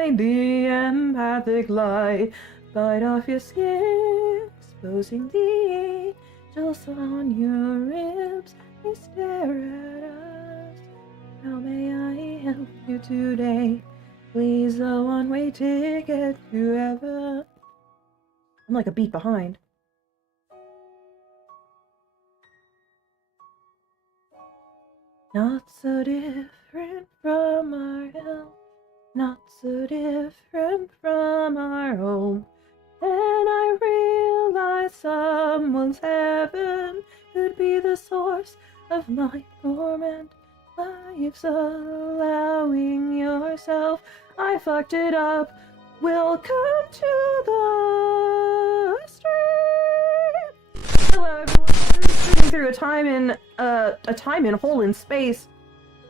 behind the empathic lie. Bite off your skin, exposing the angels on your ribs. They stare at us. How may I help you today? Please, a one-way ticket to heaven. I'm like a beat behind. Not so different from our hell, not so different from our home. Then I realized someone's heaven could be the source of my torment. Life's allowing yourself. I fucked it up. Welcome to the stream. Hello, everyone. Streaming through a time in hole in space.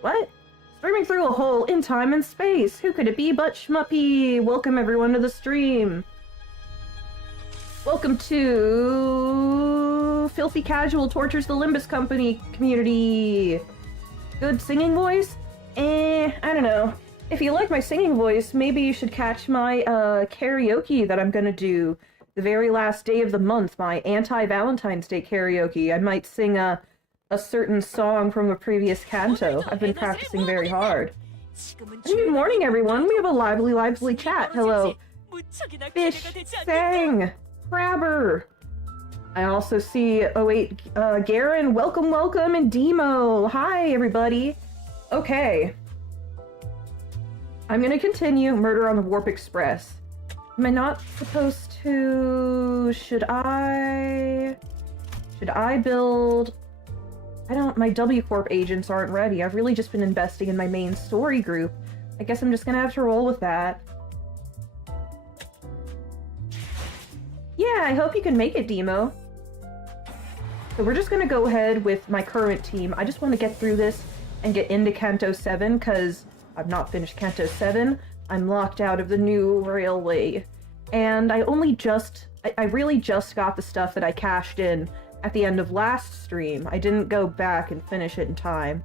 What? Streaming through a hole in time and space. Who could it be but Shmuppy? Welcome everyone to the stream. Welcome to Filthy Casual Tortures the Limbus Company community. Good singing voice? I don't know. If you like my singing voice, maybe you should catch my karaoke that I'm gonna do the very last day of the month, my anti-Valentine's Day karaoke. I might sing a certain song from a previous canto. I've been practicing very hard. And good morning, everyone. We have a lively chat. Hello. Fish, Sang, Crabber. I also see, oh wait, Garen, welcome, and Demo. Hi, everybody. Okay. I'm gonna continue Murder on the Warp Express. Am I not supposed to... Should I build... my W Corp agents aren't ready. I've really just been investing in my main story group. I guess I'm just gonna have to roll with that. Yeah, I hope you can make it, Demo. So we're just gonna go ahead with my current team. I just want to get through this and get into Canto 7, because I've not finished Canto 7. I'm locked out of the new railway. And I really just got the stuff that I cashed in at the end of last stream. I didn't go back and finish it in time.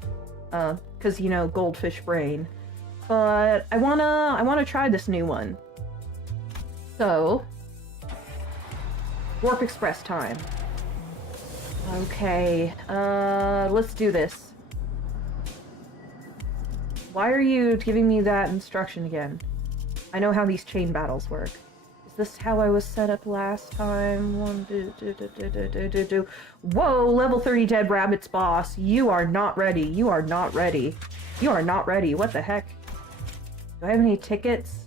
Because, you know, goldfish brain. But I wanna try this new one. So... Warp Express time. Okay, let's do this. Why are you giving me that instruction again? I know how these chain battles work. Is this how I was set up last time? Whoa, level 30 dead rabbits boss. You are not ready. You are not ready. You are not ready. What the heck? Do I have any tickets?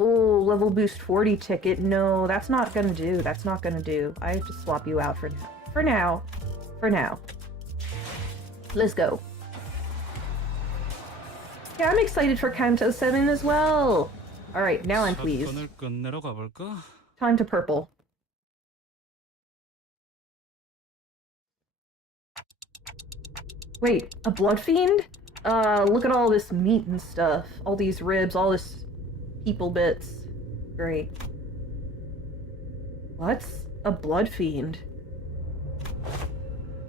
Oh, level boost 40 ticket. No, that's not gonna do. That's not gonna do. I have to swap you out for now. For now. For now. Let's go. Yeah, I'm excited for Canto 7 as well. Alright, now I'm pleased. Time to purple. Wait, a bloodfiend? Look at all this meat and stuff. All these ribs, all this people bits. Great. What's a bloodfiend?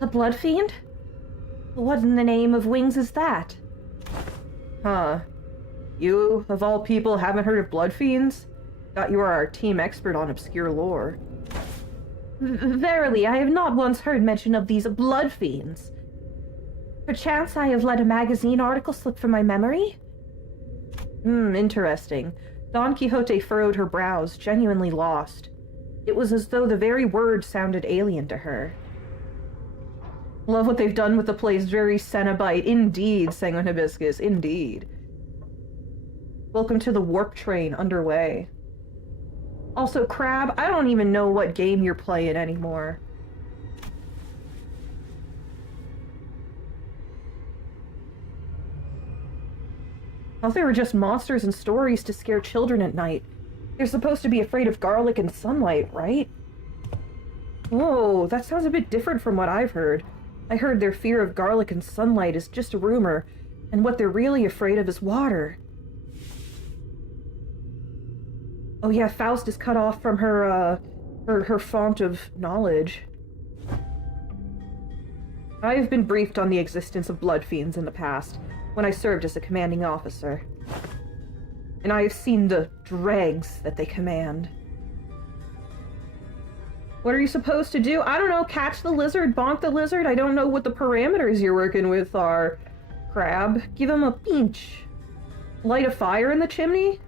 A bloodfiend? What in the name of wings is that? Huh. You, of all people, haven't heard of bloodfiends? Thought you were our team expert on obscure lore. Verily, I have not once heard mention of these bloodfiends. Perchance I have let a magazine article slip from my memory? Interesting. Don Quixote furrowed her brows, genuinely lost. It was as though the very word sounded alien to her. Love what they've done with the place, very Cenobite. Indeed, Sanguine Hibiscus, indeed. Welcome to the warp train underway. Also, Crab, I don't even know what game you're playing anymore. I thought they were just monsters and stories to scare children at night. They're supposed to be afraid of garlic and sunlight, right? Whoa, that sounds a bit different from what I've heard. I heard their fear of garlic and sunlight is just a rumor, and what they're really afraid of is water. Oh yeah, Faust is cut off from her font of knowledge. I have been briefed on the existence of bloodfiends in the past, when I served as a commanding officer. and I have seen the dregs that they command. What are you supposed to do? I don't know, catch the lizard, bonk the lizard? I don't know what the parameters you're working with are, Crab. Give him a pinch. Light a fire in the chimney?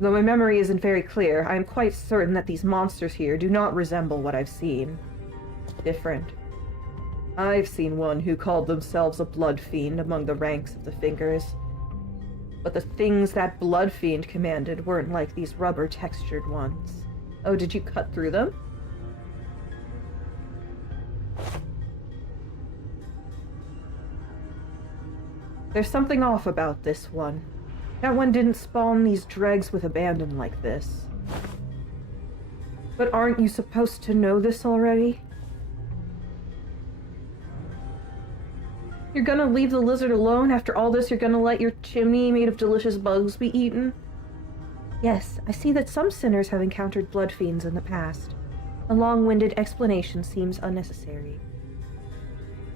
Though my memory isn't very clear, I am quite certain that these monsters here do not resemble what I've seen. Different. I've seen one who called themselves a blood fiend among the ranks of the Fingers. But the things that blood fiend commanded weren't like these rubber-textured ones. Oh, did you cut through them? There's something off about this one. That one didn't spawn these dregs with abandon like this. But aren't you supposed to know this already? You're gonna leave the lizard alone? After all this, you're gonna let your chimney made of delicious bugs be eaten? Yes, I see that some sinners have encountered blood fiends in the past. A long-winded explanation seems unnecessary.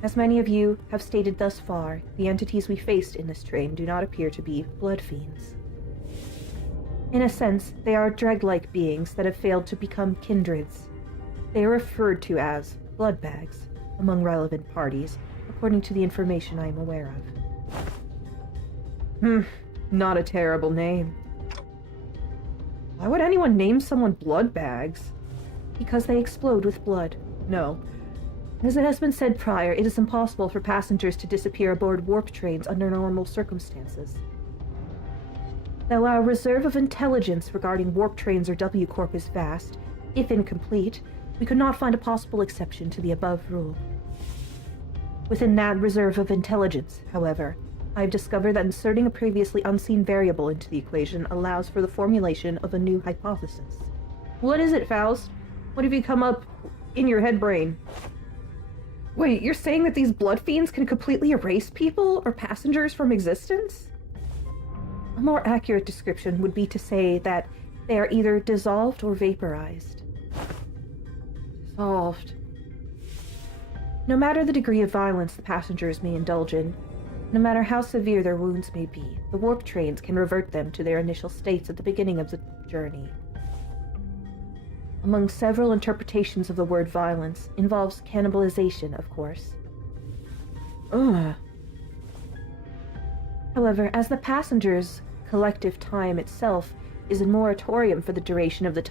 As many of you have stated thus far, the entities we faced in this train do not appear to be blood fiends. In a sense, they are dreg-like beings that have failed to become kindreds. They are referred to as blood bags among relevant parties, according to the information I am aware of. Not a terrible name. Why would anyone name someone blood bags? Because they explode with blood. No. As it has been said prior, it is impossible for passengers to disappear aboard warp trains under normal circumstances. Though our reserve of intelligence regarding warp trains or W Corp is vast, if incomplete, we could not find a possible exception to the above rule. Within that reserve of intelligence, however, I have discovered that inserting a previously unseen variable into the equation allows for the formulation of a new hypothesis. What is it, Faust? What have you come up in your head brain? Wait, you're saying that these blood fiends can completely erase people or passengers from existence? A more accurate description would be to say that they are either dissolved or vaporized. Dissolved. No matter the degree of violence the passengers may indulge in, no matter how severe their wounds may be, the warp trains can revert them to their initial states at the beginning of the journey. Among several interpretations of the word violence involves cannibalization, of course. Ugh. However, as the passengers' collective time itself is a moratorium for the duration of the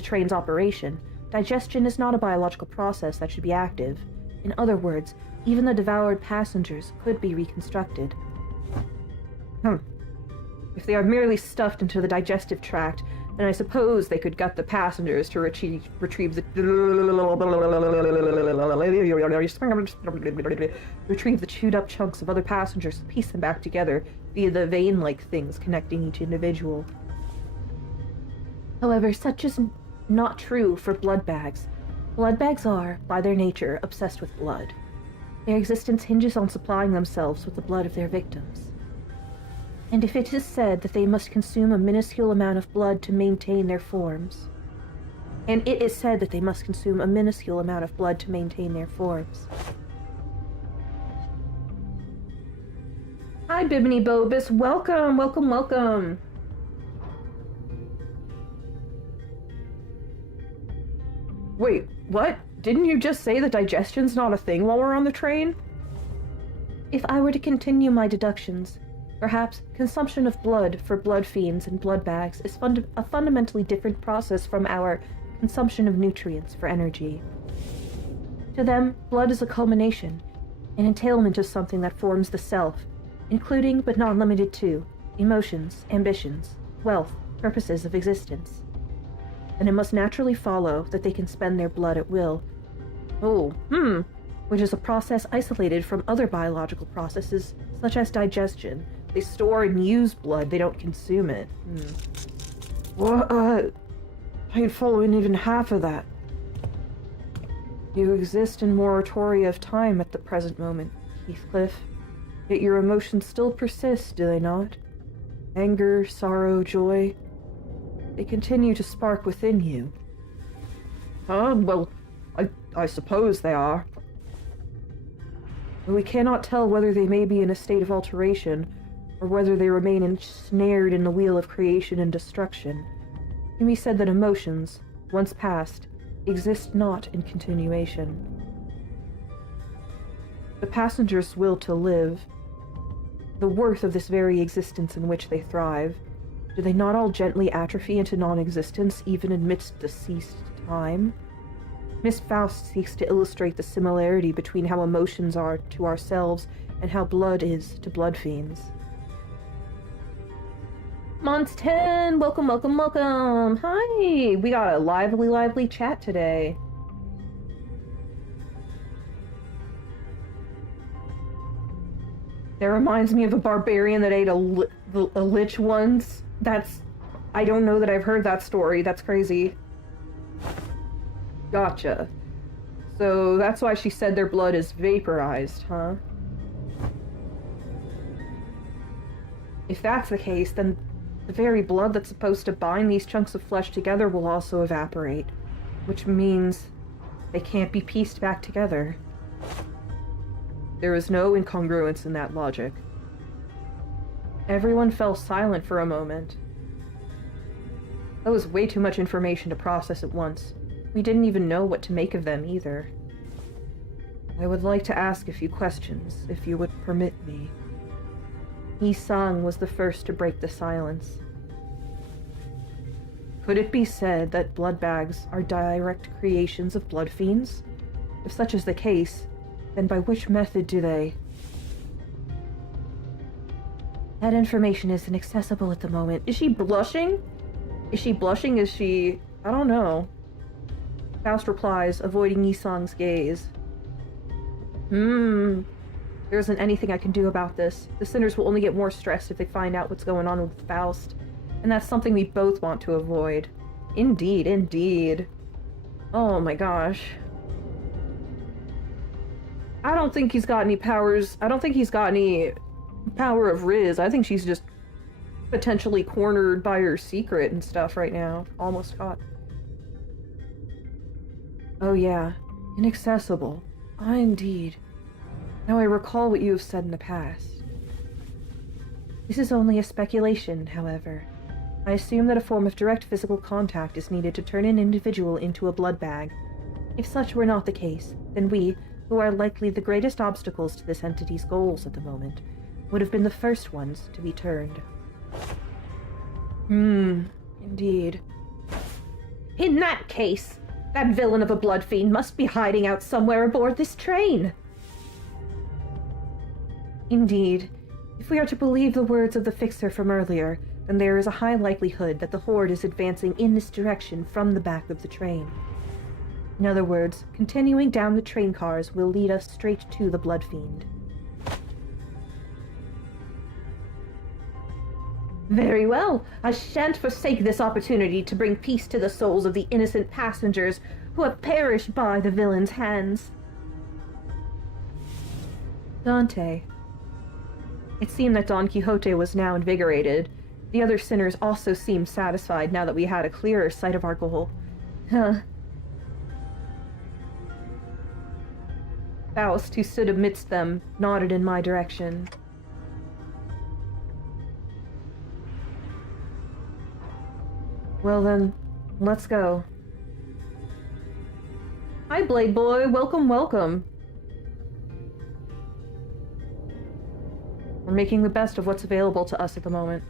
train's operation, digestion is not a biological process that should be active. In other words, even the devoured passengers could be reconstructed. If they are merely stuffed into the digestive tract, then I suppose they could gut the passengers to retrieve the chewed up chunks of other passengers and piece them back together via the vein-like things connecting each individual. However, such is not true for blood bags. Blood bags are, by their nature, obsessed with blood. Their existence hinges on supplying themselves with the blood of their victims. And if it is said that they must consume a minuscule amount of blood to maintain their forms, Hi, Bibini Bobus. Welcome, welcome, welcome. Wait, what? Didn't you just say that digestion's not a thing while we're on the train? If I were to continue my deductions, perhaps consumption of blood for blood fiends and blood bags is a fundamentally different process from our consumption of nutrients for energy. To them, blood is a culmination, an entailment of something that forms the self, including but not limited to emotions, ambitions, wealth, purposes of existence. And it must naturally follow that they can spend their blood at will. Which is a process isolated from other biological processes, such as digestion. They store and use blood, they don't consume it. I ain't following even half of that. You exist in moratoria of time at the present moment, Heathcliff. Yet your emotions still persist, do they not? Anger, sorrow, joy. They continue to spark within you. Well, I suppose they are. We cannot tell whether they may be in a state of alteration, or whether they remain ensnared in the wheel of creation and destruction. It can be said that emotions, once past, exist not in continuation. The passengers' will to live, the worth of this very existence in which they thrive, do they not all gently atrophy into non-existence even amidst deceased time? Miss Faust seeks to illustrate the similarity between how emotions are to ourselves and how blood is to bloodfiends. Mons10, welcome, welcome, welcome! Hi! We got a lively chat today. That reminds me of a barbarian that ate a lich once. I don't know that I've heard that story. That's crazy. Gotcha. So that's why she said their blood is vaporized, huh? If that's the case, then the very blood that's supposed to bind these chunks of flesh together will also evaporate, which means they can't be pieced back together. There is no incongruence in that logic. Everyone fell silent for a moment. That was way too much information to process at once. We didn't even know what to make of them, either. I would like to ask a few questions, if you would permit me. Yi-sang was the first to break the silence. Could it be said that blood bags are direct creations of blood fiends? If such is the case, then by which method do they... That information is inaccessible at the moment. Is she blushing? Is she blushing? Is she... I don't know. Faust replies, avoiding Yi-sang's gaze. There isn't anything I can do about this. The sinners will only get more stressed if they find out what's going on with Faust. And that's something we both want to avoid. Indeed, indeed. Oh my gosh. I don't think he's got any powers. I don't think he's got any power of Riz. I think she's just potentially cornered by her secret and stuff right now. Almost caught. Oh yeah, inaccessible. Ah, indeed. Now I recall what you have said in the past. This is only a speculation, however. I assume that a form of direct physical contact is needed to turn an individual into a blood bag. If such were not the case, then we, who are likely the greatest obstacles to this entity's goals at the moment, would have been the first ones to be turned. Indeed. In that case, that villain of a blood fiend must be hiding out somewhere aboard this train. Indeed. If we are to believe the words of the fixer from earlier, then there is a high likelihood that the horde is advancing in this direction from the back of the train. In other words, continuing down the train cars will lead us straight to the blood fiend. Very well. I shan't forsake this opportunity to bring peace to the souls of the innocent passengers who have perished by the villain's hands. Dante. It seemed that Don Quixote was now invigorated. The other sinners also seemed satisfied now that we had a clearer sight of our goal. Faust, who stood amidst them, nodded in my direction. Well then, let's go. Hi, Blade Boy. Welcome, welcome. We're making the best of what's available to us at the moment.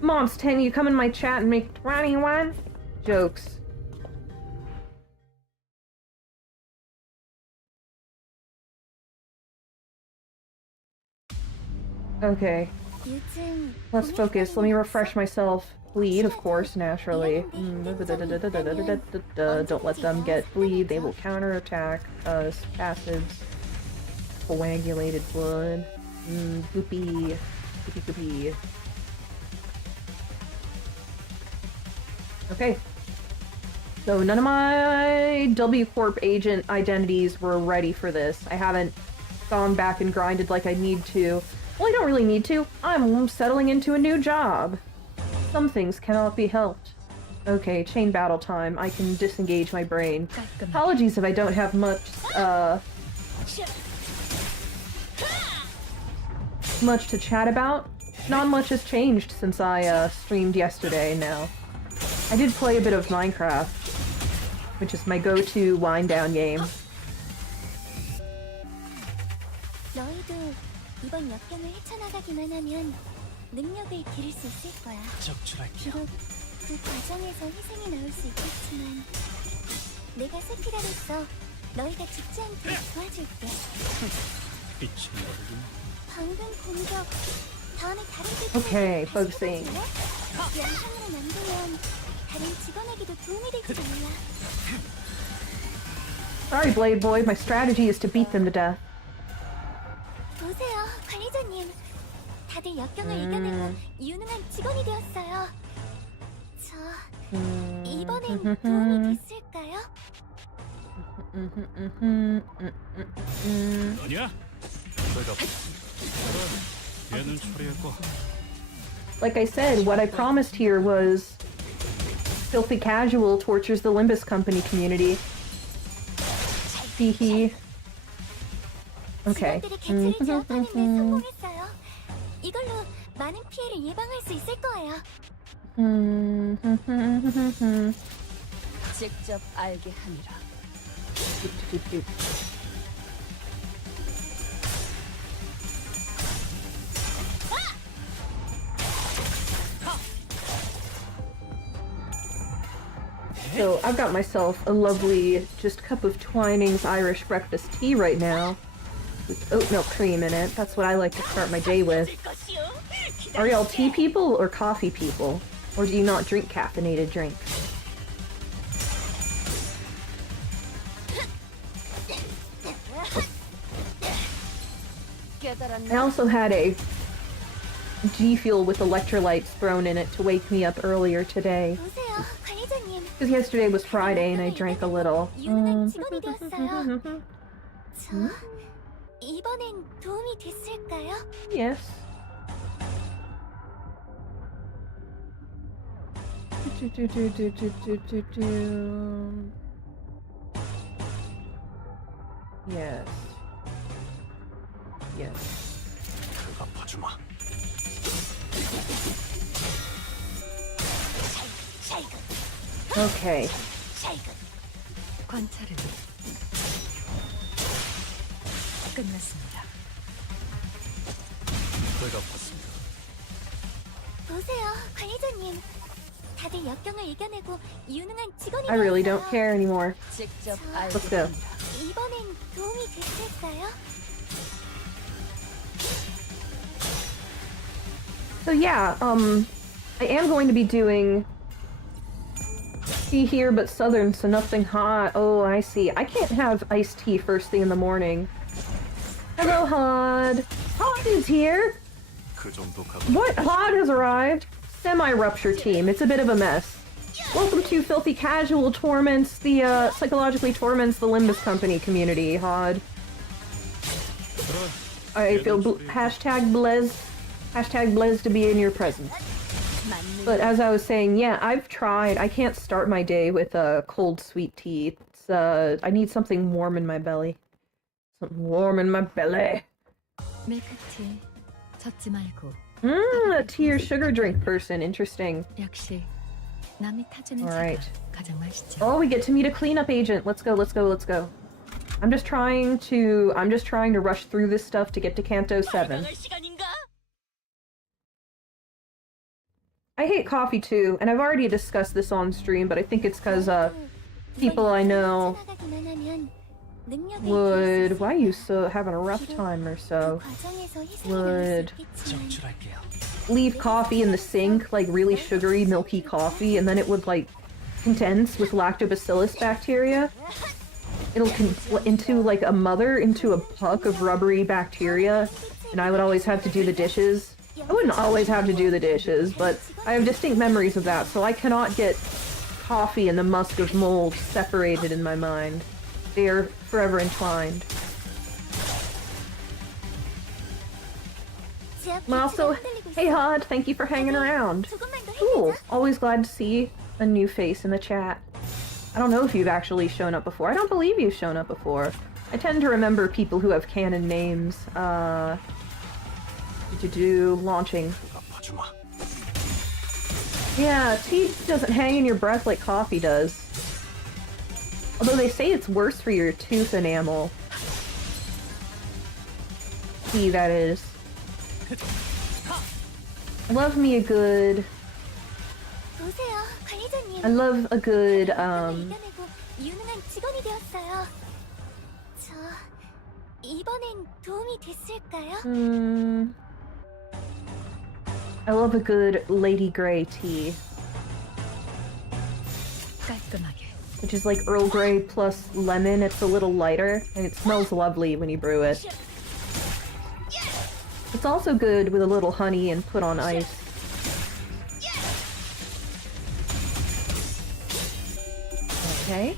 Mons10, you come in my chat and make 21 jokes. Okay. Let's focus. Let me refresh myself. Bleed, of course, naturally. Don't let them get bleed. They will counterattack us. Passives. Coagulated blood. Goopy. Goopy goopy. Okay. So none of my W Corp agent identities were ready for this. I haven't gone back and grinded like I need to. Well, I don't really need to. I'm settling into a new job. Some things cannot be helped. Okay, chain battle time. I can disengage my brain. Apologies if I don't have much, much to chat about. Not much has changed since I streamed yesterday now. I did play a bit of Minecraft, which is my go-to wind-down game. 너희도 이번 역경을 헤쳐나가기만 하면 능력을 기를 수 있을 거야. 적출할게요. 비록 그 과정에서 희생이 나올 수 있겠지만 내가 세피라로서 너희가 죽지 않게 도와줄게. 미친거리군. 방금 공격 다음에 다른 Okay, focusing. 영상으로 남기면 다른 직원에게도 도움이 될지 몰라. Sorry, Blade Boy, my strategy is to beat them to death. 보세요, 관리자님. 다들 역경을 이겨내고 유능한 직원이 되었어요. 저 이번엔 도움이 됐을까요? 너냐? 내가 그래, 얘는 처리했고. Like I said, what I promised here was Filthy Casual tortures the Limbus Company community. Hehe. Okay. 직원들이 개체를 제압하는 데 성공했어요. 이걸로 많은 피해를 예방할 수 있을 거예요. 직접 알게 하니라. So I've got myself a lovely just cup of Twining's Irish breakfast tea right now with oat milk cream in it. That's what I like to start my day with. Are y'all tea people or coffee people? Or do you not drink caffeinated drinks? I also had a G Fuel with electrolytes thrown in it to wake me up earlier today. 보세요, 관리자님. Because yesterday was Friday and I drank a little. 유능한 직원이 되었어요. 저 이번엔 도움이 됐을까요? Yes. Yes. Yes. 그가 봐주마. Okay. 관찰은 끝났습니다. 그가 봤습니다. 보세요, 관리자님. 다들 역경을 이겨내고 유능한 직원이 I really don't 되었어요. care anymore. 직접 Let's 알게 go. 하니라. 이번엔 도움이 됐을까요? So yeah, I am going to be doing tea here, but southern, so nothing hot. Oh, I see. I can't have iced tea first thing in the morning. Hello, Hod. Hod is here. 그 정도가 What? Hod has arrived. Semi-rupture team. It's a bit of a mess. Welcome to Filthy Casual torments the, psychologically torments the Limbus Company community, Hod. I feel hashtag blessed to be in your presence. But as I was saying, yeah, I've tried. I can't start my day with a cold sweet tea. It's, I need something warm in my belly. Something warm in my belly. 밀크티 젓지 말고 A tea or sugar drink person. Interesting. 역시 남이 타주는 Alright. 차가 가장 맛있죠. Oh, we get to meet a cleanup agent. Let's go, let's go, let's go. I'm just trying to rush through this stuff to get to Canto 7. I hate coffee too, and I've already discussed this on stream, but I think it's because, people I know would... Why are you so having a rough time or so? Would 적출할게요. leave coffee in the sink, like really sugary, milky coffee, and then it would, like, condense with lactobacillus bacteria. It'll into, like, into a puck of rubbery bacteria, and I would always have to do the dishes. I wouldn't always have to do the dishes, but I have distinct memories of that, so I cannot get coffee and the musk of mold separated in my mind. They are forever entwined. And also, hey Hod, thank you for hanging around. Cool, always glad to see a new face in the chat. I don't know if you've actually shown up before. I don't believe you've shown up before. I tend to remember people who have canon names. Do launching. 그가 봐주마. Yeah, tea doesn't hang in your breath like coffee does. Although they say it's worse for your tooth enamel. Tea, that is. I love me a good... 보세요, 관리자님. I love a good, 이겨내고 유능한 직원이 되었어요. 저 이번엔 도움이 됐을까요? I love a good Lady Grey tea. 깔끔하게. Which is like Earl Grey plus lemon. It's a little lighter, and it smells lovely when you brew it. It's also good with a little honey and put on ice. Okay.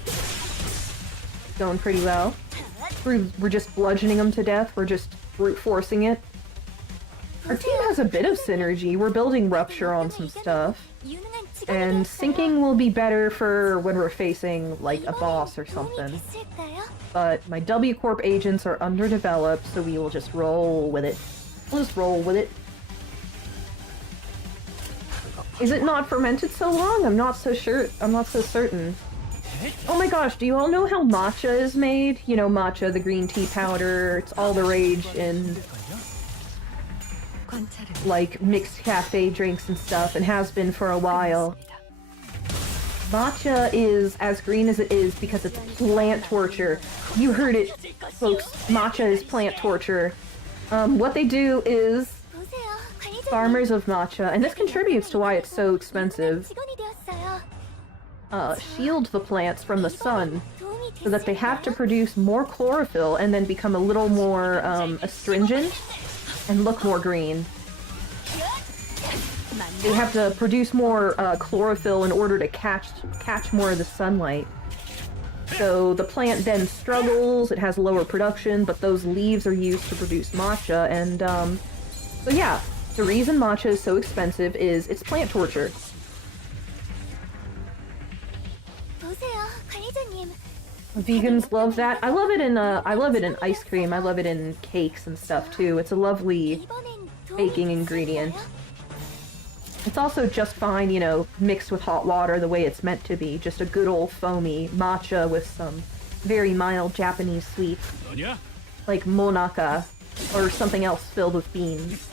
Going pretty well. We're just bludgeoning them to death. We're just brute forcing it. Our team has a bit of synergy. We're building Rupture on some stuff. And Sinking will be better for when we're facing, like, a boss or something. But my W Corp agents are underdeveloped, so we will just roll with it. We'll just roll with it. Is it not fermented so long? I'm not so sure. I'm not so certain. Oh my gosh, do you all know how matcha is made? You know, matcha, the green tea powder. It's all the rage in... like mixed cafe drinks and stuff, and has been for a while. Matcha is as green as it is because it's plant torture. You heard it, folks. Matcha is plant torture. What they do is farmers of matcha, and this contributes to why it's so expensive, shield the plants from the sun so that they have to produce more chlorophyll and then become a little more astringent and look more green. They have to produce more chlorophyll in order to catch more of the sunlight. So the plant then struggles, it has lower production, but those leaves are used to produce matcha, and so yeah, the reason matcha is so expensive is it's plant torture. Vegans love that. I love it in ice cream. I love it in cakes and stuff too. It's a lovely baking ingredient. It's also just fine, you know, mixed with hot water the way it's meant to be. Just a good old foamy matcha with some very mild Japanese sweets. Like monaka, or something else filled with beans.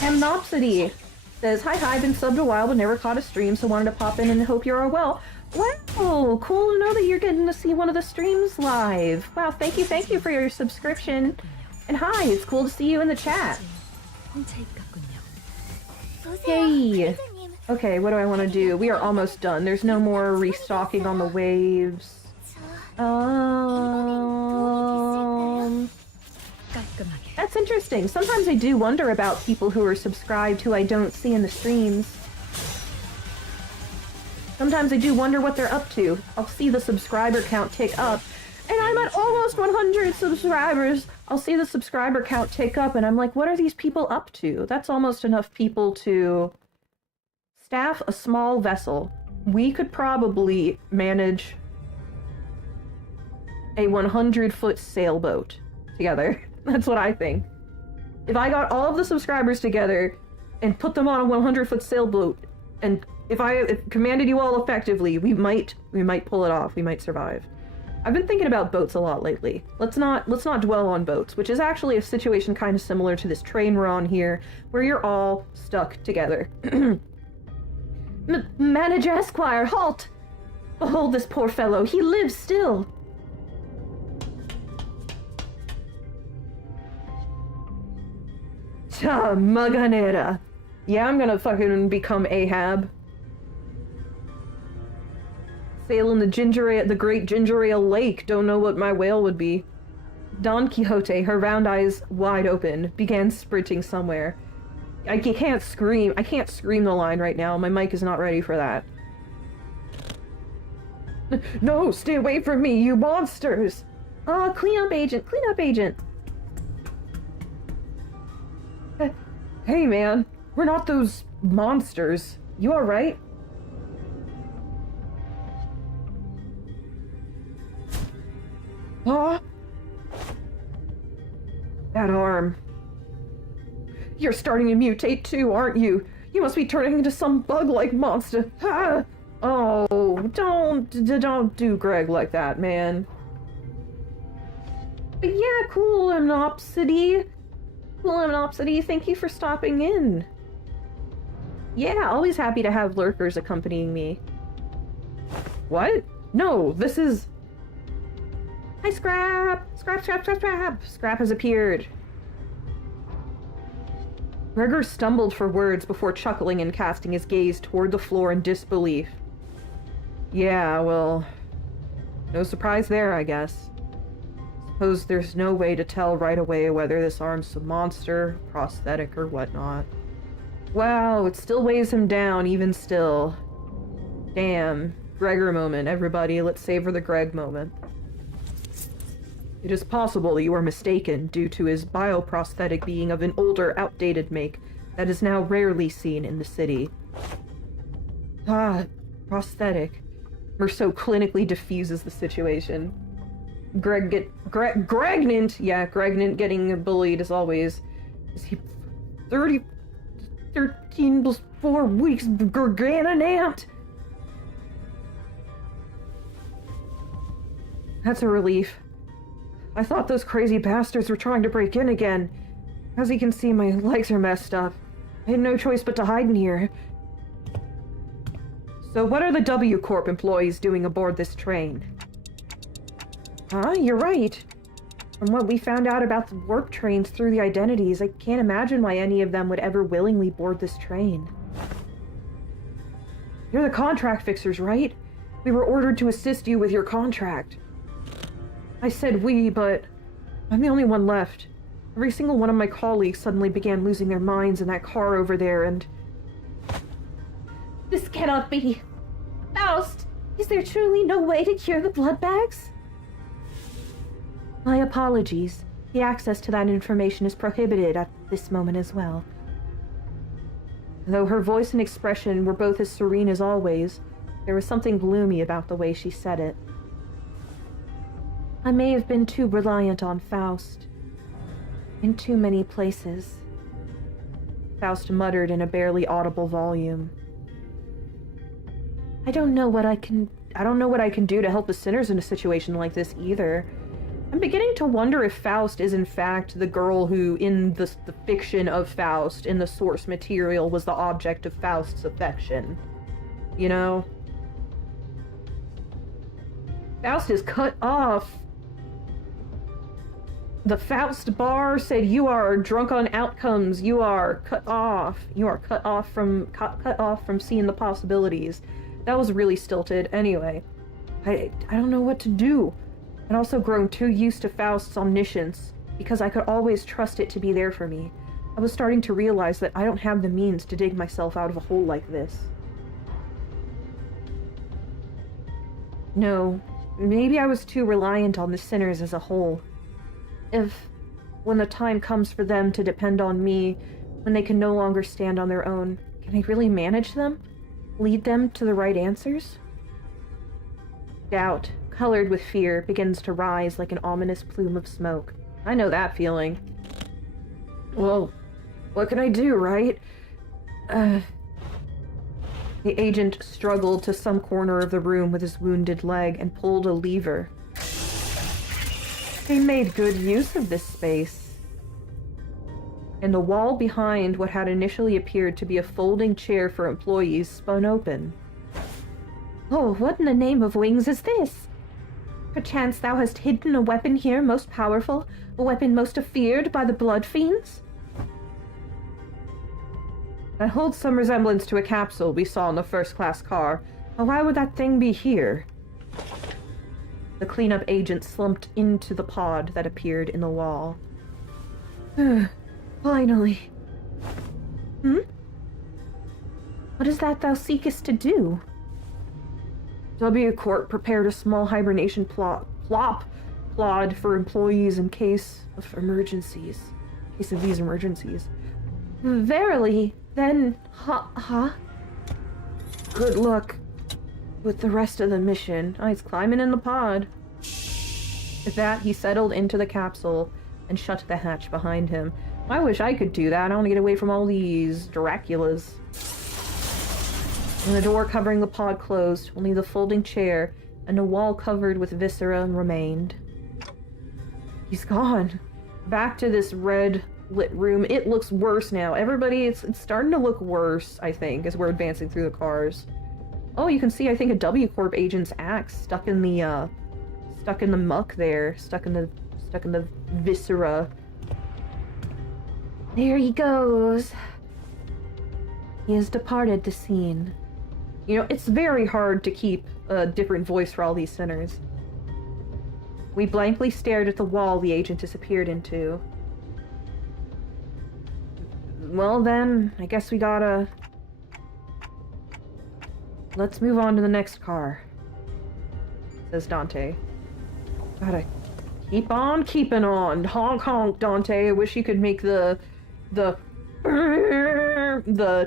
Hemnopsody says, hi, been subbed a while but never caught a stream, so wanted to pop in and hope you're all well. Wow, cool to know that you're getting to see one of the streams live. Wow, thank you for your subscription. And hi, it's cool to see you in the chat. Yay! Okay, what do I want to do? We are almost done. There's no more restocking on the waves. That's interesting. Sometimes I do wonder about people who are subscribed who I don't see in the streams. Sometimes I do wonder what they're up to. I'll see the subscriber count tick up, and I'm at almost 100 subscribers. I'll see the subscriber count tick up, and I'm like, what are these people up to? That's almost enough people to staff a small vessel. We could probably manage a 100-foot sailboat together. That's what I think. If I got all of the subscribers together and put them on a 100-foot sailboat, and if I commanded you all effectively, we might pull it off. We might survive. I've been thinking about boats a lot lately. Let's not dwell on boats, which is actually a situation kind of similar to this train we're on here, where you're all stuck together. Manager Esquire, halt! Behold this poor fellow. He lives still. Ta Maganera. Yeah, I'm gonna fucking become Ahab. Sail in the great ginger ale lake. Don't know what my whale would be. Don Quixote, her round eyes wide open, began sprinting somewhere. I can't scream. I can't scream the line right now. My mic is not ready for that. No, stay away from me, you monsters! Clean up agent, clean up agent. Hey man, we're not those monsters. You alright? You're starting to mutate too, aren't you? You must be turning into some bug-like monster. Ah! Oh, don't do Greg like that, man. But yeah, cool, Amnopsity. Cool, Amnopsity, thank you for stopping in. Yeah, always happy to have lurkers accompanying me. What? No, this is... Hi, Scrap! Scrap, Scrap, Scrap, Scrap! Scrap has appeared. Gregor stumbled for words before chuckling and casting his gaze toward the floor in disbelief. Yeah, well... no surprise there, I guess. Suppose there's no way to tell right away whether this arm's a monster, prosthetic, or whatnot. Wow, it still weighs him down, even still. Damn. Gregor moment, everybody. Let's savor the Greg moment. It is possible that you are mistaken due to his bioprosthetic being of an older, outdated make that is now rarely seen in the city. Ah, prosthetic. Merceau clinically diffuses the situation. Gregnant! Yeah, Gregnant getting bullied as always. Is he 13 plus 4 weeks Gargananant? That's a relief. I thought those crazy bastards were trying to break in again. As you can see, my legs are messed up. I had no choice but to hide in here. So what are the W Corp employees doing aboard this train? Huh? You're right. From what we found out about the warp trains through the identities, I can't imagine why any of them would ever willingly board this train. You're the contract fixers, right? We were ordered to assist you with your contract. I said we, but I'm the only one left. Every single one of my colleagues suddenly began losing their minds in that car over there, and... This cannot be! Faust! Is there truly no way to cure the blood bags? My apologies. The access to that information is prohibited at this moment as well. Though her voice and expression were both as serene as always, there was something gloomy about the way she said it. I may have been too reliant on Faust. In too many places. Faust muttered in a barely audible volume. I don't know what I can do to help the sinners in a situation like this either. I'm beginning to wonder if Faust is in fact the girl who, in the fiction of Faust, in the source material, was the object of Faust's affection. You know? Faust is cut off. The Faust bar said, "You are drunk on outcomes. You are cut off. You are cut off from seeing the possibilities." That was really stilted. Anyway, I don't know what to do. I'd also grown too used to Faust's omniscience because I could always trust it to be there for me. I was starting to realize that I don't have the means to dig myself out of a hole like this. No, maybe I was too reliant on the sinners as a whole. When the time comes for them to depend on me, when they can no longer stand on their own, can I really manage them? Lead them to the right answers? Doubt, colored with fear, begins to rise like an ominous plume of smoke. I know that feeling. Well, what can I do, right? The agent struggled to some corner of the room with his wounded leg and pulled a lever. They made good use of this space. And the wall behind what had initially appeared to be a folding chair for employees spun open. Oh, what in the name of wings is this? Perchance thou hast hidden a weapon here most powerful, a weapon most afeared by the bloodfiends? That holds some resemblance to a capsule we saw in the first-class car. But why would that thing be here? The cleanup agent slumped into the pod that appeared in the wall. Finally. What is that thou seekest to do? W Corp prepared a small hibernation plod for employees in case of these emergencies. Verily, then, good luck with the rest of the mission. Oh, he's climbing in the pod. With that, he settled into the capsule and shut the hatch behind him. I wish I could do that. I want to get away from all these Draculas. And the door covering the pod closed. Only the folding chair and a wall covered with viscera remained. He's gone. Back to this red lit room. It looks worse now. Everybody, it's starting to look worse, I think, as we're advancing through the cars. Oh, you can see, I think, a W Corp agent's axe stuck in the muck there. Stuck in the viscera. There he goes. He has departed the scene. You know, it's very hard to keep a different voice for all these sinners. We blankly stared at the wall the agent disappeared into. Well then, I guess we gotta... Let's move on to the next car, says Dante. Gotta keep on keeping on. Honk honk, Dante. I wish you could make the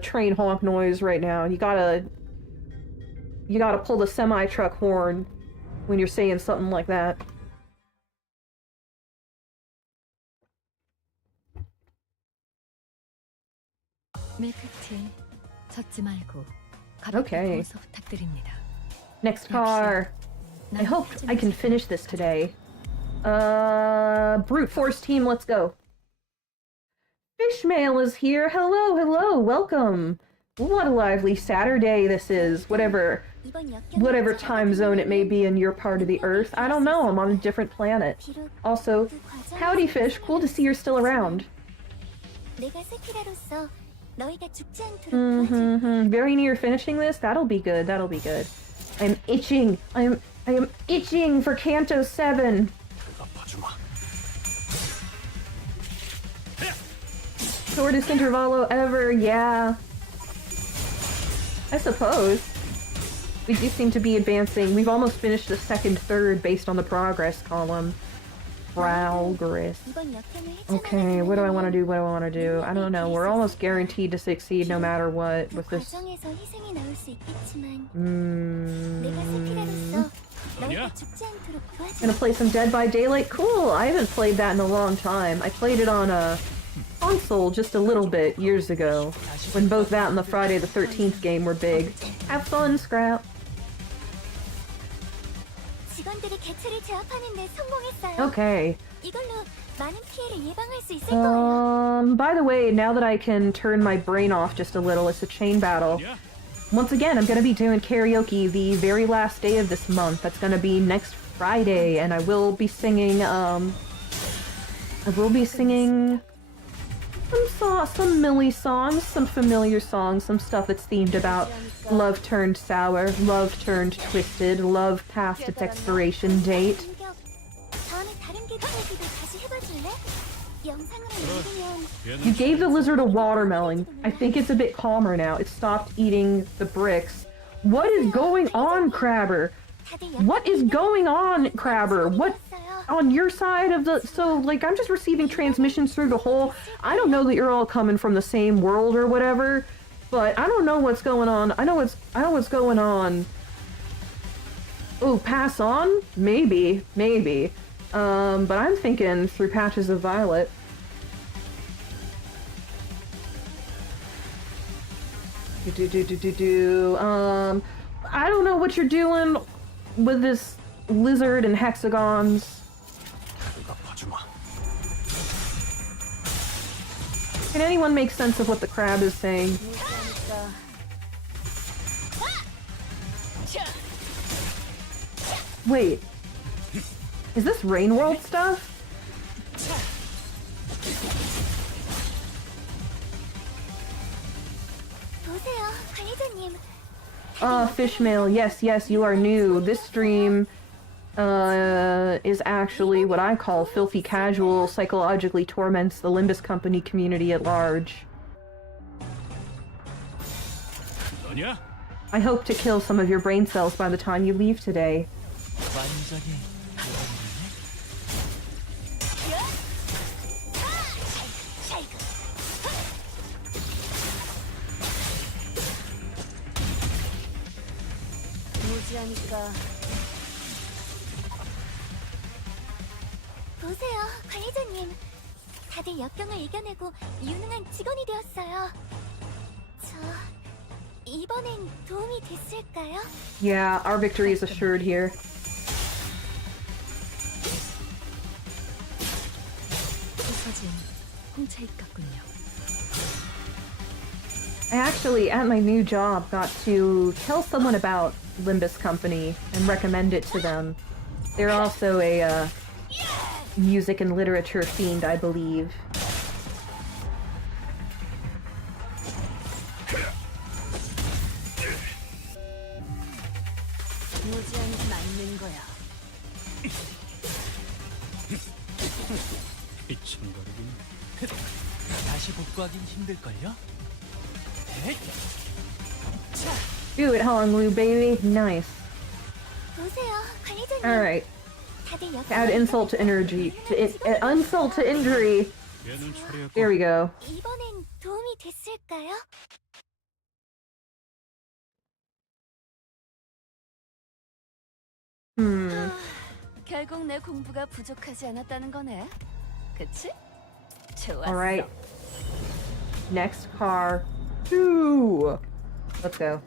train honk noise right now. You gotta pull the semi-truck horn when you're saying something like that. Okay. Next car. I hope I can finish this today. Brute force team, let's go. Fishmail is here. Hello, hello, welcome. What a lively Saturday this is. Whatever time zone it may be in your part of the earth. I don't know, I'm on a different planet. Also, howdy fish, cool to see you're still around. Very near finishing this? That'll be good, that'll be good. I'm itching. I am itching for Canto 7. Shortest intervallo ever, yeah. I suppose. We do seem to be advancing. We've almost finished the second third based on the progress column. Progress. Okay, what do I want to do? What do I want to do? I don't know. We're almost guaranteed to succeed no matter what with this. Gonna play some Dead by Daylight? Cool! I haven't played that in a long time. I played it on a console just a little bit years ago, when both that and the Friday the 13th game were big. Have fun, Scrap! Okay. By the way, now that I can turn my brain off just a little, it's a chain battle. Once again, I'm gonna be doing karaoke the very last day of this month. That's gonna be next Friday, and I will be singing, some Millie songs, some familiar songs, some stuff that's themed about love turned sour, love turned twisted, love past its expiration date. You gave the lizard a watermelon. I think it's a bit calmer now. It stopped eating the bricks. What is going on, Crabber? What is going on, Crabber? What on your side of the... So, like, I'm just receiving transmissions through the whole... I don't know that you're all coming from the same world or whatever, but I don't know what's going on. I know what's going on. Oh, pass on? Maybe. But I'm thinking through patches of violet. I don't know what you're doing with this lizard and hexagons. Can anyone make sense of what the crab is saying? Wait. Is this Rain World stuff? Fishmail, yes, you are new. This stream is actually what I call filthy casual, psychologically torments the Limbus company community at large. I hope to kill some of your brain cells by the time you leave today. 다들 역경을 이겨내고 유능한 직원이 되었어요. 저 이번엔 도움이 됐을까요? Yeah, our victory is assured here. 부서진 홍차잎 같군요. I actually, at my new job, got to tell someone about Limbus Company and recommend it to them. They're also a music and literature fiend, I believe. 무지하게 맞는 거야. 삐침거리긴. 다시 복구하긴 힘들걸요? Do it, Honolulu, baby. Nice. 보세요, 관리자님. Alright. 다들 역경을 Add insult to energy. Insult to injury. 얘는 처리했고. There we go. 이번엔 도움이 됐을까요? 결국 내 공부가 부족하지 않았다는 거네. 그치? 좋았어. Alright. Next car. 2. Let's go.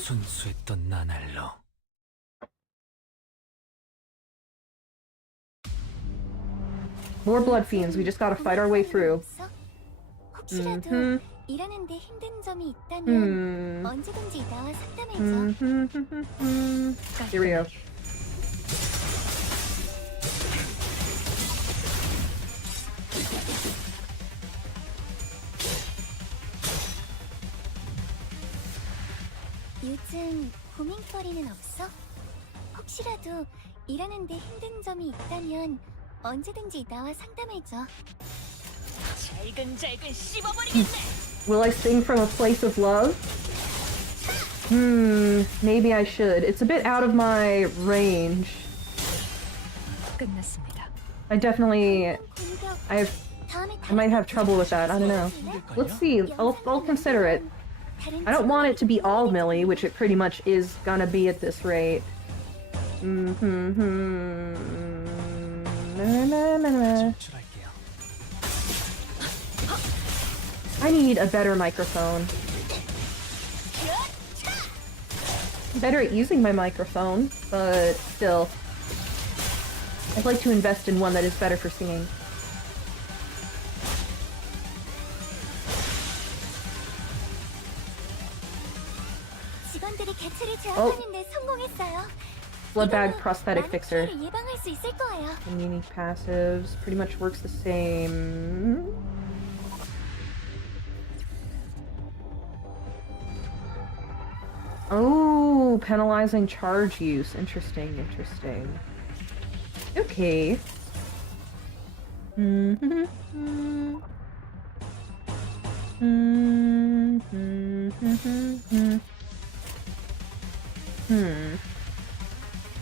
순수했던 나날로. More bloodfiends. We just gotta fight our way through. 혹시라도 일하는데 힘든 점이 있다면 언제든지 나와 상담해줘. Here we go. 요즘 고민거리는 없어? 혹시라도 일하는데 힘든 점이 있다면 언제든지 나와 상담해줘. 잘근잘근 씹어버리겠네. Will I sing from a place of love? Maybe I should. It's a bit out of my range. 끝났습니다. I definitely... 공격. I might have trouble with that. I don't know. Let's see. I'll consider it. I don't want it to be all melee, which it pretty much is gonna be at this rate. 제출할게요. I need a better microphone. I'm better at using my microphone, but still. I'd like to invest in one that is better for singing. 직원들이 개체를 제압하는데 성공했어요. Blood bag prosthetic 많은 fixer. 피해를 예방할 수 있을 거예요. And unique passives pretty much works the same. Oh, penalizing charge use. Interesting, interesting. Okay.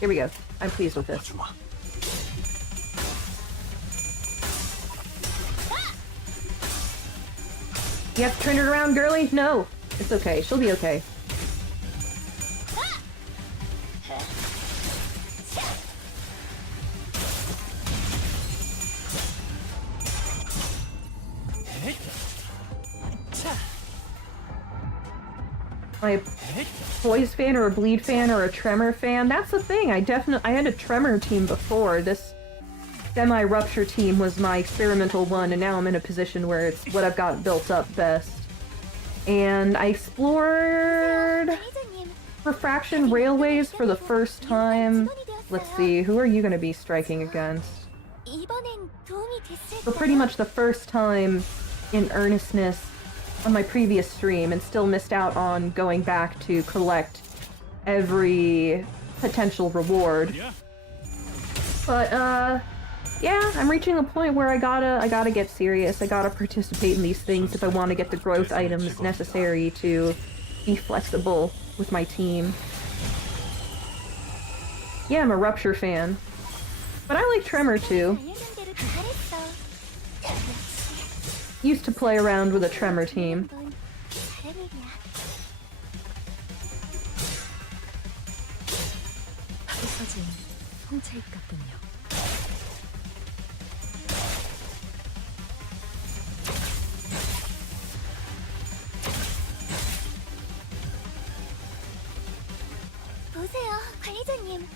Here we go. I'm pleased with this. 봐주마. You have to turn it around, girly? No. It's okay. She'll be okay. My poise fan or a bleed fan or a tremor fan, that's the thing. I had a tremor team before. This semi-rupture team was my experimental one, and now I'm in a position where it's what I've got built up best. And I explored 관리자님, refraction railways for the first time. Let's see, who are you going to be striking against? 이번엔 도움이 됐을까요? For pretty much the first time in earnestness on my previous stream, and still missed out on going back to collect every potential reward. But yeah, I'm reaching a point where I gotta get serious. I gotta participate in these things if I want to get the growth items necessary to be flexible with my team. Yeah, I'm a Rupture fan. But I like Tremor too. 알려준 대로 잘했어. 역시 Used to play around with a Tremor team. 건 잘할 일이야. 부서진 홍채잎 같군요. 보세요, 관리자님.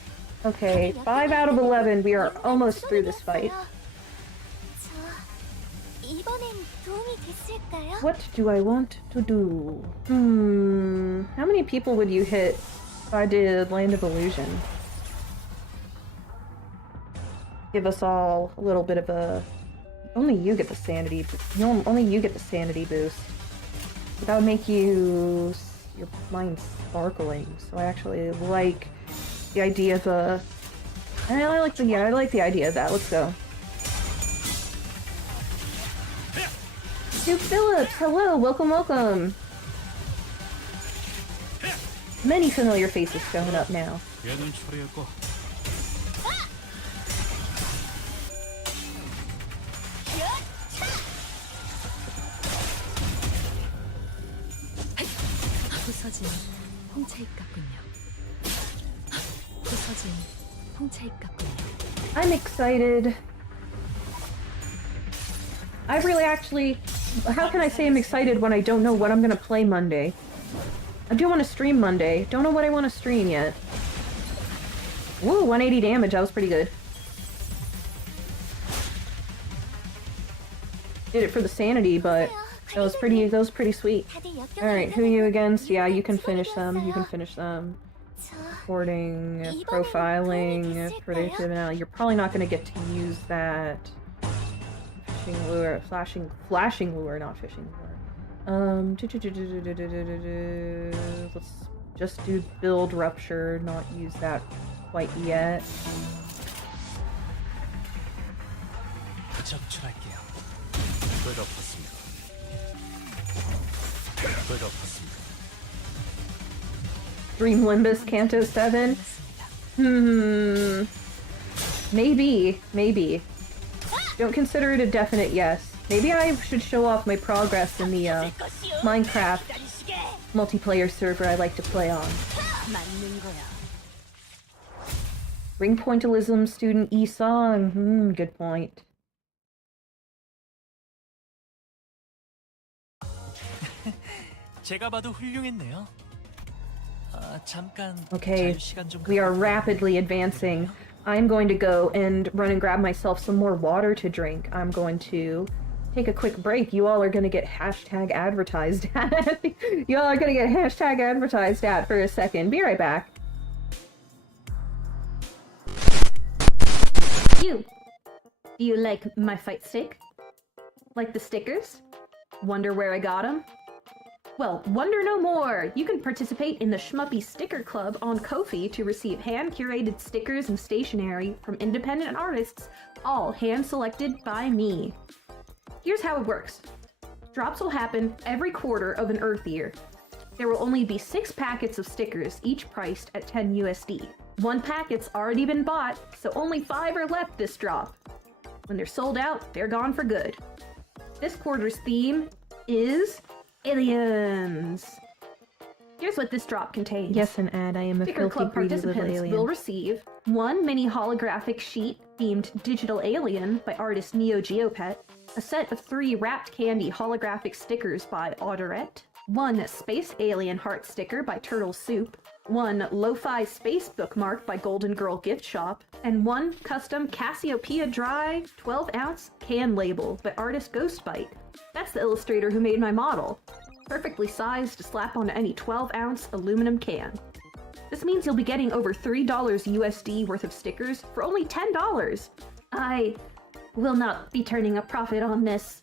Okay, 5 out of 11. We are almost through this fight. 저 이번엔 도움이 됐을까요? What do I want to do? How many people would you hit if I did Land of Illusion? Give us all a little bit of a... Only you get the sanity... Only you get the sanity boost. That would make you... your mind sparkling. So I actually like the idea of a... I like the idea of that. Let's go. Duke Phillips, hello, welcome, welcome. Many familiar faces showing up now. 얘는 처리했고 부서진 홍채잎 같군요. 부서진 홍채잎 같군요. I'm excited. I really actually... How can I say I'm excited when I don't know what I'm gonna play Monday? I do want to stream Monday. Don't know what I want to stream yet. Woo, 180 damage. That was pretty good. Did it for the sanity, but that was pretty sweet. Alright, who are you against? Yeah, you can finish them. You can finish them. 저 Reporting, profiling, predictive analysis. You're probably not going to get to use that. Fishing lure, flashing lure, not fishing lure. Let's just do build rupture, not use that quite yet. 적출할게요. 끝없었습니다. 끝없었습니다. Dream Limbus, Canto 7? Maybe. Don't consider it a definite yes. Maybe I should show off my progress in the Minecraft multiplayer server I like to play on. 맞는 거야. Ring pointillism student E-Song. Good point. 제가 봐도 훌륭했네요. 잠깐 Okay, 자유시간 좀 we are 갖고 rapidly advancing. I'm going to go and run and grab myself some more water to drink. I'm going to take a quick break. You all are going to get hashtag advertised at. You all are going to get hashtag advertised at for a second. Be right back. Do you like my fight stick? Like the stickers? Wonder where I got them? Well, wonder no more! You can participate in the Shmuppy Sticker Club on Ko-fi to receive hand-curated stickers and stationery from independent artists, all hand-selected by me. Here's how it works. Drops will happen every quarter of an Earth year. There will only be 6 packets of stickers, each priced at 10 USD. One packet's already been bought, so only 5 are left this drop. When they're sold out, they're gone for good. This quarter's theme is... aliens! Here's what this drop contains. Yes, an ad. I am a Sticker Club participants will receive 1 mini holographic sheet themed digital alien by artist Neo Geopet, a set of 3 wrapped candy holographic stickers by Audurette, 1 space alien heart sticker by Turtle Soup, 1 lo-fi space bookmark by Golden Girl Gift Shop, and 1 custom Cassiopeia Dry 12-ounce can label by artist Ghostbite. That's the illustrator who made my model. Perfectly sized to slap onto any 12-ounce aluminum can. This means you'll be getting over $3 USD worth of stickers for only $10. I will not be turning a profit on this.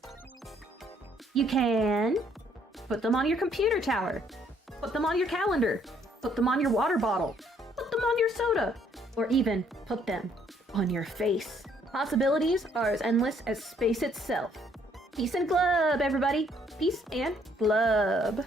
You can put them on your computer tower, put them on your calendar, put them on your water bottle, put them on your soda, or even put them on your face. Possibilities are as endless as space itself. Peace and glub, everybody! Peace and glub!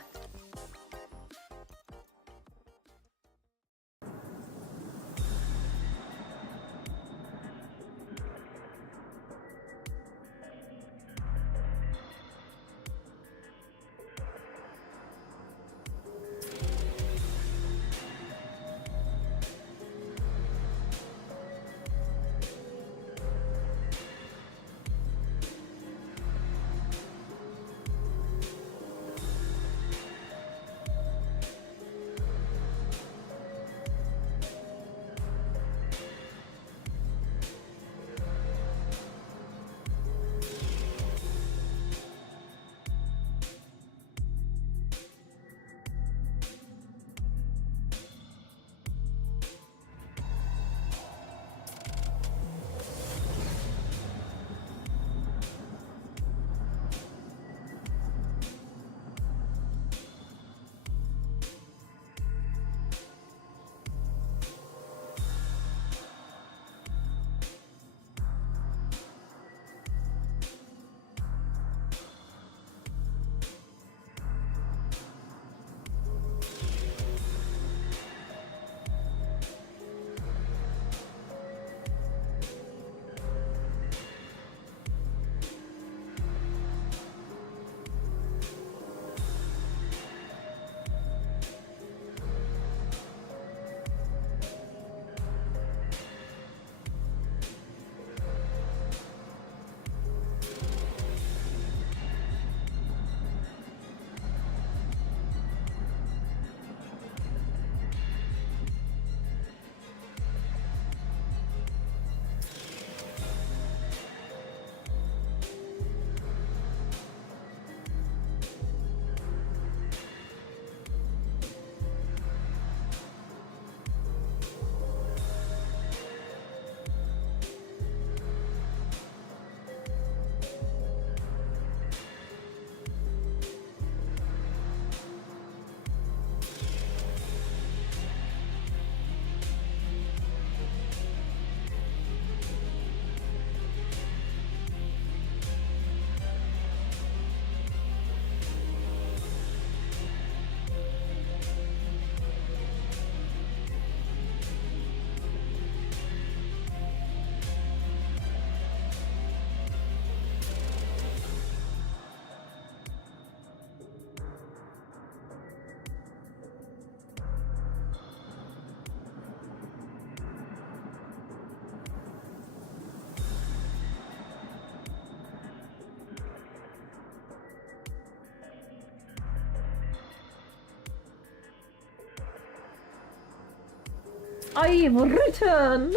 I've returned!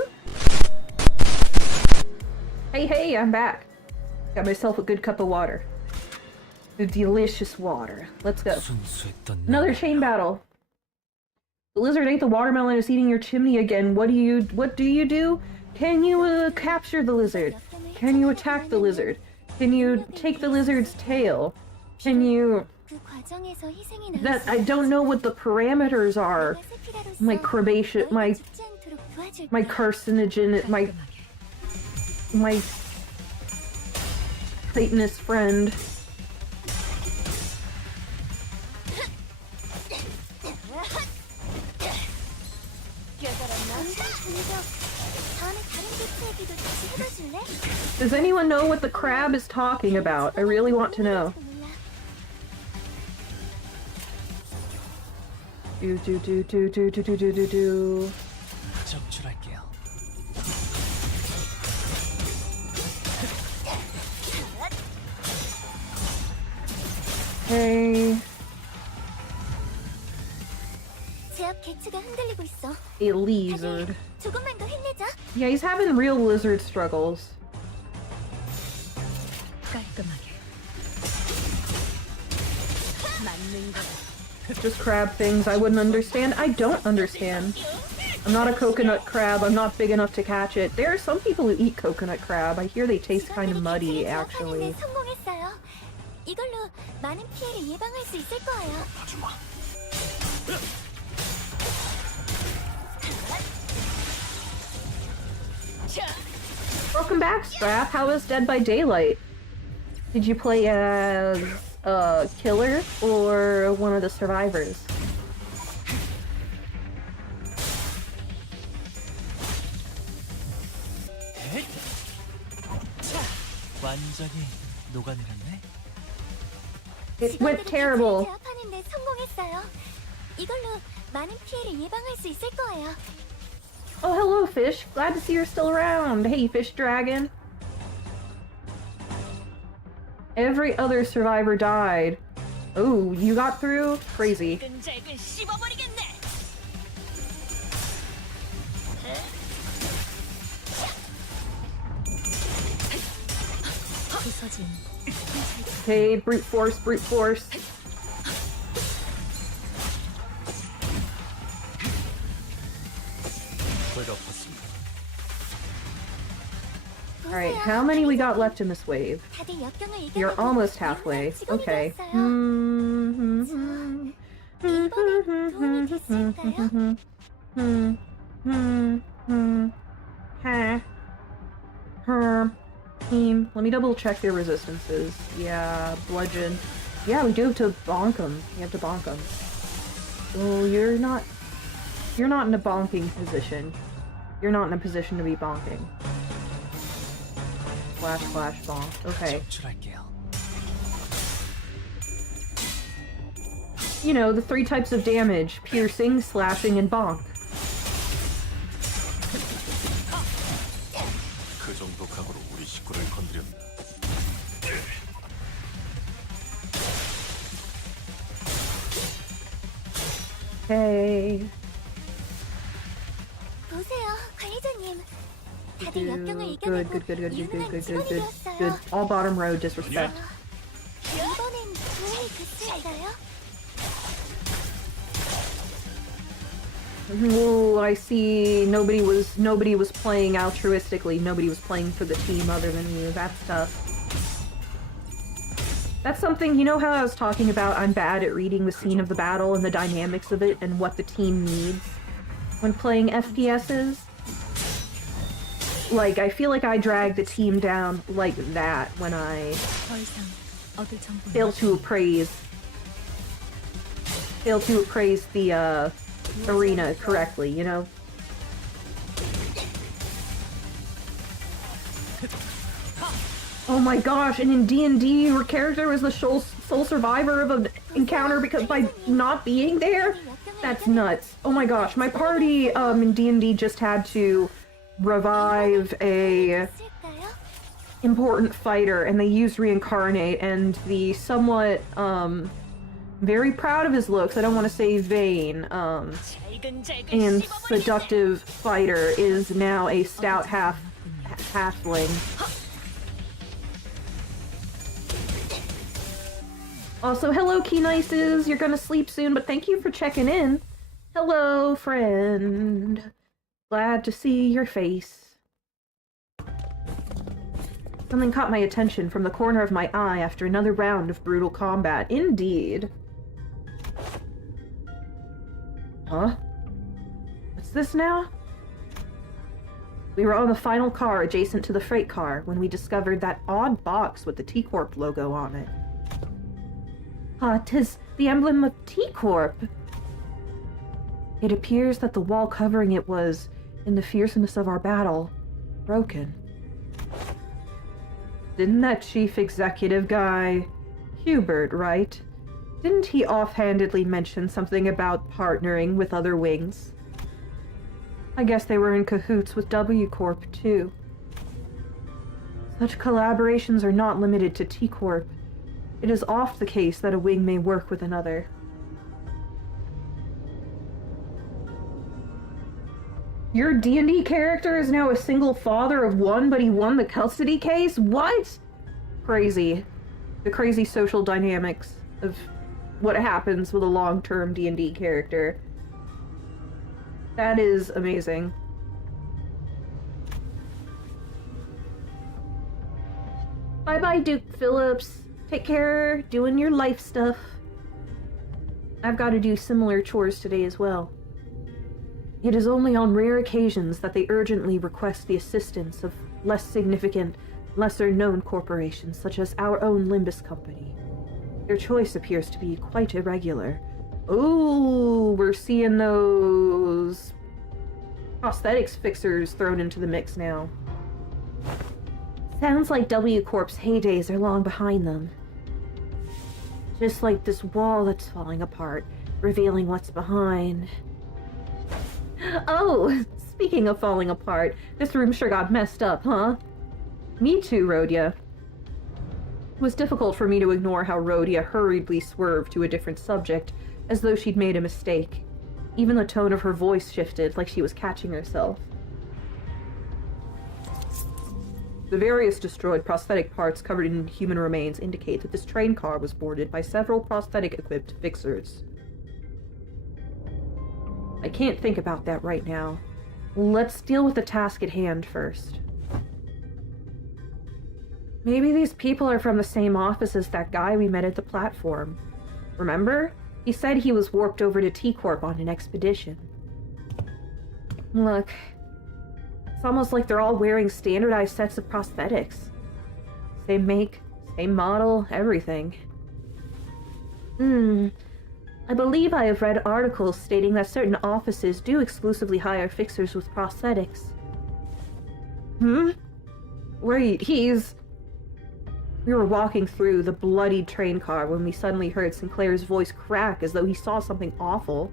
Hey, I'm back. Got myself a good cup of water. The delicious water. Let's go. 순수했던 Another chain battle. The lizard ate the watermelon, is eating your chimney again. What do you do? Can you capture the lizard? Can you attack the lizard? Can you take the lizard's tail? Can you... 그 과정에서 희생이 나올 That 수 I don't know what the parameters are. 내가 세피라로서 My cribation, 너희가 죽지 않도록 도와줄 my 거야. carcinogen, my Satanist friend. 다음에 다른 객체 얘기도 같이 해봐줄래? Does anyone know what the crab is talking about? I really want to know. Do. 적출할게요. Hey, 제 앞 객체가 흔들리고 있어. a lizard. 조금만 더 힘내자. Yeah, he's having real lizard struggles. 깔끔하게. 맞는 거야. Just crab things I wouldn't understand. I don't understand. I'm not a coconut crab. I'm not big enough to catch it. There are some people who eat coconut crab. I hear they taste kind of muddy, actually. 성공했어요. 이걸로 많은 피해를 예방할 수 있을 거예요. 봐주마. Welcome back, Strap. How was Dead by Daylight? Did you play as a killer or one of the survivors? 완전히 녹아내렸네. It went terrible. 제압하는데 성공했어요. 이걸로 많은 피해를 예방할 수 있을 거예요. Oh, hello, Fish. Glad to see you're still around. Hey, Fish Dragon. Every other survivor died. Oh, you got through? Crazy. 부서진 Hey, brute force, brute force. 벌거팠습니다. Alright, how many we got left in this wave? 다들 역경을 이겨내고 You're almost halfway. 직원이 Okay. 되었어요. 이번엔 도움이 됐을까요? Let me double check their resistances. Yeah, bludgeon. Yeah, we do have to bonk them. You have to bonk them. Oh, you're not in a bonking position. You're not in a position to be bonking. Flash, flash, bonk. Okay. 적출할게요. You know, the 3 types of damage. Piercing, slashing, and bonk. 그 정도 각오로 우리 식구를 건드렸나. Hey. 보세요, 관리자님. 다들 Good, 역경을 good, 이겨내고 good, good, good, 유능한 good. 직원이 Good. 되었어요. All bottom row disrespect. 이번엔 도움이 됐을까요? Oh, I see. Nobody was playing altruistically. Nobody was playing for the team other than you. That's tough. That's something, you know how I was talking about I'm bad at reading the scene of the battle and the dynamics of it and what the team needs when playing FPSs? Like, I feel like I drag the team down like that when I 더 이상 얻을 정보는 fail to appraise the arena correctly, you know? Oh my gosh, and in D&D, your character was the sole survivor of an encounter because by not being there? That's nuts. Oh my gosh, my party in D&D just had to revive a 있을까요? important fighter and they used reincarnate, and the somewhat very proud of his looks. I don't want to say vain. And seductive fighter is now a stout halfling. Also, hello, Keynices. You're gonna sleep soon, but thank you for checking in. Hello, friend. Glad to see your face. Something caught my attention from the corner of my eye after another round of brutal combat. Indeed. Huh? What's this now? We were on the final car adjacent to the freight car when we discovered that odd box with the T-Corp logo on it. 'Tis the emblem of T-Corp. It appears that the wall covering it was, in the fierceness of our battle, broken. Didn't that chief executive guy, Hubert, right? Didn't he offhandedly mention something about partnering with other wings? I guess they were in cahoots with W Corp, too. Such collaborations are not limited to T Corp. It is oft the case that a wing may work with another. Your D&D character is now a single father of one, but he won the custody case? What? Crazy. The crazy social dynamics of what happens with a long-term D&D character. That is amazing. Bye-bye, Duke Phillips. Take care, doing your life stuff. I've got to do similar chores today as well. It is only on rare occasions that they urgently request the assistance of less significant, lesser-known corporations such as our own Limbus company. Their choice appears to be quite irregular. Ooh, we're seeing those prosthetics fixers thrown into the mix now. Sounds like W Corp's heydays are long behind them. Just like this wall that's falling apart, revealing what's behind. Oh, speaking of falling apart, this room sure got messed up, huh? Me too, Rhodia. It was difficult for me to ignore how Rhodia hurriedly swerved to a different subject, as though she'd made a mistake. Even the tone of her voice shifted, like she was catching herself. The various destroyed prosthetic parts covered in human remains indicate that this train car was boarded by several prosthetic-equipped fixers. I can't think about that right now. Let's deal with the task at hand first. Maybe these people are from the same office as that guy we met at the platform. Remember? He said he was warped over to T-Corp on an expedition. Look. It's almost like they're all wearing standardized sets of prosthetics. Same make, same model, everything. I believe I have read articles stating that certain offices do exclusively hire fixers with prosthetics. Wait, We were walking through the bloodied train car when we suddenly heard Sinclair's voice crack as though he saw something awful.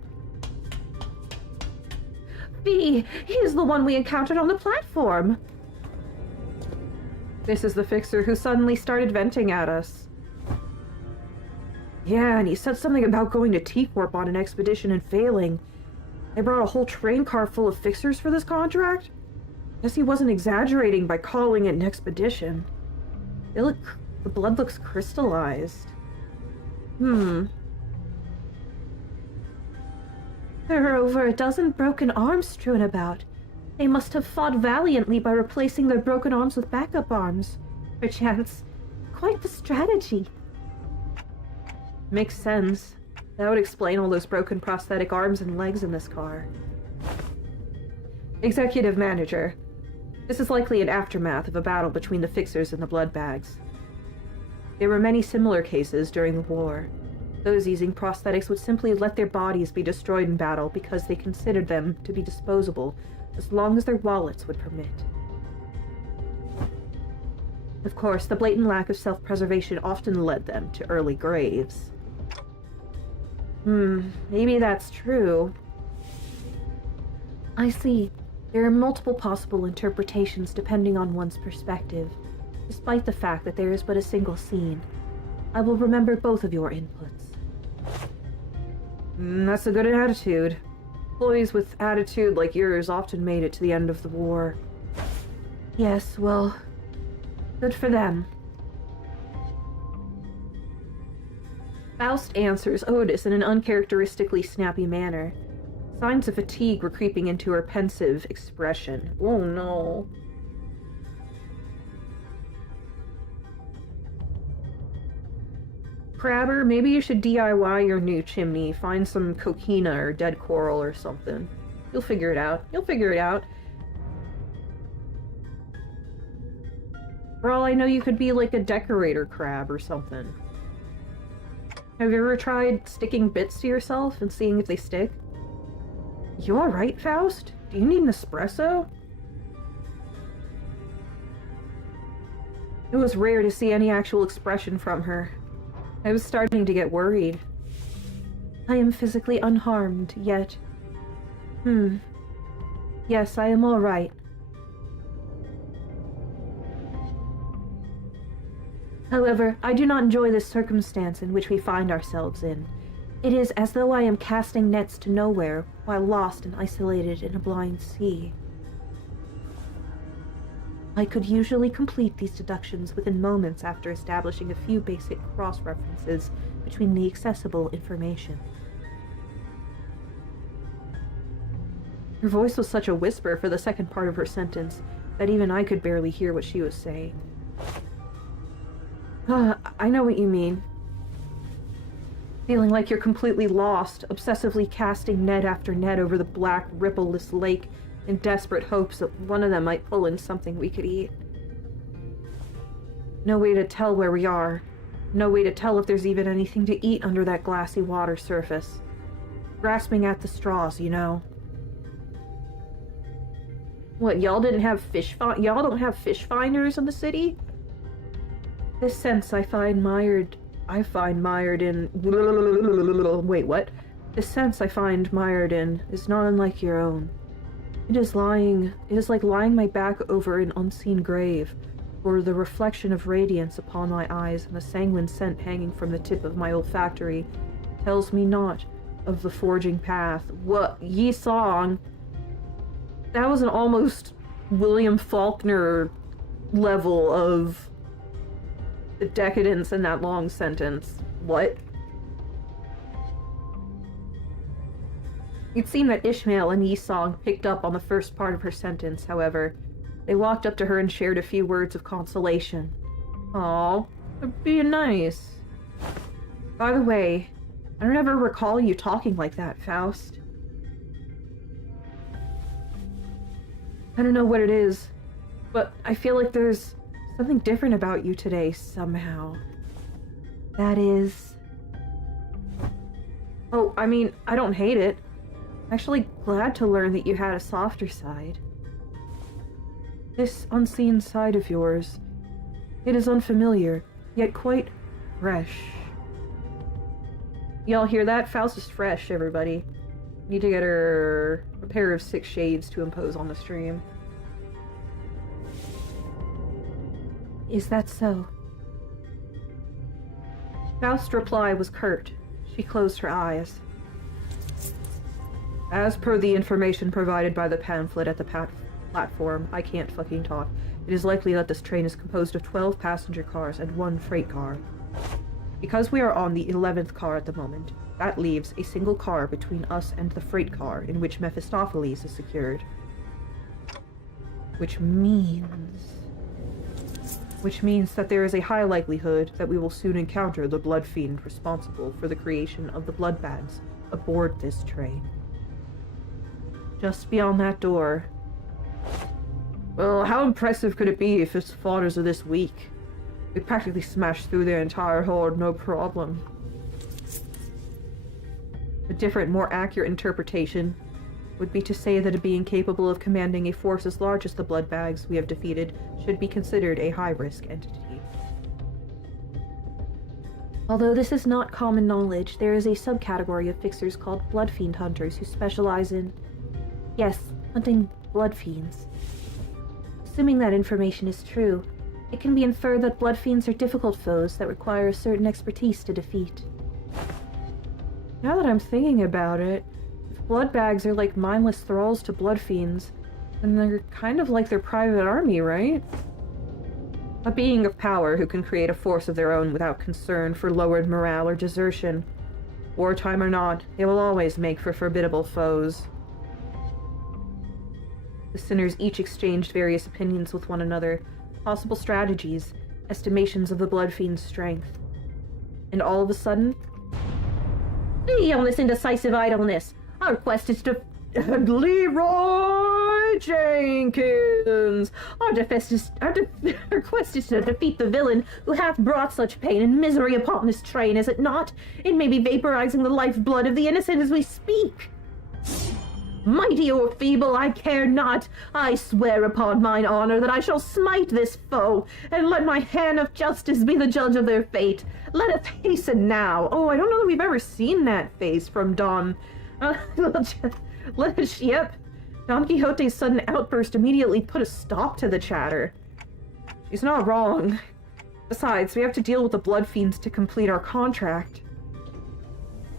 B, he's the one we encountered on the platform! This is the fixer who suddenly started venting at us. Yeah, and he said something about going to T-Corp on an expedition and failing. They brought a whole train car full of fixers for this contract? Guess he wasn't exaggerating by calling it an expedition. The blood looks crystallized. There are over a dozen broken arms strewn about. They must have fought valiantly by replacing their broken arms with backup arms. Perchance. Quite the strategy. Makes sense. That would explain all those broken prosthetic arms and legs in this car. Executive Manager. This is likely an aftermath of a battle between the fixers and the blood bags. There were many similar cases during the war. Those using prosthetics would simply let their bodies be destroyed in battle because they considered them to be disposable as long as their wallets would permit. Of course, the blatant lack of self-preservation often led them to early graves. Maybe that's true. I see. There are multiple possible interpretations depending on one's perspective, despite the fact that there is but a single scene. I will remember both of your inputs. That's a good attitude. Employees with attitude like yours often made it to the end of the war. Yes, well, good for them. Faust answers Otis in an uncharacteristically snappy manner. Signs of fatigue were creeping into her pensive expression. Oh no. Crabber, maybe you should DIY your new chimney. Find some coquina or dead coral or something. You'll figure it out. You'll figure it out. For all I know, you could be like a decorator crab or something. Have you ever tried sticking bits to yourself and seeing if they stick? You alright, Faust? Do you need an espresso? It was rare to see any actual expression from her. I was starting to get worried. I am physically unharmed, yet... Yes, I am all right. However, I do not enjoy this circumstance in which we find ourselves in. It is as though I am casting nets to nowhere, while lost and isolated in a blind sea. I could usually complete these deductions within moments after establishing a few basic cross-references between the accessible information. Her voice was such a whisper for the second part of her sentence that even I could barely hear what she was saying. I know what you mean. Feeling like you're completely lost, obsessively casting net after net over the black, rippleless lake in desperate hopes that one of them might pull in something we could eat. No way to tell where we are. No way to tell if there's even anything to eat under that glassy water surface. Grasping at the straws, you know. What, y'all didn't have y'all don't have fish finders in the city? This sense I find mired in... Wait, what? This sense I find mired in is not unlike your own. It is like lying my back over an unseen grave, or the reflection of radiance upon my eyes and a sanguine scent hanging from the tip of my olfactory tells me not of the forging path. What? Yi Song? That was an almost William Faulkner level of the decadence in that long sentence. What? It seemed that Ishmael and Yi Song picked up on the first part of her sentence, however. They walked up to her and shared a few words of consolation. Aw, they're being nice. By the way, I don't ever recall you talking like that, Faust. I don't know what it is, but I feel like there's something different about you today, somehow. That is... Oh, I mean, I don't hate it. I'm actually glad to learn that you had a softer side. This unseen side of yours, it is unfamiliar, yet quite fresh. Y'all hear that? Faust is fresh, everybody. Need to get her a pair of 6 shades to impose on the stream. Is that so? Faust's reply was curt. She closed her eyes. As per the information provided by the pamphlet at the platform, I can't fucking talk. It is likely that this train is composed of 12 passenger cars and 1 freight car. Because we are on the 11th car at the moment, that leaves a single car between us and the freight car in which Mephistopheles is secured. Which means that there is a high likelihood that we will soon encounter the bloodfiend responsible for the creation of the bloodbaths aboard this train. Just beyond that door. Well, how impressive could it be if its fighters are this weak? We practically smashed through their entire horde, no problem. A different, more accurate interpretation would be to say that a being capable of commanding a force as large as the bloodbags we have defeated should be considered a high-risk entity. Although this is not common knowledge, there is a subcategory of fixers called bloodfiend hunters who specialize in, yes, hunting bloodfiends. Assuming that information is true, it can be inferred that bloodfiends are difficult foes that require a certain expertise to defeat. Now that I'm thinking about it, if blood bags are like mindless thralls to bloodfiends, then they're kind of like their private army, right? A being of power who can create a force of their own without concern for lowered morale or desertion. Wartime or not, they will always make for formidable foes. The sinners each exchanged various opinions with one another, possible strategies, estimations of the bloodfiend's strength. And all of a sudden, "Flee on this indecisive idleness! Our quest is to... Leroy Jenkins! Our quest is to defeat the villain who hath brought such pain and misery upon this train, is it not? It may be vaporizing the lifeblood of the innocent as we speak. Mighty or feeble, I care not. I swear upon mine honor that I shall smite this foe, and let my hand of justice be the judge of their fate. Let us hasten now." Oh, I don't know that we've ever seen that face from Don. Yep. Don Quixote's sudden outburst immediately put a stop to the chatter. She's not wrong. Besides, we have to deal with the bloodfiends to complete our contract.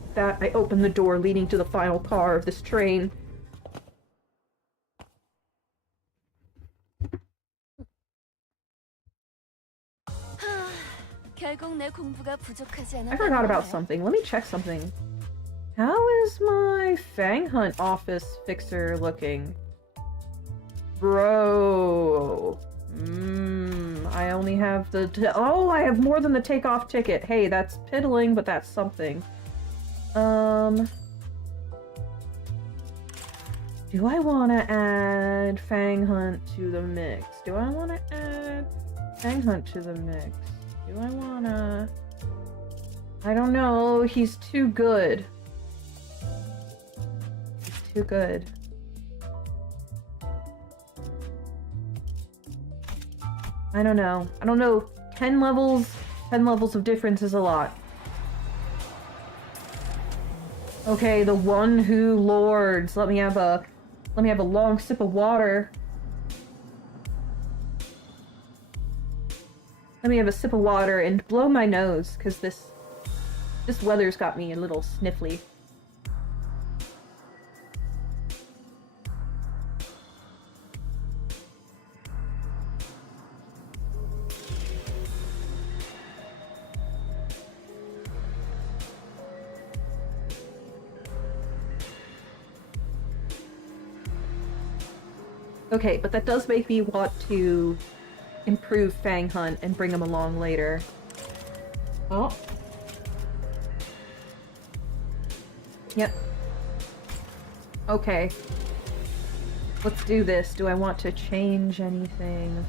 With that, I open the door leading to the final car of this train. I forgot about something. Let me check something. How is my Fang Hunt office fixer looking? Bro. I only have the... Oh, I have more than the takeoff ticket. Hey, that's piddling, but that's something. Do I want to add Fang Hunt to the mix? Do I want to add Fang Hunt to the mix? Do I want to... I don't know. He's too good. Too good. I don't know. 10 levels of difference is a lot. Okay, the one who lords. Let me have a long sip of water. Let me have a sip of water and blow my nose, because this weather's got me a little sniffly. Okay, but that does make me want to improve Fang Hunt and bring him along later. Oh. Yep. Okay. Let's do this. Do I want to change anything?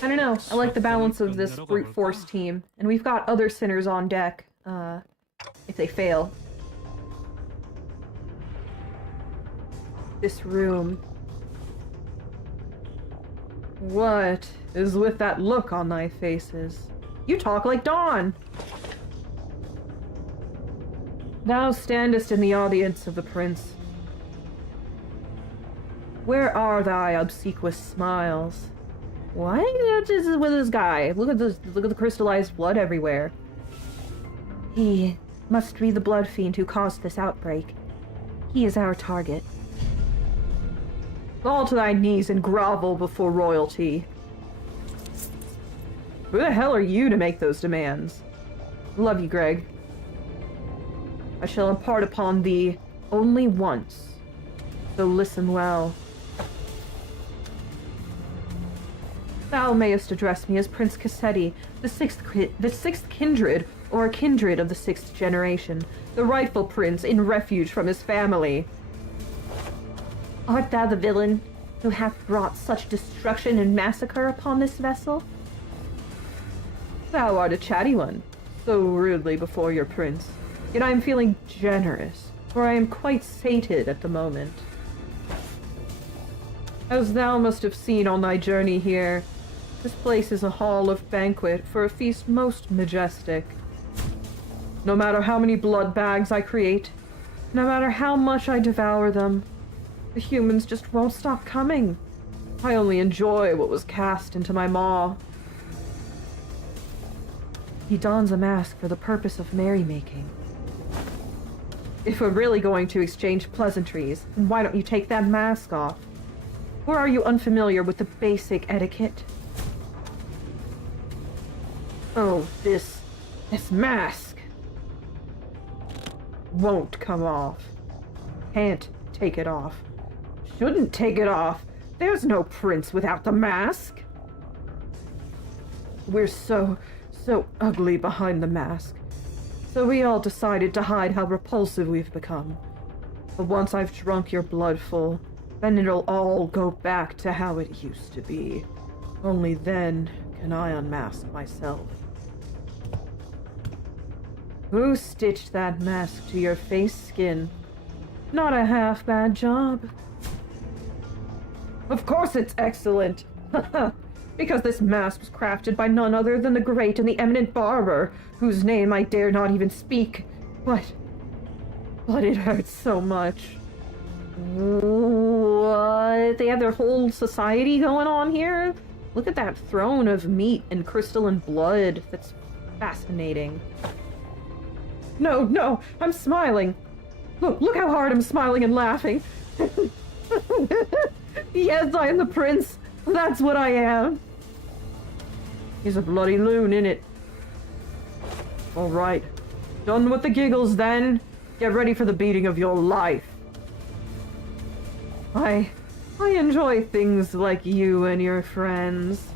I don't know. I like the balance of this brute force team. And we've got other sinners on deck, if they fail. This room. What is with that look on thy faces? You talk like Dawn! Thou standest in the audience of the prince. Where are thy obsequious smiles? What is with this guy? Look at the crystallized blood everywhere. He must be the bloodfiend who caused this outbreak. He is our target. Fall to thy knees and grovel before royalty. Who the hell are you to make those demands? Love you, Greg. I shall impart upon thee only once, so listen well. Thou mayest address me as Prince Cassetti, the sixth kindred, or a kindred of the 6th generation, the rightful prince in refuge from his family. Art thou the villain who hath brought such destruction and massacre upon this vessel? Thou art a chatty one, so rudely before your prince. Yet I am feeling generous, for I am quite sated at the moment. As thou must have seen on thy journey here, This place is a hall of banquet for a feast most majestic. No matter how many blood bags I create, no matter how much I devour them, the humans just won't stop coming. I only enjoy what was cast into my maw. He dons a mask for the purpose of merrymaking. If we're really going to exchange pleasantries, then why don't you take that mask off? Or are you unfamiliar with the basic etiquette? Oh, this mask won't come off. Can't take it off. Shouldn't take it off. There's no prince without the mask. We're so ugly behind the mask. So we all decided to hide how repulsive we've become. But once I've drunk your blood full, then it'll all go back to how it used to be. Only then can I unmask myself. Who stitched that mask to your face skin? Not a half bad job. Of course it's excellent! Because this mask was crafted by none other than the great and the eminent barber, whose name I dare not even speak. But it hurts so much. What? They have their whole society going on here? Look at that throne of meat and crystalline blood. That's fascinating. No, I'm smiling. Look how hard I'm smiling and laughing. Yes, I am the prince. That's what I am. He's a bloody loon, innit? Alright. Done with the giggles then. Get ready for the beating of your life. I enjoy things like you and your friends.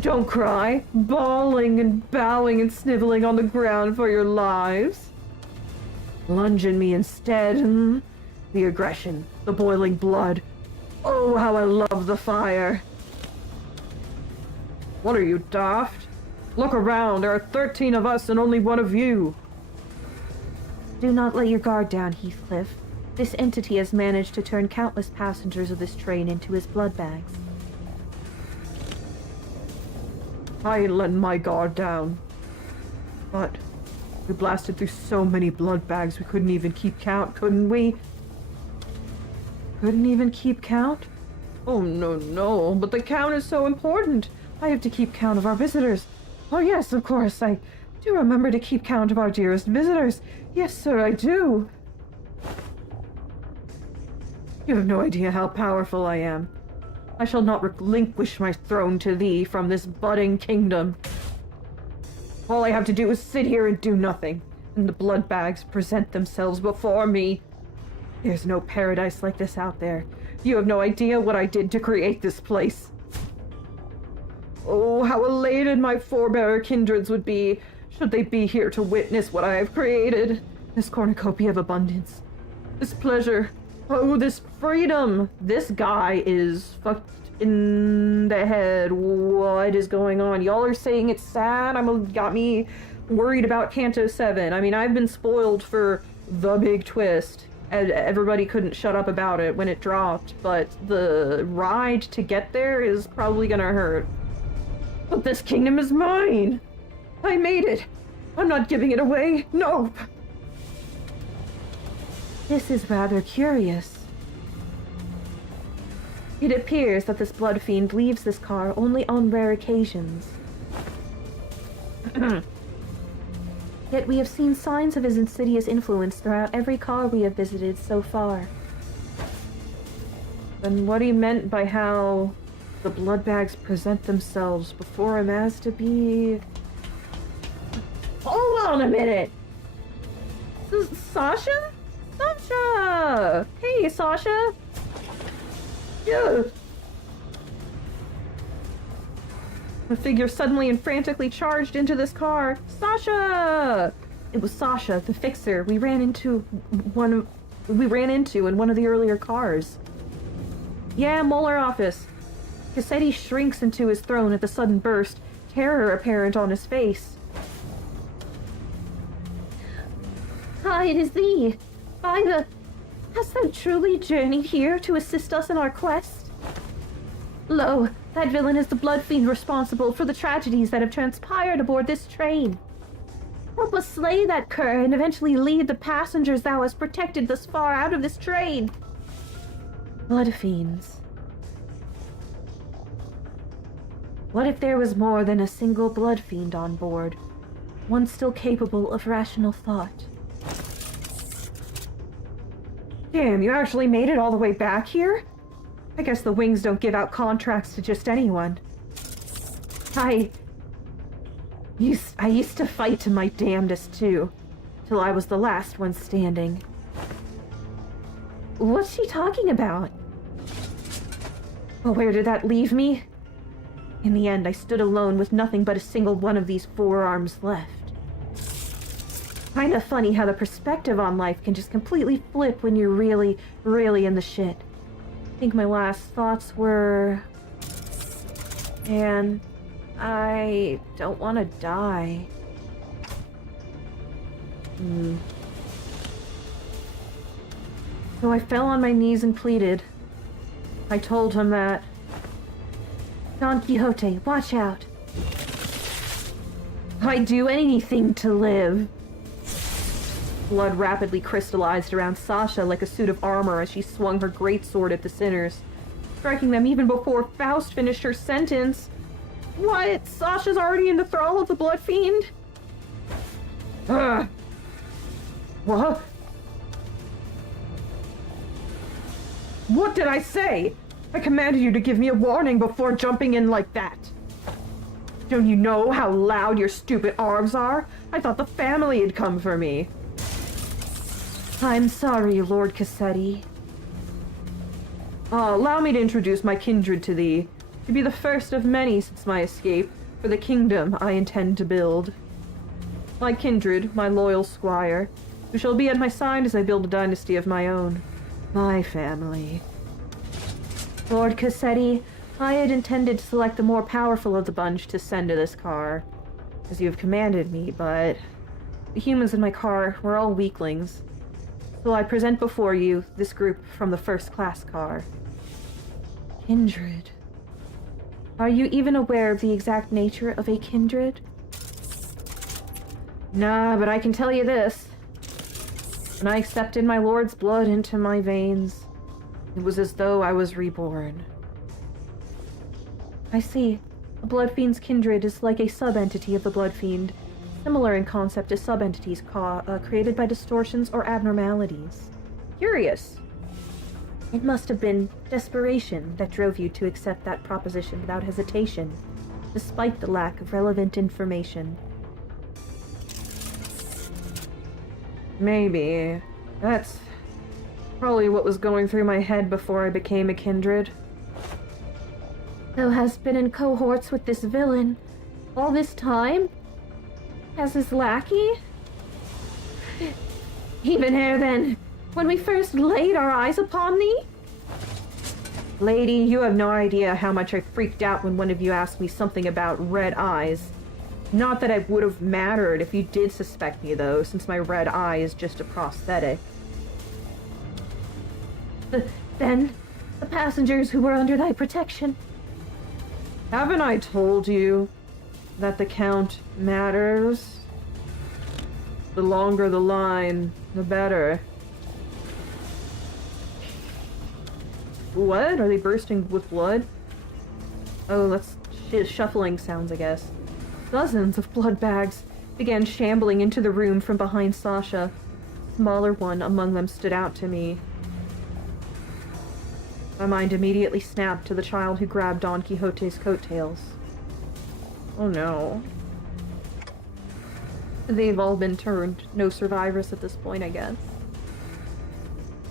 Don't cry, bawling and bowing and sniveling on the ground for your lives. Lunge in me instead. The aggression, the boiling blood. Oh, how I love the fire. What are you, daft? Look around, there are 13 of us and only one of you. Do not let your guard down, Heathcliff. This entity has managed to turn countless passengers of this train into his blood bags. I ain't letting my guard down. But we blasted through so many blood bags we couldn't even keep count, couldn't we? Couldn't even keep count? Oh, no, but the count is so important. I have to keep count of our visitors. Oh, yes, of course, I do remember to keep count of our dearest visitors. Yes, sir, I do. You have no idea how powerful I am. I shall not relinquish my throne to thee from this budding kingdom. All I have to do is sit here and do nothing, and the blood bags present themselves before me. There's no paradise like this out there. You have no idea what I did to create this place. Oh, how elated my forebearer kindreds would be, should they be here to witness what I have created. This cornucopia of abundance. This pleasure. Oh, this freedom. This guy is fucked in the head. What is going on? Y'all are saying it's sad? Got me worried about Canto 7. I mean, I've been spoiled for the big twist. And everybody couldn't shut up about it when it dropped, but the ride to get there is probably gonna hurt. But this kingdom is mine! I made it! I'm not giving it away! Nope! This is rather curious. It appears that this blood fiend leaves this car only on rare occasions. Yet we have seen signs of his insidious influence throughout every car we have visited so far. Then what he meant by how the blood bags present themselves before him as to be... Hold on a minute! Sasha? Sasha! Hey, Sasha! Yeah. The figure suddenly and frantically charged into this car. Sasha! It was Sasha, the fixer we ran into in one of the earlier cars. Yeah, Molar office. Cassetti shrinks into his throne at the sudden burst, terror apparent on his face. Ah, it is thee! Hast thou truly journeyed here to assist us in our quest? Lo, That villain is the bloodfiend responsible for the tragedies that have transpired aboard this train. Help us slay that cur and eventually lead the passengers thou hast protected thus far out of this train. Bloodfiends. What if there was more than a single bloodfiend on board? One still capable of rational thought. Damn, you actually made it all the way back here? I guess the wings don't give out contracts to just anyone. I used to fight to my damnedest too, till I was the last one standing. What's she talking about? Well, where did that leave me? In the end, I stood alone with nothing but a single one of these forearms left. Kinda funny how the perspective on life can just completely flip when you're really, really in the shit. I think my last thoughts were... Man, I don't want to die. So I fell on my knees and pleaded. I told him that... Don Quixote, watch out. I'd do anything to live. Blood rapidly crystallized around Sasha like a suit of armor as she swung her greatsword at the sinners, striking them even before Faust finished her sentence. What? Sasha's already in the thrall of the bloodfiend? What? What did I say? I commanded you to give me a warning before jumping in like that. Don't you know how loud your stupid arms are? I thought the family had come for me. I'm sorry, Lord Cassetti. Allow me to introduce my kindred to thee, to be the first of many since my escape, for the kingdom I intend to build. My kindred, my loyal squire, who shall be at my side as I build a dynasty of my own. My family. Lord Cassetti, I had intended to select the more powerful of the bunch to send to this car, as you have commanded me, but the humans in my car were all weaklings. So I present before you this group from the first-class car. Kindred. Are you even aware of the exact nature of a kindred? Nah, but I can tell you this. When I accepted my lord's blood into my veins, it was as though I was reborn. I see. A bloodfiend's kindred is like a sub-entity of the bloodfiend, similar in concept to sub-entities created by distortions or abnormalities. Curious. It must have been desperation that drove you to accept that proposition without hesitation, despite the lack of relevant information. Maybe. That's probably what was going through my head before I became a kindred. Thou hast been in cohorts with this villain all this time? As his lackey? Even ere then, when we first laid our eyes upon thee? Lady, you have no idea how much I freaked out when one of you asked me something about red eyes. Not that it would have mattered if you did suspect me, though, since my red eye is just a prosthetic. Then, the passengers who were under thy protection. Haven't I told you that the count matters? The longer the line, the better. What? Are they bursting with blood? Oh, that's shuffling sounds, I guess. Dozens of blood bags began shambling into the room from behind Sasha. A smaller one among them stood out to me. My mind immediately snapped to the child who grabbed Don Quixote's coattails. Oh no. They've all been turned. No survivors at this point, I guess.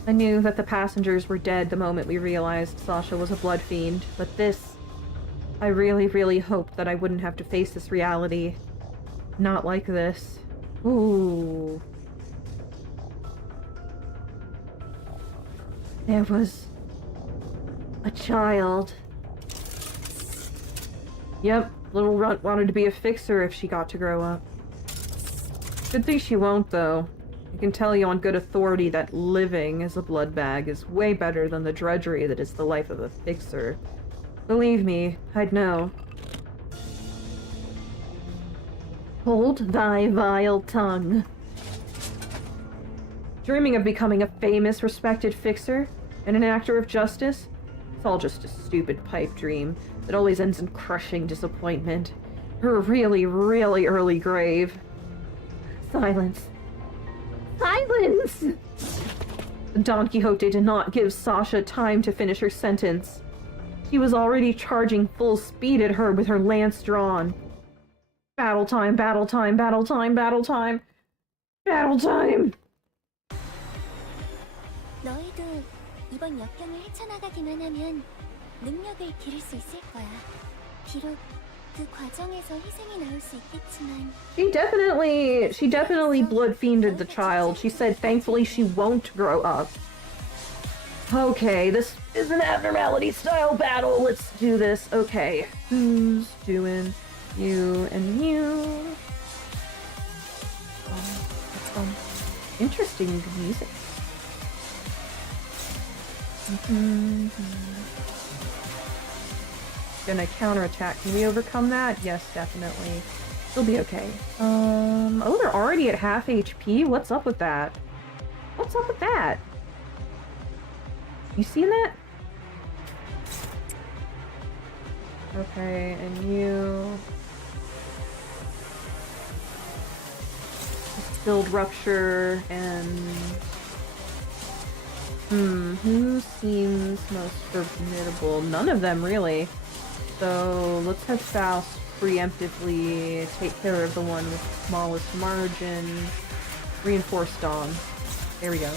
I knew that the passengers were dead the moment we realized Sasha was a blood fiend, but this... I really, really hoped that I wouldn't have to face this reality. Not like this. Ooh. There was... a child. Yep, little runt wanted to be a fixer if she got to grow up. Good thing she won't, though. I can tell you on good authority that living as a blood bag is way better than the drudgery that is the life of a fixer. Believe me, I'd know. Hold thy vile tongue. Dreaming of becoming a famous, respected fixer and an actor of justice? It's all just a stupid pipe dream that always ends in crushing disappointment. Her really, really early grave. Silence. Silence! Don Quixote did not give Sasha time to finish her sentence. He was already charging full speed at her with her lance drawn. Battle time, battle time, battle time, battle time. Battle time! 너희도 이번 역경을 헤쳐나가기만 하면 능력을 기를 수 있을 거야. 비록 그 과정에서 희생이 나올 수 있겠지만 She definitely bloodfiended the child. She said thankfully she won't grow up. Okay, this is an abnormality style battle. Let's do this. Okay, who's doing you and you? Interesting music. Gonna counterattack. Can we overcome that? Yes, definitely. We'll be okay. Oh, they're already at half HP? What's up with that? What's up with that? You seeing that? Okay, and you... Build Rupture, and... who seems most formidable? None of them, really. So, let's have Faust preemptively take care of the one with the smallest margin. Reinforce Dawn. There we go.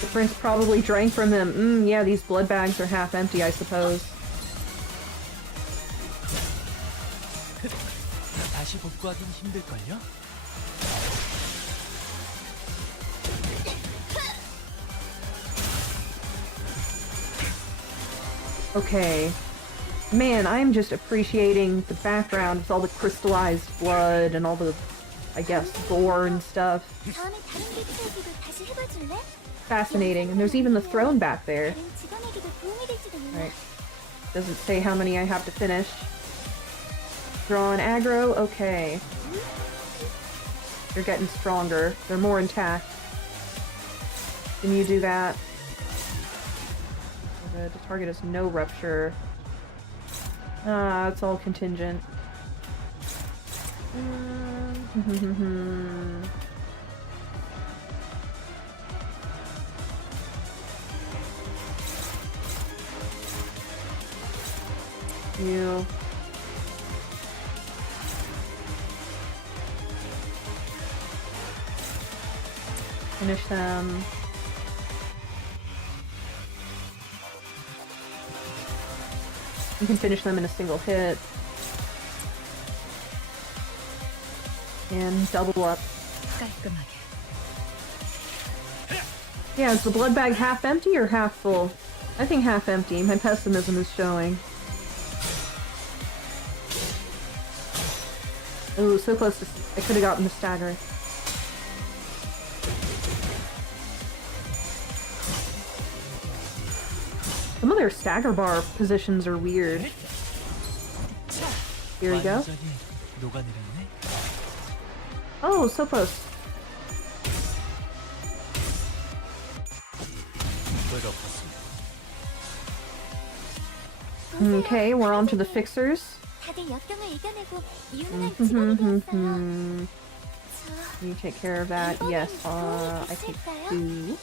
The prince probably drank from them. Yeah, these blood bags are half empty, I suppose. 다시 복구하긴 힘들걸요? Okay. Man, I'm just appreciating the background with all the crystallized blood and all the, I guess, gore and stuff. 다음에 다른 개체에게도 다시 해봐줄래? Fascinating. And there's even the throne back there. 다른 직원에게도 도움이 될지도 몰라. Right. Doesn't say how many I have to finish. Draw an aggro? Okay. You're getting stronger. They're more intact. Can you do that? The target has no rupture. Ah, it's all contingent. You. Finish them. You can finish them in a single hit. And double up. 깔끔하게. Yeah, is the blood bag half empty or half full? I think half empty. My pessimism is showing. Oh, so close to... I could have gotten the stagger. Some of their stagger bar positions are weird. Here we go. 완전히 녹아내렸네. Oh, so close. Okay, we're on to the fixers. 다들 역경을 이겨내고 유능한 직원이 되었어요. You take care of that. Yes, I take 2. And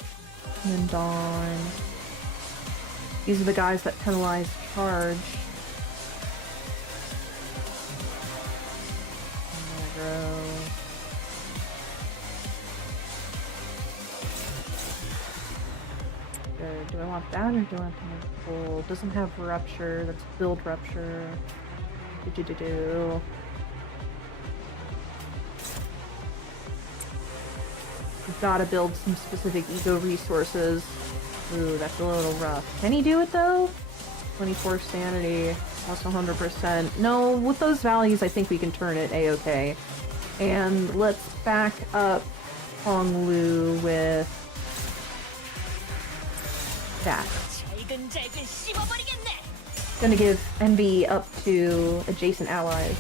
then Dawn. These are the guys that penalize charge. Aggro. Do I want that or do I want the full? Doesn't have rupture. Let's build rupture. Do. We've got to build some specific ego resources. Ooh, that's a little rough. Can he do it though? 24 sanity, plus 100%. No, with those values, I think we can turn it a-okay. And let's back up Hong Lu with that. 잘근잘근 씹어버리겠네. Gonna give envy up to adjacent allies,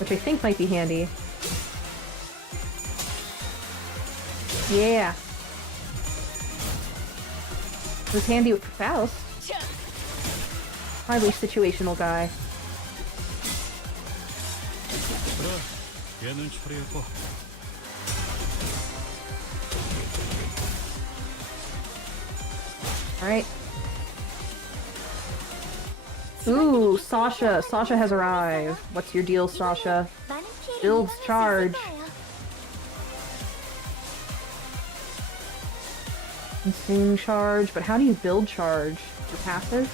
which I think might be handy. Yeah. It was handy with Faust. Highly situational guy. 그래, 얘는 처리했고. Alright. Ooh, Sasha. Sasha has arrived. What's your deal, Sasha? 많은 피해를 Builds 예방할 수 있을 charge. 거예요. Consume charge, but how do you build charge? Your passive?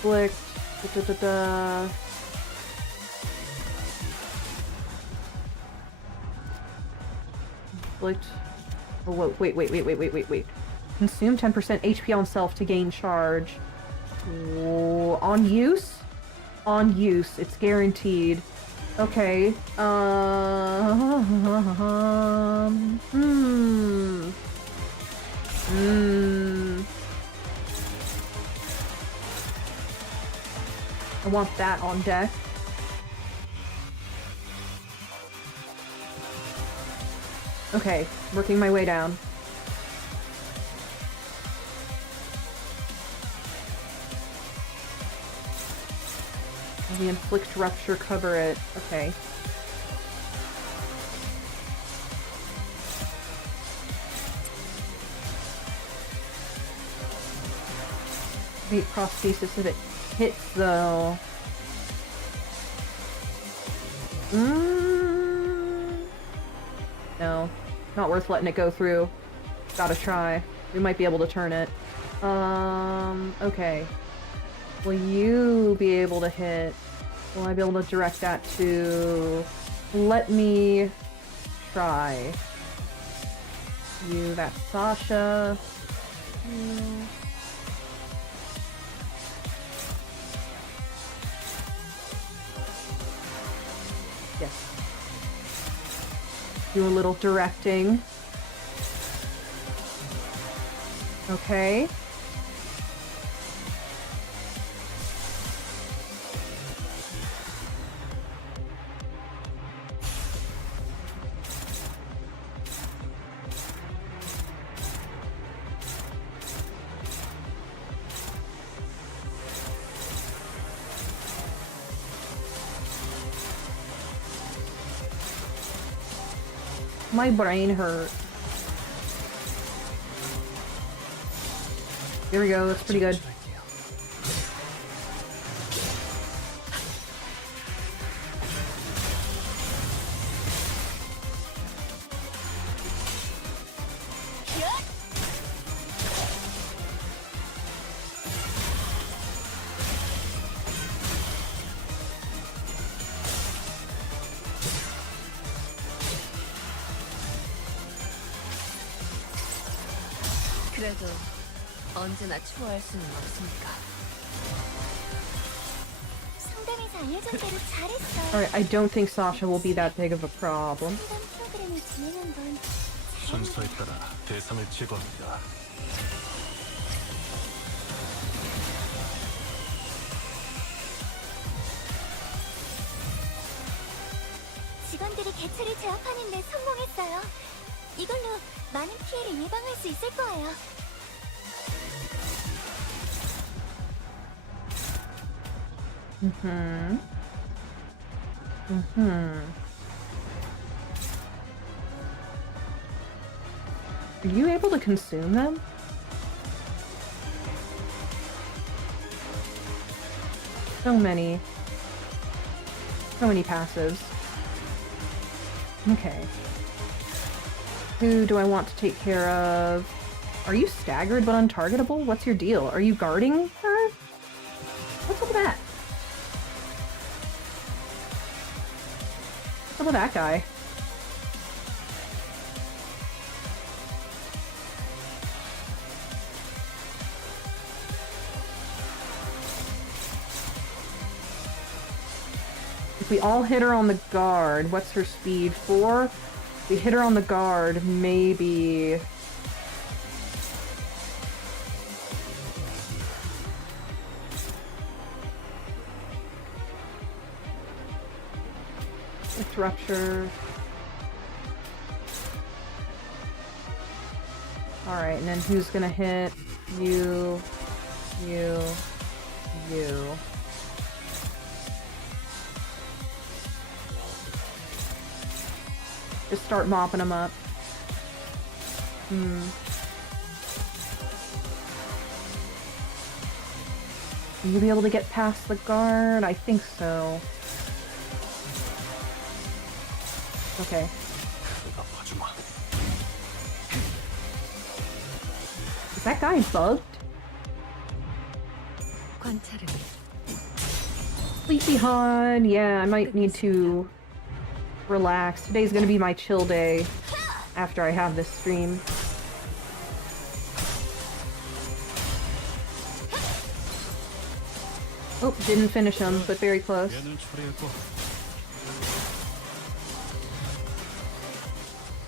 Flick. Da-da-da-da. Flicked. Oh, whoa, wait. Consume 10% HP on self to gain charge. Whoa. On use? On use. It's guaranteed. Okay. I want that on deck. Okay, working my way down. The inflict rupture, cover it. Okay. Wait, prosthesis if it hits though. No. Not worth letting it go through. Gotta try. We might be able to turn it. Okay. Will you be able to hit? Will I be able to direct that to... Let me try. You, that's Sasha. Yes. Do a little directing. Okay. My brain hurt. Here we go, that's pretty good. 그래도 언제나 추월할 수는 없으니까. 상담에서 알려준 대로 잘했어. Alright, I don't think Sasha will be that big of a problem. 상담 프로그램을 진행한 건 순서에 따라 대상을 제거합니다. 직원들이 개체를 제압하는 데 성공했어요. 이걸로 많은 피해를 예방할 수 있을 거예요. Are you able to consume them? So many passives. Okay. Who do I want to take care of? Are you staggered but untargetable? What's your deal? Are you guarding her? What's up with that? What's up with that guy? If we all hit her on the guard, what's her speed? 4? If we hit her on the guard, maybe... Force rupture. Alright, and then who's gonna hit? You. You. You. Just start mopping them up. Will you be able to get past the guard? I think so. Okay. 내가 봐주마. Is that guy bugged? 관찰을 Sleepy Hod. Yeah, I might need to relax. Today's gonna be my chill day after I have this stream. Oh, didn't finish him, but very close. 얘는 처리했고.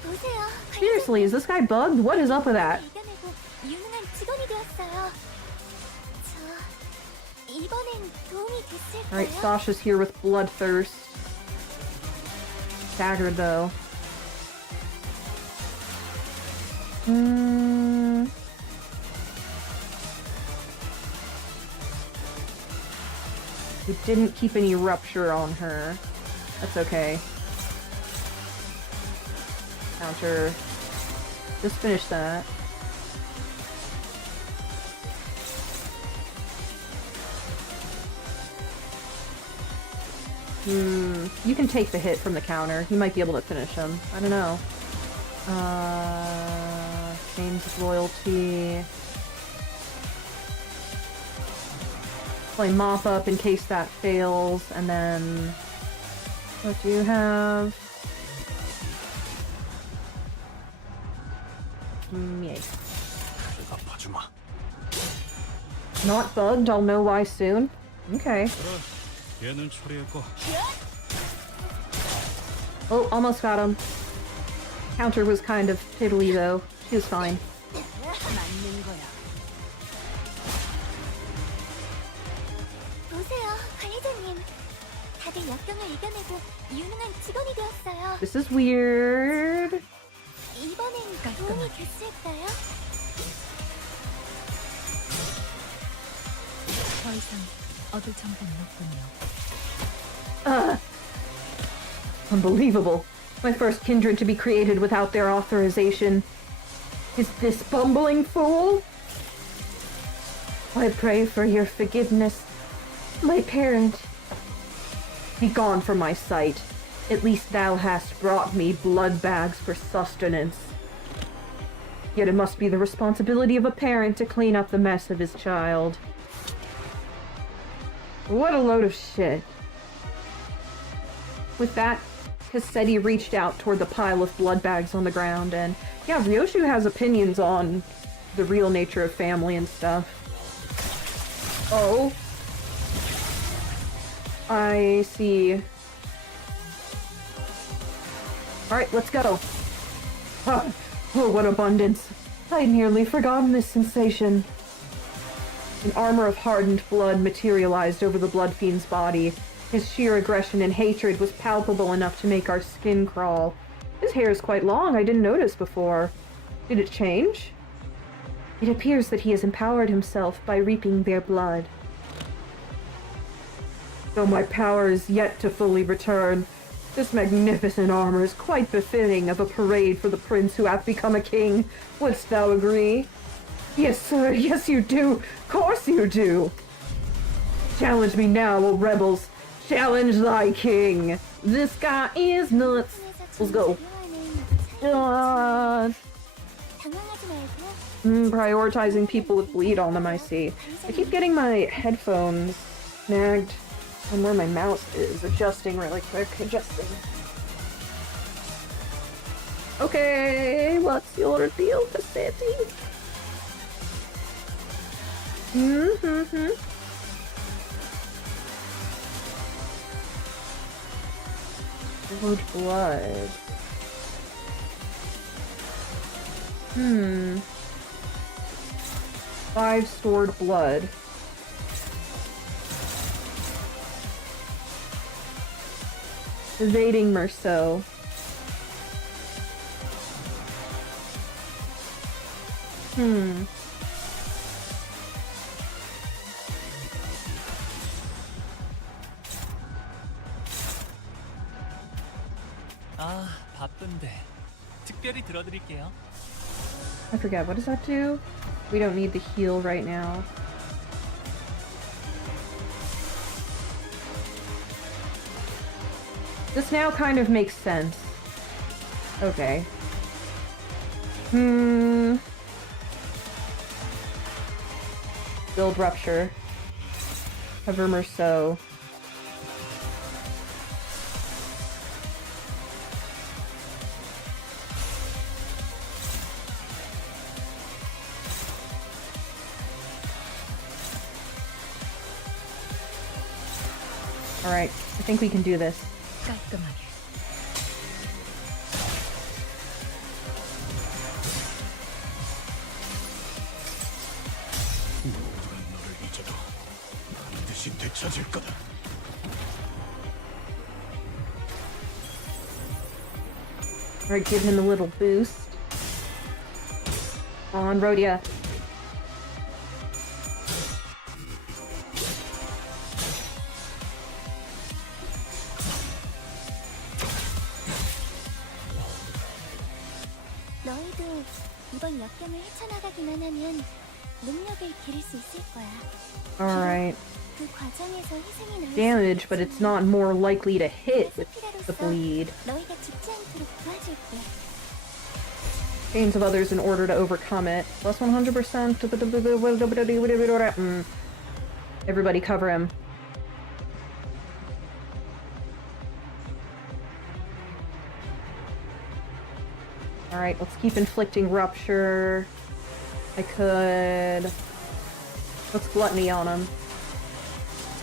보세요. Seriously, is this guy bugged? What is up with that? 이겨내고 유능한 직원이 되었어요. 저 이번엔 도움이 됐을까요? Alright, Sasha's here with Bloodthirst. Staggered though. We didn't keep any rupture on her. That's okay. Counter. Just finish that. You can take the hit from the counter. You might be able to finish him. I don't know. Chains of Loyalty. Play Mop Up in case that fails, and then... What do you have? Yay. 내가 봐주마. Not bugged, I'll know why soon. Okay. 그래, 얘는 처리했고. Oh, almost got him. Counter was kind of piddly though. She was fine. 맞는 거야. 보세요, 관리자님. 다들 역경을 이겨내고 유능한 직원이 되었어요. This is weird. 이번엔 도움이 됐을까요? 더 이상 얻을 정보는 없군요. Unbelievable. My first kindred to be created without their authorization. Is this bumbling fool? I pray for your forgiveness, my parent. Be gone from my sight. At least thou hast brought me blood bags for sustenance. Yet it must be the responsibility of a parent to clean up the mess of his child. What a load of shit. With that, Cassetti reached out toward the pile of blood bags on the ground, and yeah, Ryoshu has opinions on the real nature of family and stuff. Oh. I see. Alright, let's go. Oh, what abundance. I had nearly forgotten this sensation. An armor of hardened blood materialized over the bloodfiend's body. His sheer aggression and hatred was palpable enough to make our skin crawl. His hair is quite long, I didn't notice before. Did it change? It appears that he has empowered himself by reaping their blood. Though my power is yet to fully return, this magnificent armor is quite befitting of a parade for the prince who hath become a king. Wouldst thou agree? Yes, sir, yes you do. Course you do. Challenge me now, O rebels. Challenge thy king. This guy is nuts. Let's go. 당황하지 말고. Prioritizing people with bleed on them, I see. I keep getting my headphones snagged on where my mouse is. Adjusting really quick. Adjusting. Okay, what's your deal, Cassetti? Stored blood. 5 stored blood. evading Merceau. 아, 바쁜데. 특별히 들어드릴게요. I forget, what does that do? We don't need the heal right now. This now kind of makes sense. Okay. Build Rupture. Cover Merceau. Alright, I think we can do this. 깔끔하게. 모두가 너를 잊어도 반드시 되찾을 거다. Alright, give him a little boost. On, Rhodia. 너희도 이번 역경을 헤쳐나가기만 하면 능력을 기를 수 있을 거야. Alright. 그 과정에서 희생이 나올 Damage, 수 but 있겠지만 it's not more likely to hit with the 스피라로서 bleed. 너희가 죽지 않도록 도와줄게. Gains of others in order to overcome it. Plus 100%. Everybody cover him. Alright, let's keep inflicting rupture. I could... Let's gluttony on him.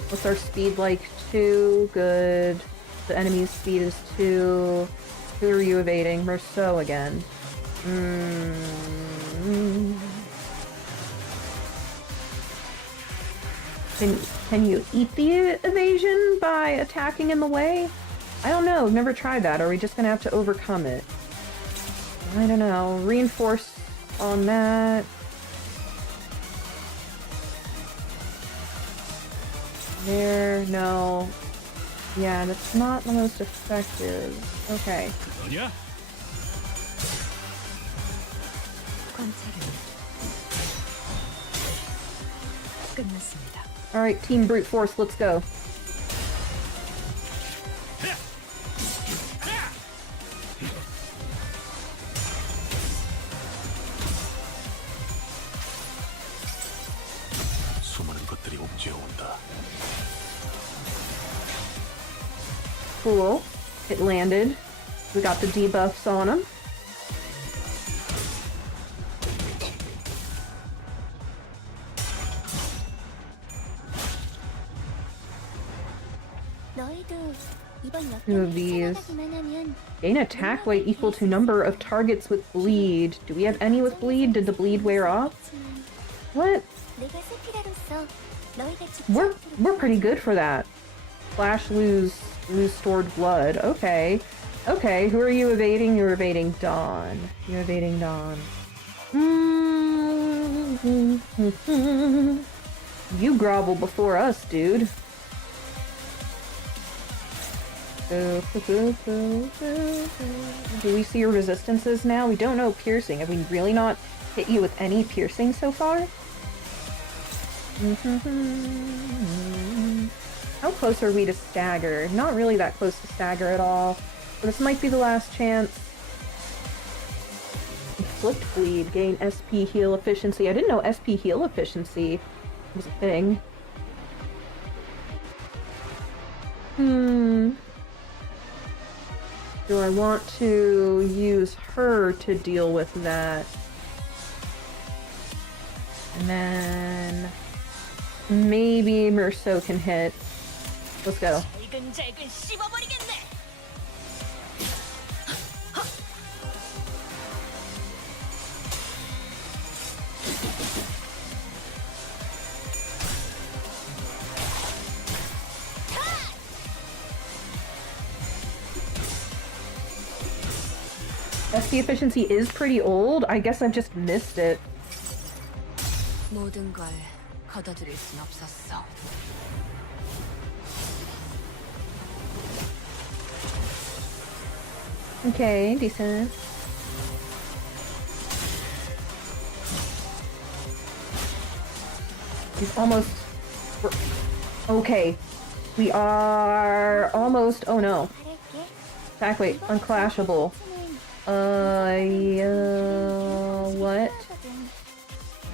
What's our speed like? 2. Good. The enemy's speed is 2. Who are you evading? Merceau again. Can you eat the evasion by attacking in the way? I don't know. I've never tried that. Are we just gonna have to overcome it? I don't know. Reinforce on that. There, no. Yeah, that's not the most effective. Okay. 너냐? 관찰은 끝났습니다. Alright, Team Brute Force, let's go. 수많은 것들이 옥죄어온다. Cool. It landed. We got the debuffs on him. 너희도 이번 Two 역경을 of these. 헤쳐나가기만 하면 Gain attack weight equal to number of targets with bleed. Do we have any with bleed? Did the bleed wear off? What? 내가 스피라로서 너희가 죽지 We're 않도록 pretty good for that. Slash lose stored blood. Okay. Okay, who are you evading? You're evading Dawn. You're evading Dawn. You grovel before us, dude. Do we see your resistances now? We don't know piercing. Have we really not hit you with any piercing so far? How close are we to stagger? Not really that close to stagger at all. But this might be the last chance. Inflict bleed. Gain SP heal efficiency. I didn't know SP heal efficiency was a thing. Do I want to use her to deal with that? And then... maybe Merceau can hit. Let's go. 잘근잘근 씹어버리겠네. HP efficiency is pretty old. I guess I've just missed it. 모든 걸 거둬들일 순 없었어. Okay, decent. He's almost... Okay. We are almost... Oh no. 바랄게. Back, wait. Unclashable. What?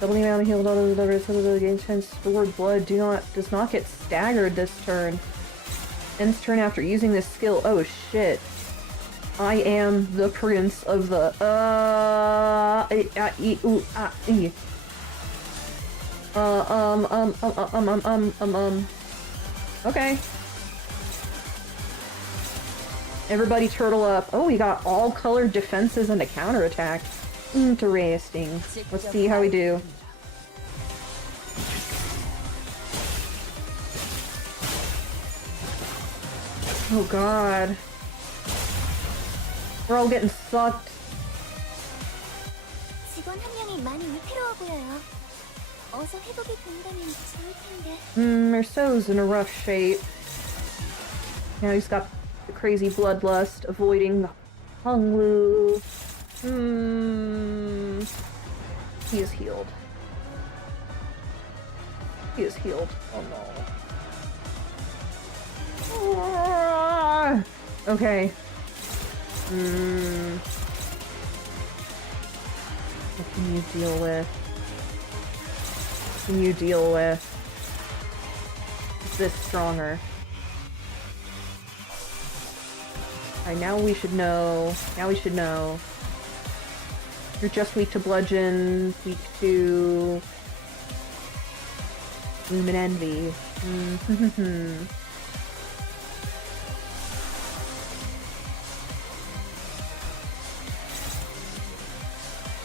Double the amount of healed auto delivers so the gain chance stored blood does not get staggered this turn. Ends turn after using this skill. Oh shit. I am the prince of the Okay. Everybody turtle up. Oh, we got all colored defenses and a counterattack. Interesting. Let's see how we do. Oh god. We're all getting sucked. 직원 한 명이 많이 위태로워 보여요. 어서 회복이 된다면 좋을 텐데. Merceau's in a rough shape. Now he's got the crazy bloodlust, avoiding the Honglu. He is healed. He is healed. Oh no. Okay. What can you deal with? What can you deal with? Is this stronger? Alright, now we should know. Now we should know. You're just weak to bludgeon, weak to gloom and envy.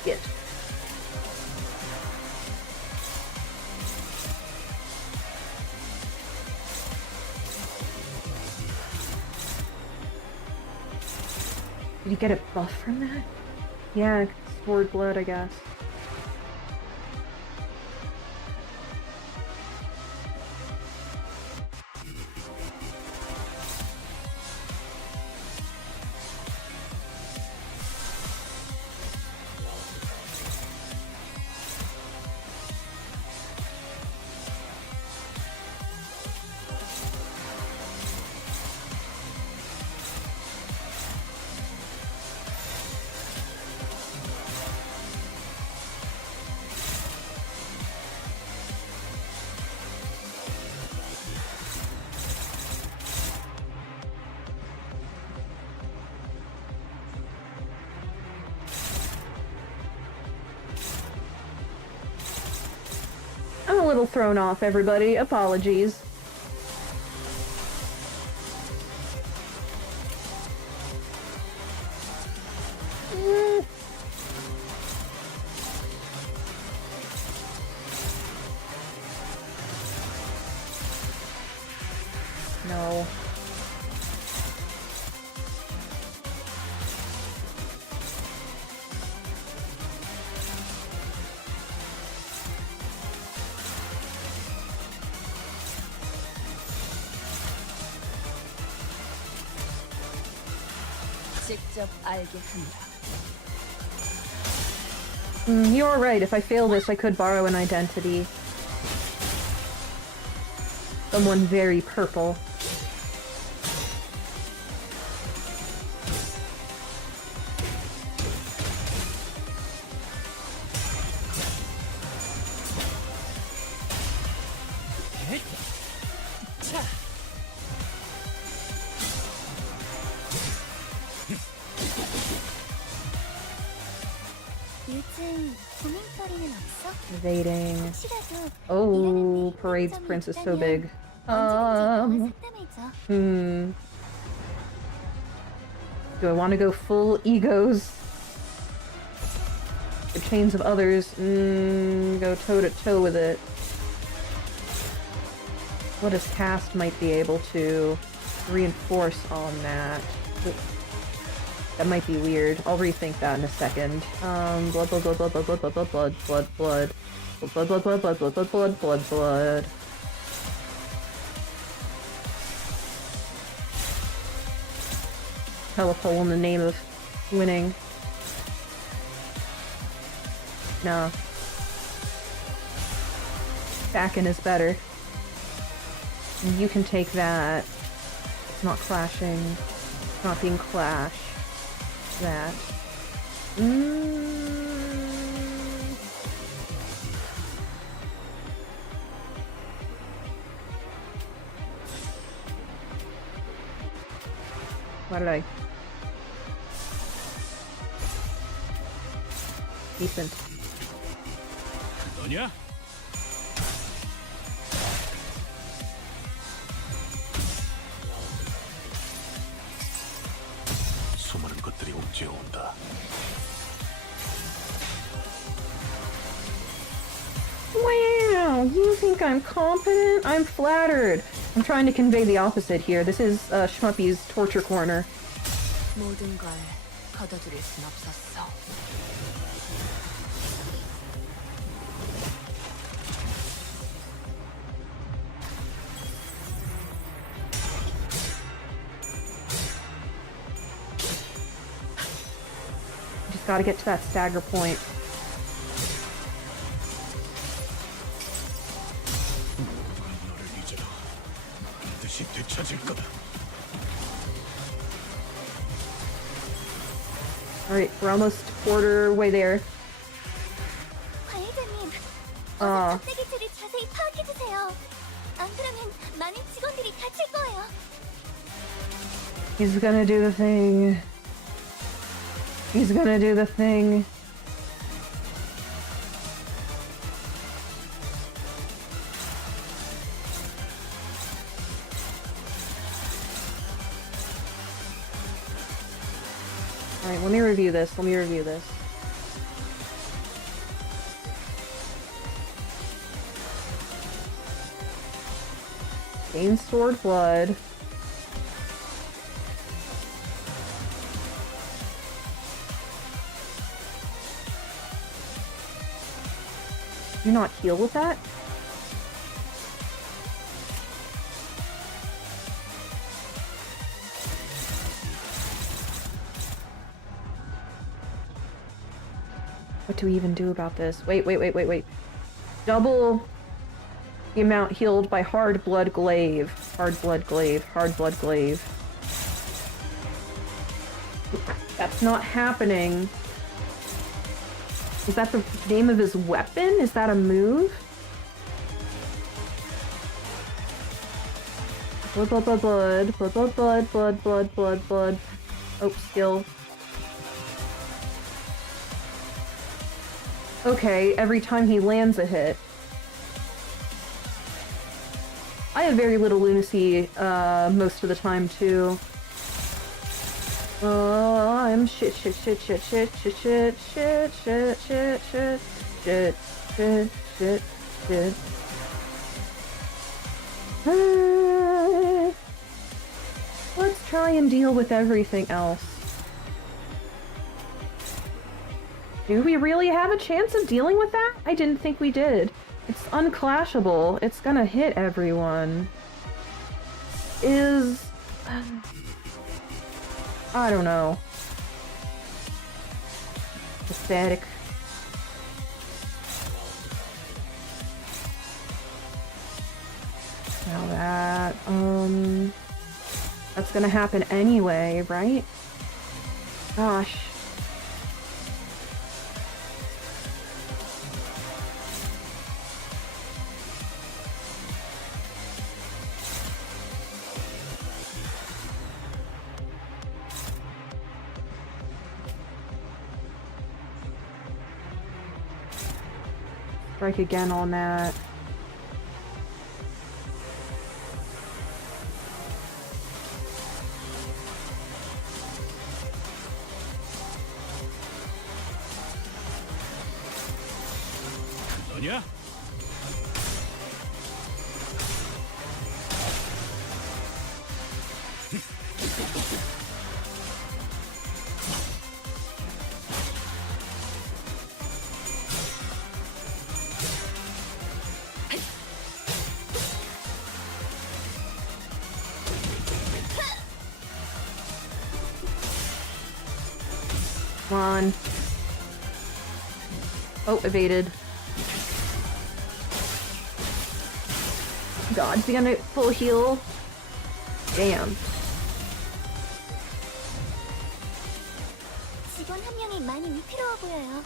Shit. Did you get a buff from that? Yeah, stored blood, I guess. I'm a little thrown off, everybody. Apologies. No. 직접 알게 한다. You're right. If I fail this, I could borrow an identity. Someone very purple. 차. 요즘 고민거리는 없어? Evading. 혹시라도 Oh, Parade's Prince is so big. 언제든지 상담해줘. Do I want to go full egos? The chains of others. Go toe to toe with it. What his cast might be able to reinforce on that. That might be weird. I'll rethink that in a second. Blood, blood, blood, blood, blood, blood, blood, blood, blood, blood, blood. Blood, blood, blood, blood, blood, blood, blood, blood, blood. Telepole in the name of winning. No. Backing is better. You can take that. It's not clashing. It's not being clashed. That. Why did I? Decent. 너냐? 수많은 것들이 옥죄어온다. Wow, you think I'm competent? I'm flattered. I'm trying to convey the opposite here. This is Schmuppy's torture corner. 모든 걸 거둬들일 순 없었어. Just gotta get to that stagger point. 너를 잊어도 반드시 되찾을 거다. Alright, we're almost quarter way there. 관리자님, 아. 껍데기줄을 자세히 파악해주세요. 안 그러면 많은 직원들이 다칠 거예요. He's gonna do the thing. He's gonna do the thing. Alright, let me review this. Let me review this. Gain stored blood. Do you not heal with that? What do we even do about this? Wait. Double the amount healed by hard blood glaive. Hard blood glaive. Hard blood glaive. That's not happening. Is that the name of his weapon? Is that a move? Blood, blood, blood, blood. Blood, blood, blood, blood, blood, blood, blood. Oh, skill. Okay, every time he lands a hit. I have very little lunacy, most of the time, too. I'm shit. Let's try and deal with everything else. Do we really have a chance of dealing with that? I didn't think we did. It's unclashable. It's gonna hit everyone. I don't know. Pathetic. Now that, that's gonna happen anyway, right? Gosh. Strike again on that. 너냐? Come on. Oh, evaded. God, is he gonna full heal? Damn. 직원 한 명이 많이 위태로워 보여요.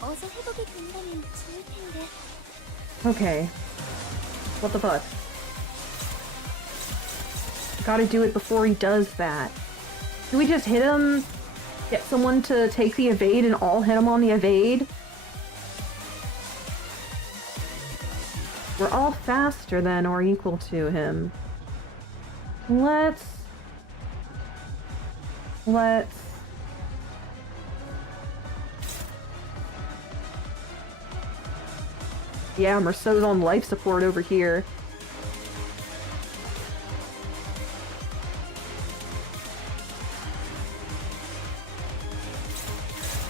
어서 회복이 된다면 좋을 텐데. Okay. What the fuck? Gotta do it before he does that. Do we just hit him? Get someone to take the evade and all hit him on the evade? We're all faster than or equal to him. Let's... Yeah, Merceau's on life support over here.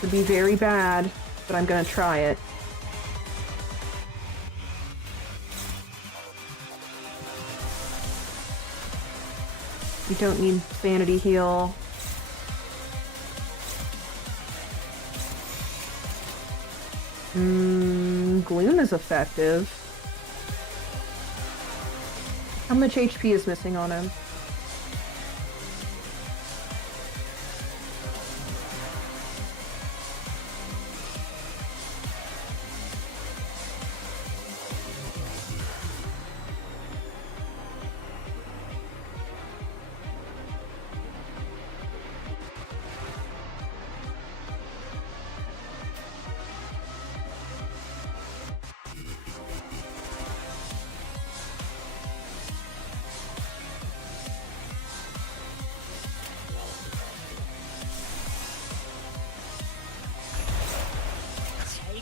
Could be very bad, but I'm gonna try it. You don't need sanity heal. Gloom is effective. How much HP is missing on him?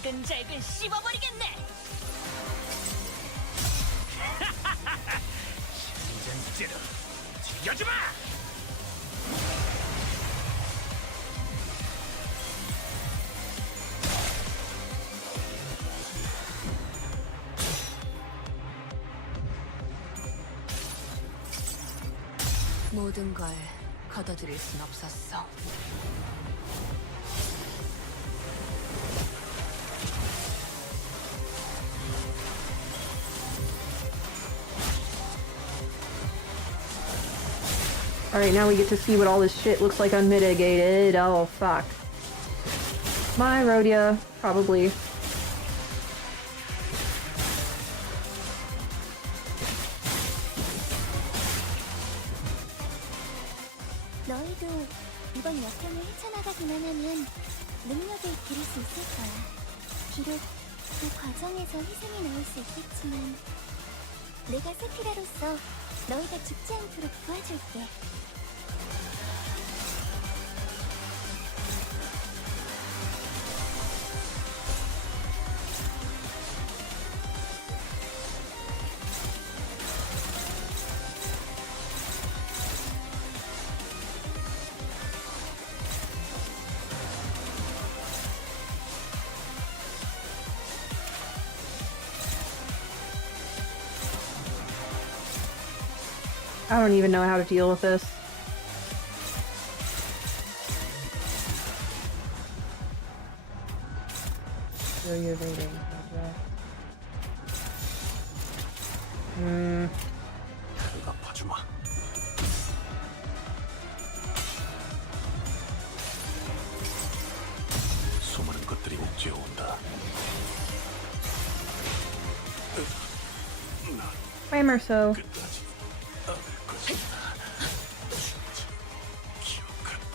잘근잘근 씹어버리겠네. 심장째로 죽여주마! 모든 걸 거둬들일 순 없었어. Alright, now we get to see what all this shit looks like unmitigated. Oh, fuck. My Rhodia, probably. 너희도 이번 역경을 헤쳐나가기만 하면 능력을 기를 수 있을 거야. 비록 그 과정에서 희생이 나올 수 있겠지만 내가 세피라로서 너희가 죽지 않도록 도와줄게. I don't even know how to deal with this. Feel your rating. 아파주마. 수많은 것들이 옥죄어온다. Bye, Merceau. 끝까지 안할 것이다. 기억한다.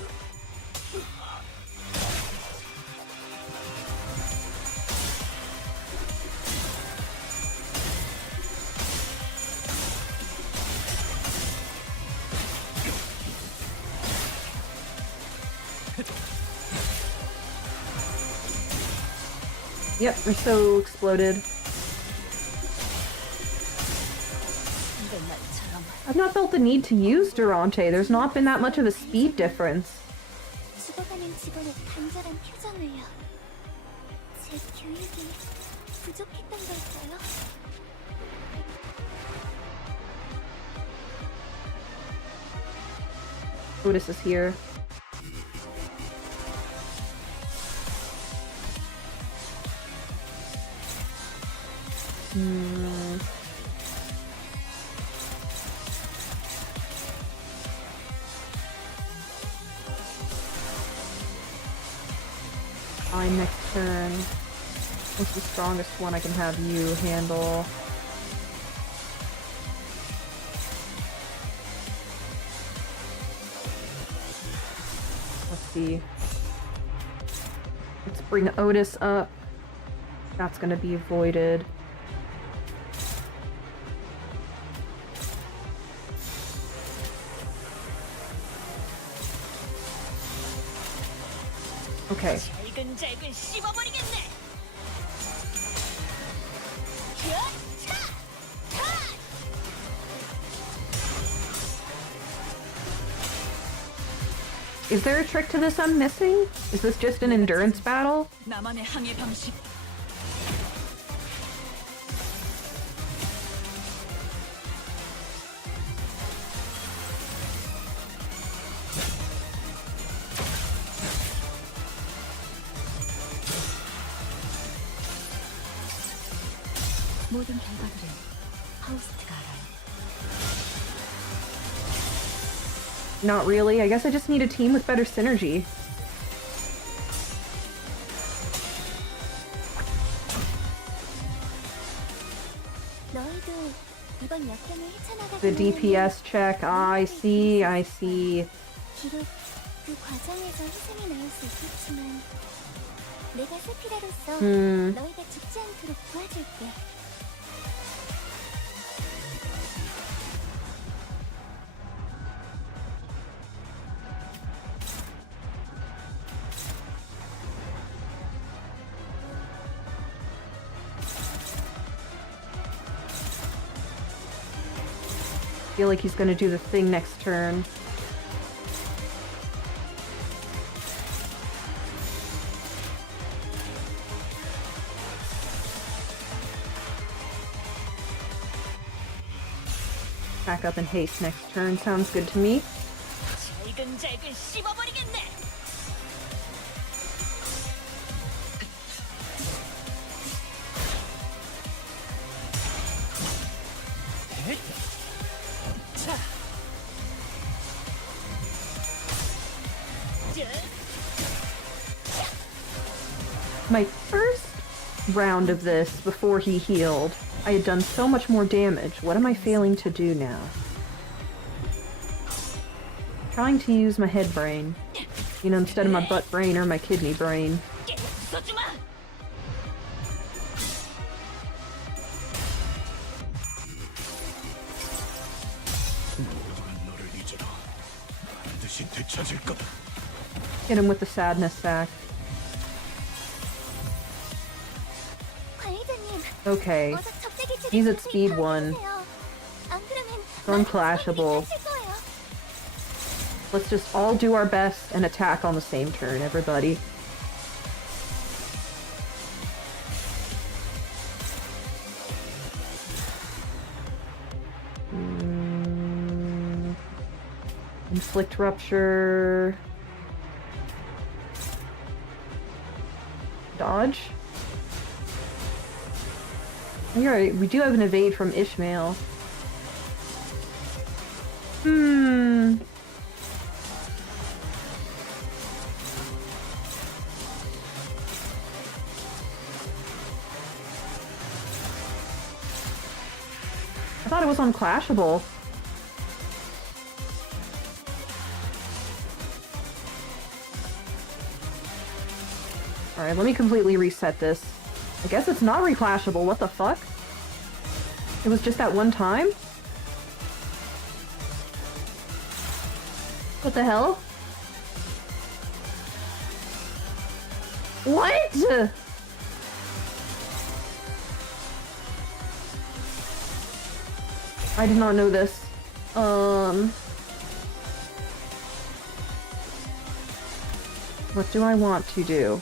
Yep, Merceau exploded. I've not felt the need to use Durante. There's not been that much of a speed difference. 죽어가는 직원의 간절한 표정을요. 제 교육이 부족했던 걸까요? Otis is here. fine next turn. What's the strongest one I can have you handle? Let's see. Let's bring Otis up. That's gonna be avoided. Okay. 잘근잘근 씹어버리겠네. Is there a trick to this I'm missing? Is this just an endurance battle? 나만의 항해 방식. 모든 결과들은 하우스트가 알아요. Not really. I guess I just need a team with better synergy. 너희도 이번 역경을 The 헤쳐나가기만 DPS check. Ah, I see. I see. 비록 그 과정에서 희생이 나올 수 있겠지만 내가 세피라로서 너희가 죽지 않도록 도와줄게. Feel like he's gonna do the thing next turn. Back up and haste next turn. Sounds good to me. 잘근잘근 씹어버리겠네. My first round of this before he healed, I had done so much more damage. What am I failing to do now? Trying to use my head brain. You know, instead of my butt brain or my kidney brain. 써주마. 모두가 너를 잊어도 반드시 되찾을 거다. Hit him with the sadness sack. 관리자님, Okay. 어서 적대기 쪽에 He's at 자세히 speed 1. 살펴보세요. 안 그러면 Unclashable. 많은 소문이 나실 거예요. Let's just all do our best and attack on the same turn, everybody. Inflict rupture. Dodge. You're right, we do have an evade from Ishmael. I thought it was unclashable. Alright, let me completely reset this. I guess it's not reclashable. What the fuck? It was just that one time? What the hell? What? I did not know this. What do I want to do?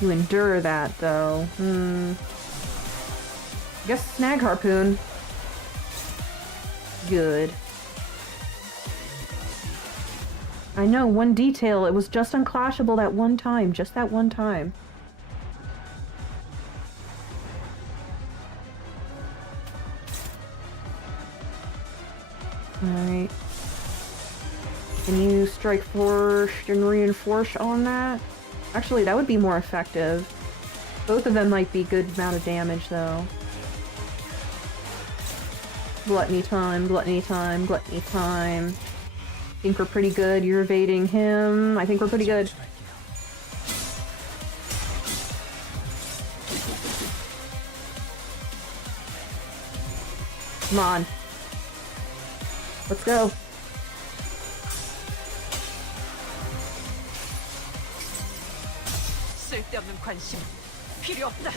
You endure that, though. I guess snag harpoon. Good. I know, one detail. It was just unclashable that one time. Just that one time. Alright. Can you strike force and reinforce on that? Actually, that would be more effective. Both of them might be good amount of damage, though. Gluttony time, gluttony time, gluttony time. I think we're pretty good. You're evading him. I think we're pretty good. Come on. Let's go. 쓸데없는 관심 필요 없다.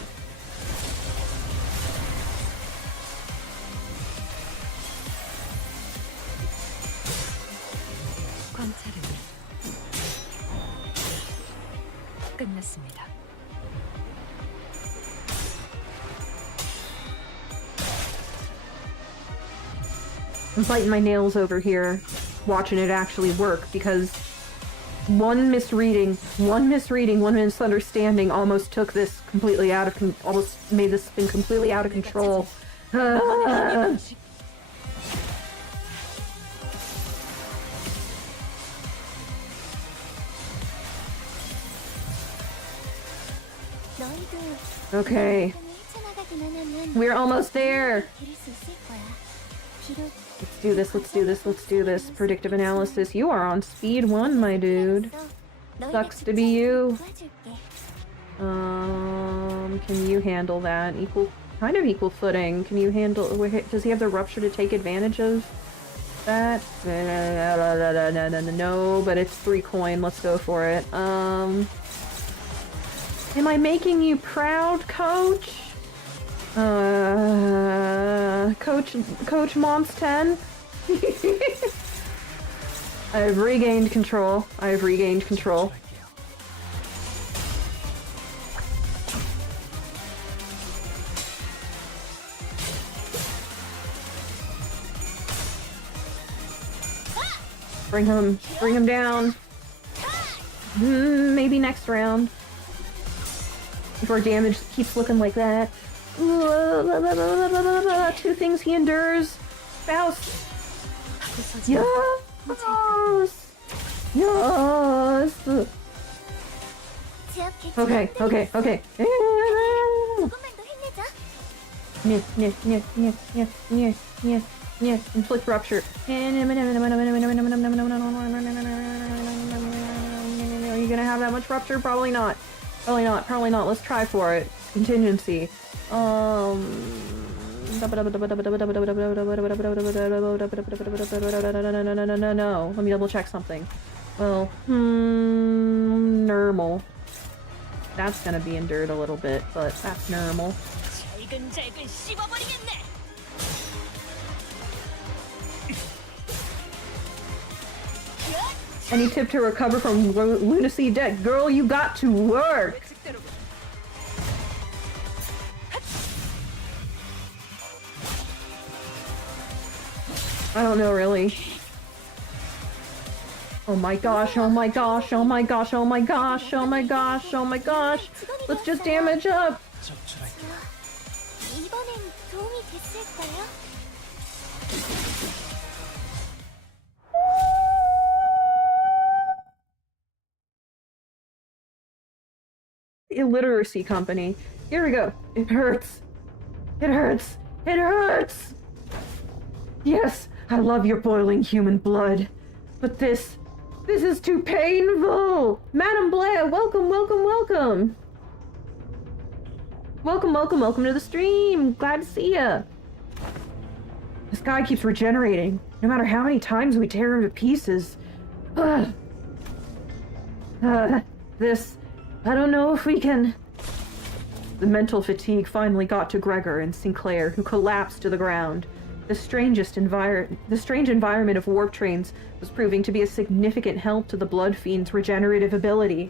관찰은 끝났습니다. I'm biting my nails over here, watching it actually work, because one misunderstanding almost took this completely out of almost made this thing completely out of control. Okay. We're almost there. Let's do this, let's do this, let's do this. Predictive analysis. You are on speed 1, my dude. Sucks to be you. Can you handle that? Kind of equal footing. Can you handle... Does he have the rupture to take advantage of that? No, but it's 3 coin. Let's go for it. Am I making you proud, coach? Coach Mons 10? I have regained control. I have regained control. Bring him down. Maybe next round. If our damage keeps looking like that. 2 things he endures. Faust. Yes! Yes! Okay. Inflict rupture. Are you gonna have that much rupture? Probably not. Probably not. Let's try for it. Contingency. No. Let me double check something. Well, normal. That's gonna be endured a little bit, but that's normal. Any tip to recover from lunacy debt? Girl, you got to work! I don't know, really. Oh my gosh, oh my gosh, oh my gosh, oh my gosh, oh my gosh, oh my gosh! Let's just damage up! Illiteracy company. Here we go. It hurts. It hurts. It hurts! Yes, I love your boiling human blood. But this is too painful! Madam Blair, welcome, welcome, welcome! Welcome, welcome, welcome to the stream! Glad to see ya! This guy keeps regenerating, no matter how many times we tear him to pieces. I don't know if we can... The mental fatigue finally got to Gregor and Sinclair, who collapsed to the ground. The strange environment of warp trains was proving to be a significant help to the bloodfiend's regenerative ability.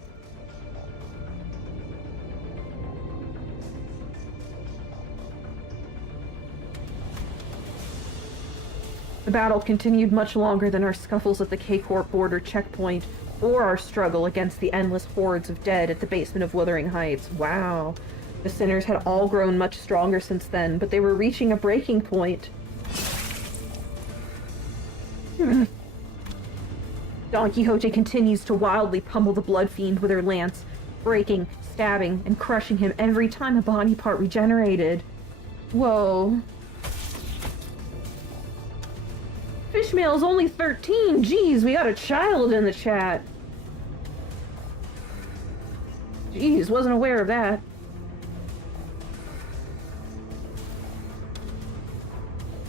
The battle continued much longer than our scuffles at the K-Corp border checkpoint, or our struggle against the endless hordes of dead at the basement of Wuthering Heights. Wow. The sinners had all grown much stronger since then, but they were reaching a breaking point. Don Quixote continues to wildly pummel the blood fiend with her lance, breaking, stabbing, and crushing him every time a body part regenerated. Whoa. Fishmail's only 13. Jeez, we got a child in the chat. Jeez, wasn't aware of that.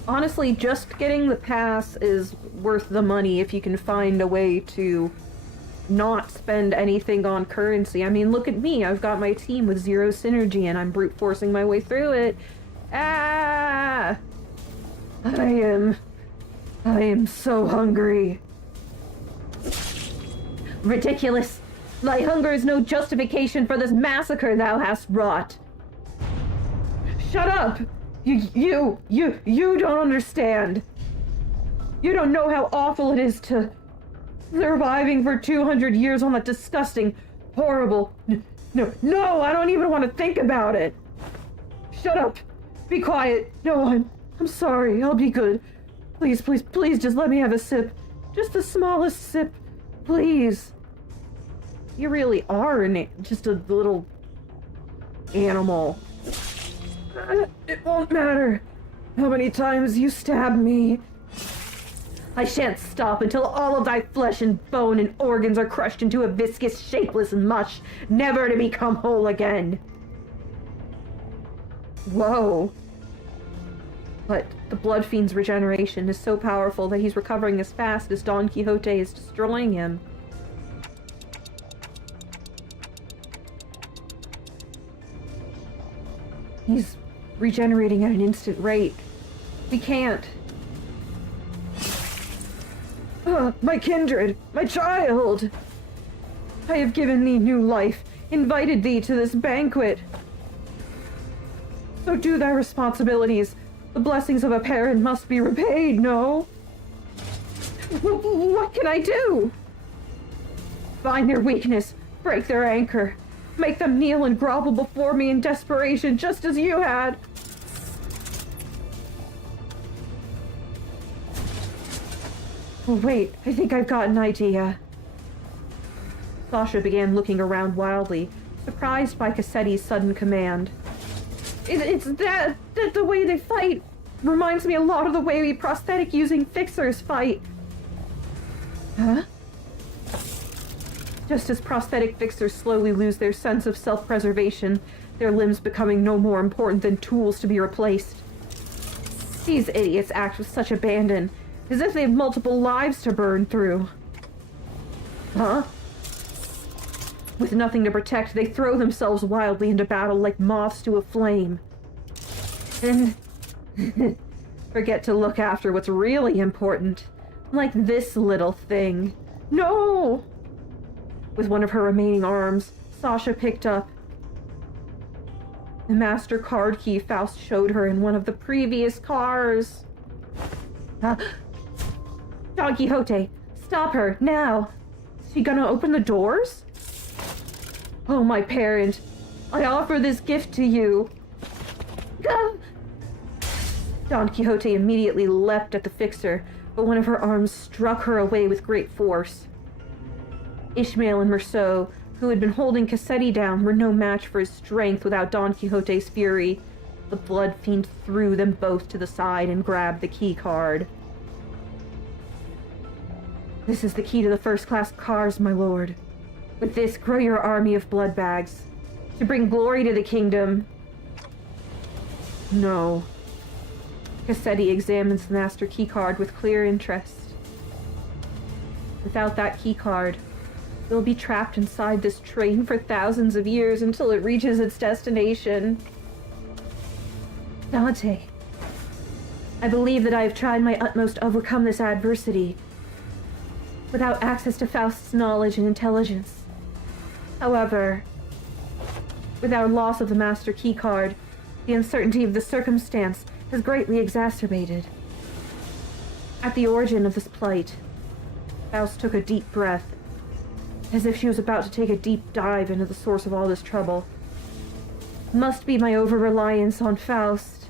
Honestly, just getting the pass is worth the money if you can find a way to not spend anything on currency. I mean, look at me. I've got my team with 0 synergy and I'm brute forcing my way through it. Ah! I am so hungry. Ridiculous. Thy hunger is no justification for this massacre thou hast wrought. Shut up! You don't understand. You don't know how awful it is to surviving for 200 years on that disgusting, horrible... No, I don't even want to think about it. Shut up. Be quiet. No, I'm sorry. I'll be good. Please, just let me have a sip. Just the smallest sip. Please. You really are just a little animal. It won't matter how many times you stab me. I shan't stop until all of thy flesh and bone and organs are crushed into a viscous, shapeless mush, never to become whole again. Whoa. But the blood fiend's regeneration is so powerful that he's recovering as fast as Don Quixote is destroying him. He's regenerating at an instant rate. We can't. My kindred, my child! I have given thee new life, invited thee to this banquet. So do thy responsibilities. The blessings of a parent must be repaid, no? What can I do? Find their weakness, break their anchor, make them kneel and grovel before me in desperation, just as you had. Oh, wait, I think I've got an idea. Sasha began looking around wildly, surprised by Cassetti's sudden command. It's that the way they fight reminds me a lot of the way we prosthetic-using fixers fight. Huh? Just as prosthetic fixers slowly lose their sense of self-preservation, their limbs becoming no more important than tools to be replaced. These idiots act with such abandon, as if they have multiple lives to burn through. Huh? With nothing to protect, they throw themselves wildly into battle like moths to a flame. And forget to look after what's really important, like this little thing. No! With one of her remaining arms, Sasha picked up the master card key Faust showed her in one of the previous cars. Don Quixote, stop her, now! Is she gonna open the doors? Oh, my parent, I offer this gift to you. Don Quixote immediately leapt at the fixer, but one of her arms struck her away with great force. Ishmael and Merceau, who had been holding Cassetti down, were no match for his strength without Don Quixote's fury. The blood fiend threw them both to the side and grabbed the key card. This is the key to the first-class cars, my lord. With this, grow your army of blood bags. To bring glory to the kingdom. No. Cassetti examines the master keycard with clear interest. Without that keycard, you'll be trapped inside this train for thousands of years until it reaches its destination. Dante, I believe that I have tried my utmost to overcome this adversity without access to Faust's knowledge and intelligence. However, with our loss of the master keycard, the uncertainty of the circumstance has greatly exacerbated. At the origin of this plight, Faust took a deep breath, as if she was about to take a deep dive into the source of all this trouble. Must be my over-reliance on Faust.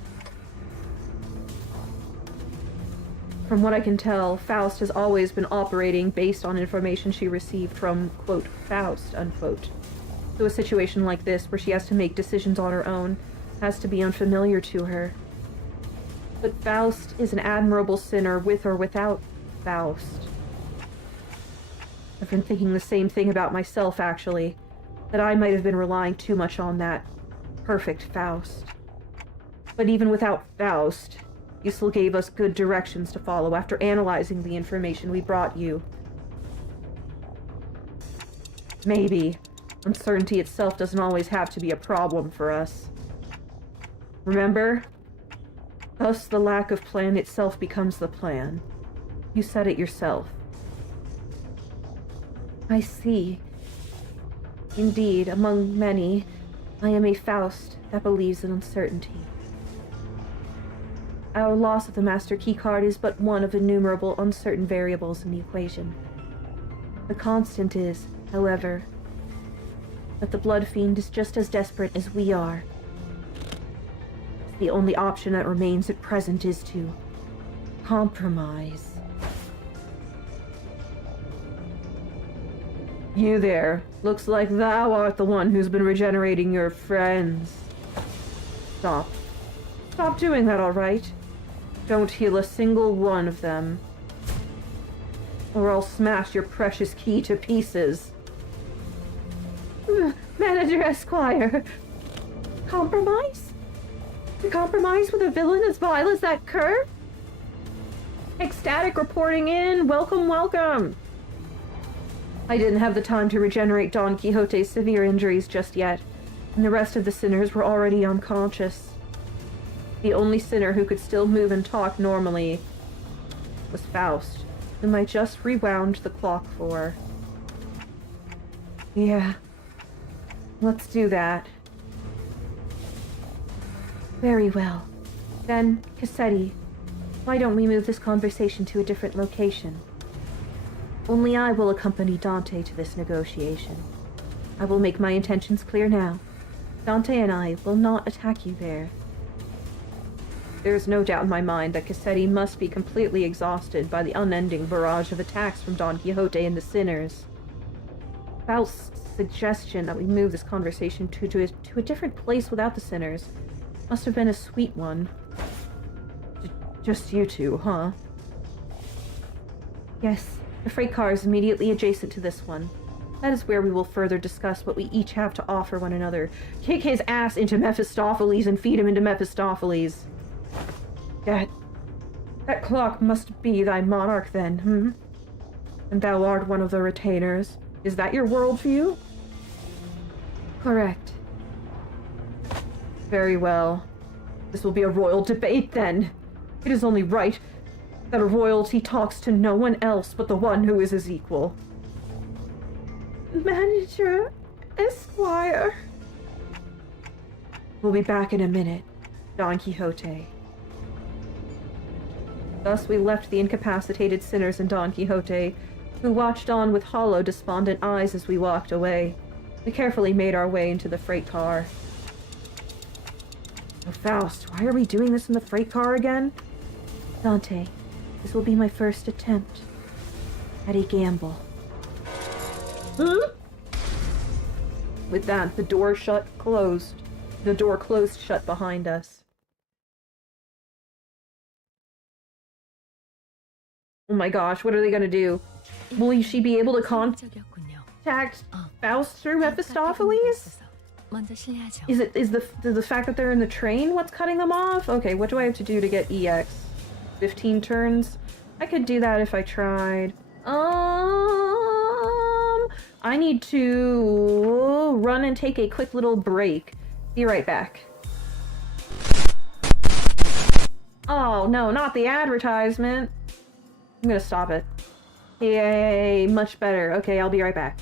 From what I can tell, Faust has always been operating based on information she received from, quote, Faust, unquote. So a situation like this, where she has to make decisions on her own, has to be unfamiliar to her. But Faust is an admirable sinner with or without Faust. I've been thinking the same thing about myself, actually. That I might have been relying too much on that perfect Faust. But even without Faust, you still gave us good directions to follow after analyzing the information we brought you. Maybe uncertainty itself doesn't always have to be a problem for us. Remember? Thus, the lack of plan itself becomes the plan. You said it yourself. I see. Indeed, among many, I am a Faust that believes in uncertainty. Our loss of the Master Keycard is but one of innumerable uncertain variables in the equation. The constant is, however, that the bloodfiend is just as desperate as we are. The only option that remains at present is to compromise. You there. Looks like thou art the one who's been regenerating your friends. Stop. Stop doing that, alright? Don't heal a single one of them. Or I'll smash your precious key to pieces. Manager Esquire. Compromise? To compromise with a villain as vile as that cur? Ecstatic reporting in. Welcome, welcome. I didn't have the time to regenerate Don Quixote's severe injuries just yet, and the rest of the sinners were already unconscious. The only sinner who could still move and talk normally was Faust, whom I just rewound the clock for. Yeah, let's do that. Very well. Then, Cassetti, why don't we move this conversation to a different location? Only I will accompany Dante to this negotiation. I will make my intentions clear now. Dante and I will not attack you there. There is no doubt in my mind that Cassetti must be completely exhausted by the unending barrage of attacks from Don Quixote and the sinners. Faust's suggestion that we move this conversation to a different place without the sinners must have been a sweet one. Just you two, huh? Yes. The freight car is immediately adjacent to this one. That is where we will further discuss what we each have to offer one another. Kick his ass into Mephistopheles and feed him into Mephistopheles. That clock must be thy monarch then, And thou art one of the retainers. Is that your worldview? Correct. Very well. This will be a royal debate then. It is only right that a royalty talks to no one else but the one who is his equal. Manager Esquire. We'll be back in a minute, Don Quixote. Thus we left the incapacitated sinners and Don Quixote, who watched on with hollow, despondent eyes as we walked away. We carefully made our way into the freight car. Oh, Faust, why are we doing this in the freight car again? Dante, this will be my first attempt at a gamble. With that, the door closed. The door closed shut behind us. Oh my gosh, what are they gonna do? Will she be able to contact Faust through Mephistopheles? Is the fact that they're in the train what's cutting them off? Okay, what do I have to do to get EX? 15 turns? I could do that if I tried. I need to run and take a quick little break. Be right back. Oh, no, not the advertisement. I'm gonna stop it. Yay, much better. Okay, I'll be right back.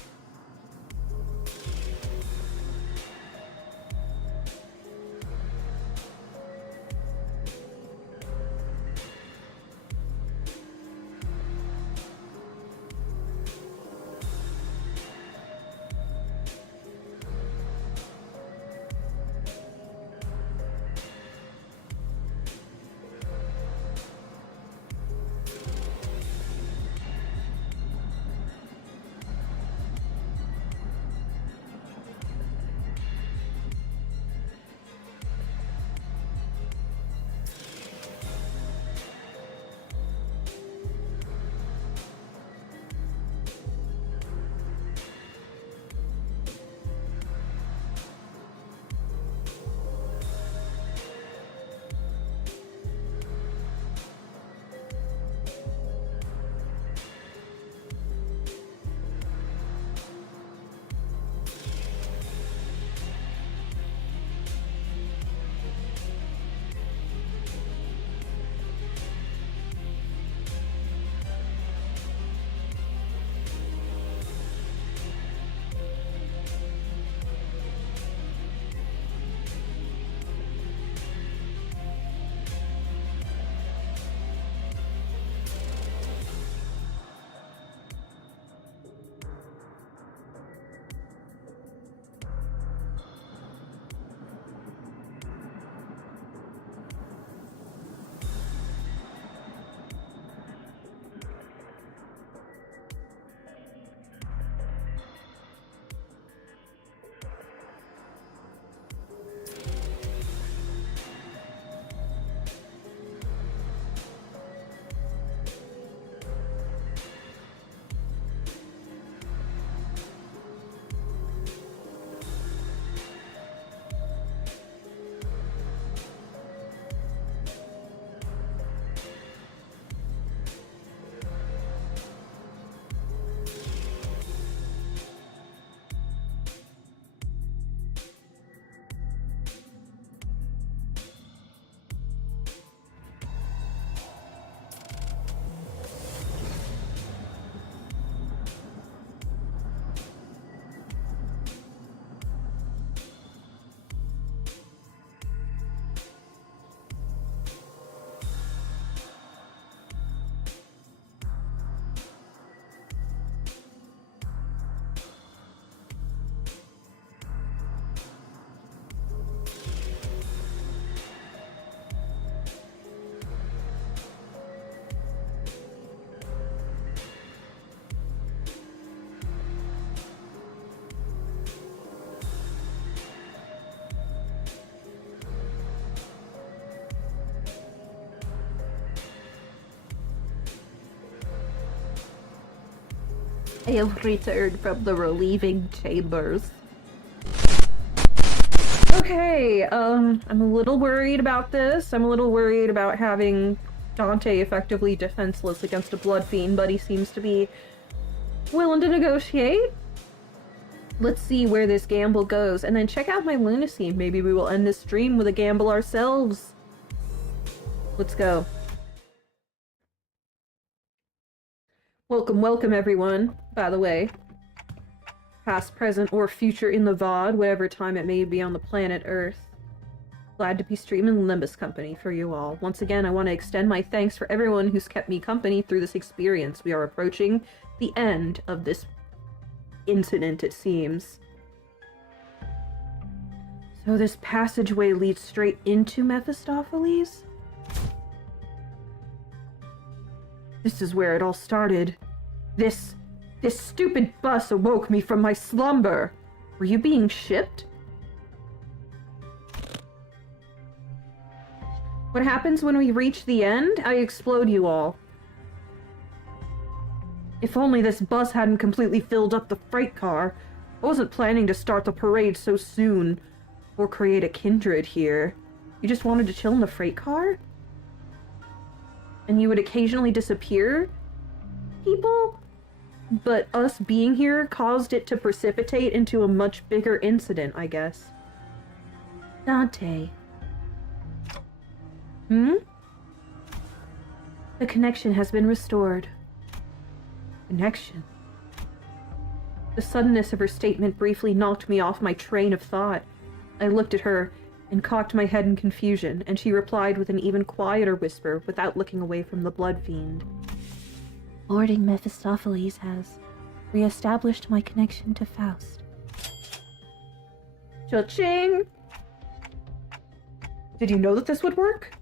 I have returned from the relieving chambers. Okay, I'm a little worried about this. I'm a little worried about having Dante effectively defenseless against a blood fiend, but he seems to be willing to negotiate. Let's see where this gamble goes, and then check out my lunacy. Maybe we will end this stream with a gamble ourselves. Let's go. Welcome, welcome everyone, by the way. Past, present, or future in the VOD, whatever time it may be on the planet Earth. Glad to be streaming Limbus company for you all. Once again, I want to extend my thanks for everyone who's kept me company through this experience. We are approaching the end of this incident, it seems. So this passageway leads straight into Mephistopheles? This is where it all started. This stupid bus awoke me from my slumber. Were you being shipped? What happens when we reach the end? I explode you all. If only this bus hadn't completely filled up the freight car. I wasn't planning to start the parade so soon, or create a kindred here. You just wanted to chill in the freight car? And you would occasionally disappear? People? But us being here caused it to precipitate into a much bigger incident, I guess. Dante. The connection has been restored. Connection? The suddenness of her statement briefly knocked me off my train of thought. I looked at her and cocked my head in confusion, and she replied with an even quieter whisper without looking away from the blood fiend. Boarding Mephistopheles has re-established my connection to Faust. Cha-ching! Did you know that this would work?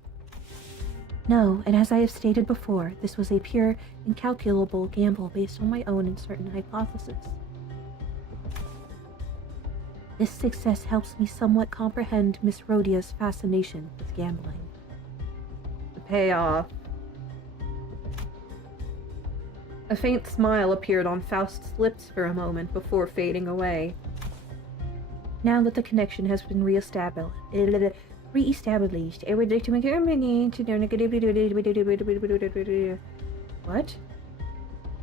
No, and as I have stated before, this was a pure, incalculable gamble based on my own and certain hypotheses. This success helps me somewhat comprehend Miss Rhodia's fascination with gambling. The payoff. A faint smile appeared on Faust's lips for a moment before fading away. Now that the connection has been re-established, I would like to make What?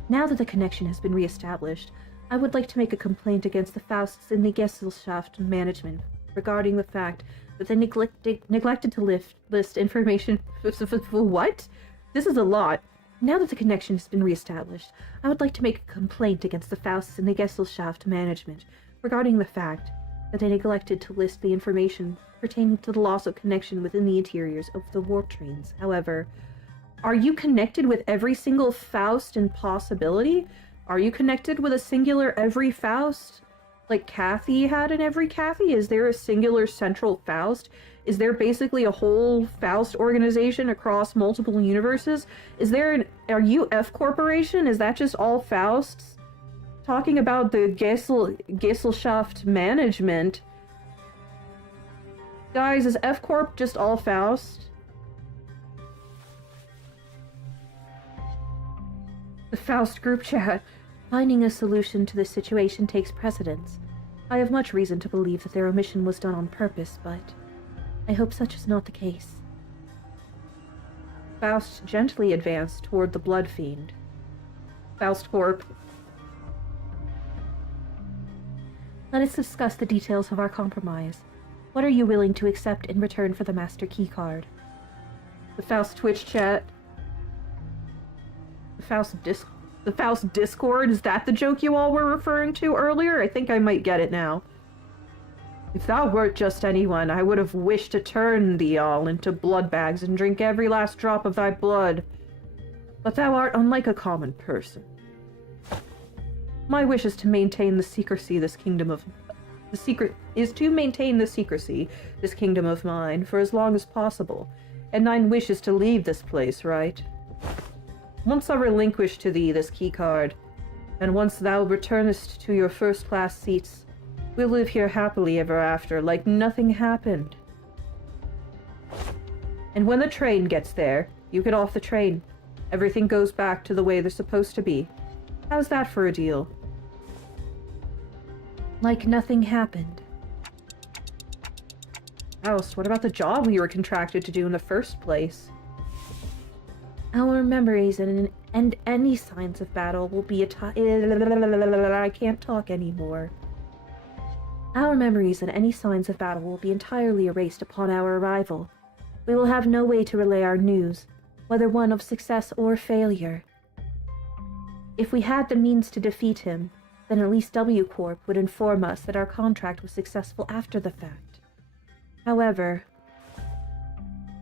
Now that the connection has been re-established, I would like to make a complaint against the Fausts in the Gesellschaft management regarding the fact that they neglected to list information. What? This is a lot. Now that the connection has been re-established, I would like to make a complaint against the Fausts in the Gesellschaft management regarding the fact that they neglected to list the information pertaining to the loss of connection within the interiors of the warp trains. However, are you connected with every single Faust in possibility? Are you connected with a singular every Faust? Like Kathy had in every Kathy? Is there a singular central Faust? Is there basically a whole Faust organization across multiple universes? Are you F Corporation? Is that just all Fausts? Talking about the Gesellschaft management. Guys, is F Corp just all Faust? The Faust group chat. Finding a solution to this situation takes precedence. I have much reason to believe that their omission was done on purpose, but I hope such is not the case. Faust gently advanced toward the blood fiend. Faust Corp. Let us discuss the details of our compromise. What are you willing to accept in return for the Master Keycard? The Faust Twitch chat. The Faust Discord? Is that the joke you all were referring to earlier? I think I might get it now. If thou wert just anyone, I would have wished to turn thee all into blood bags and drink every last drop of thy blood. But thou art unlike a common person. My wish is to maintain the secrecy this kingdom of mine for as long as possible, and thine wish is to leave this place, right? Once I relinquish to thee this keycard, and once thou returnest to your first-class seats, we'll live here happily ever after, like nothing happened. And when the train gets there, you get off the train. Everything goes back to the way they're supposed to be. How's that for a deal? Like nothing happened. Faust, what about the job we were contracted to do in the first place? Our memories and any signs of battle will be I can't talk anymore. Our memories and any signs of battle will be entirely erased upon our arrival. We will have no way to relay our news, whether one of success or failure. If we had the means to defeat him, then at least W Corp would inform us that our contract was successful after the fact. However,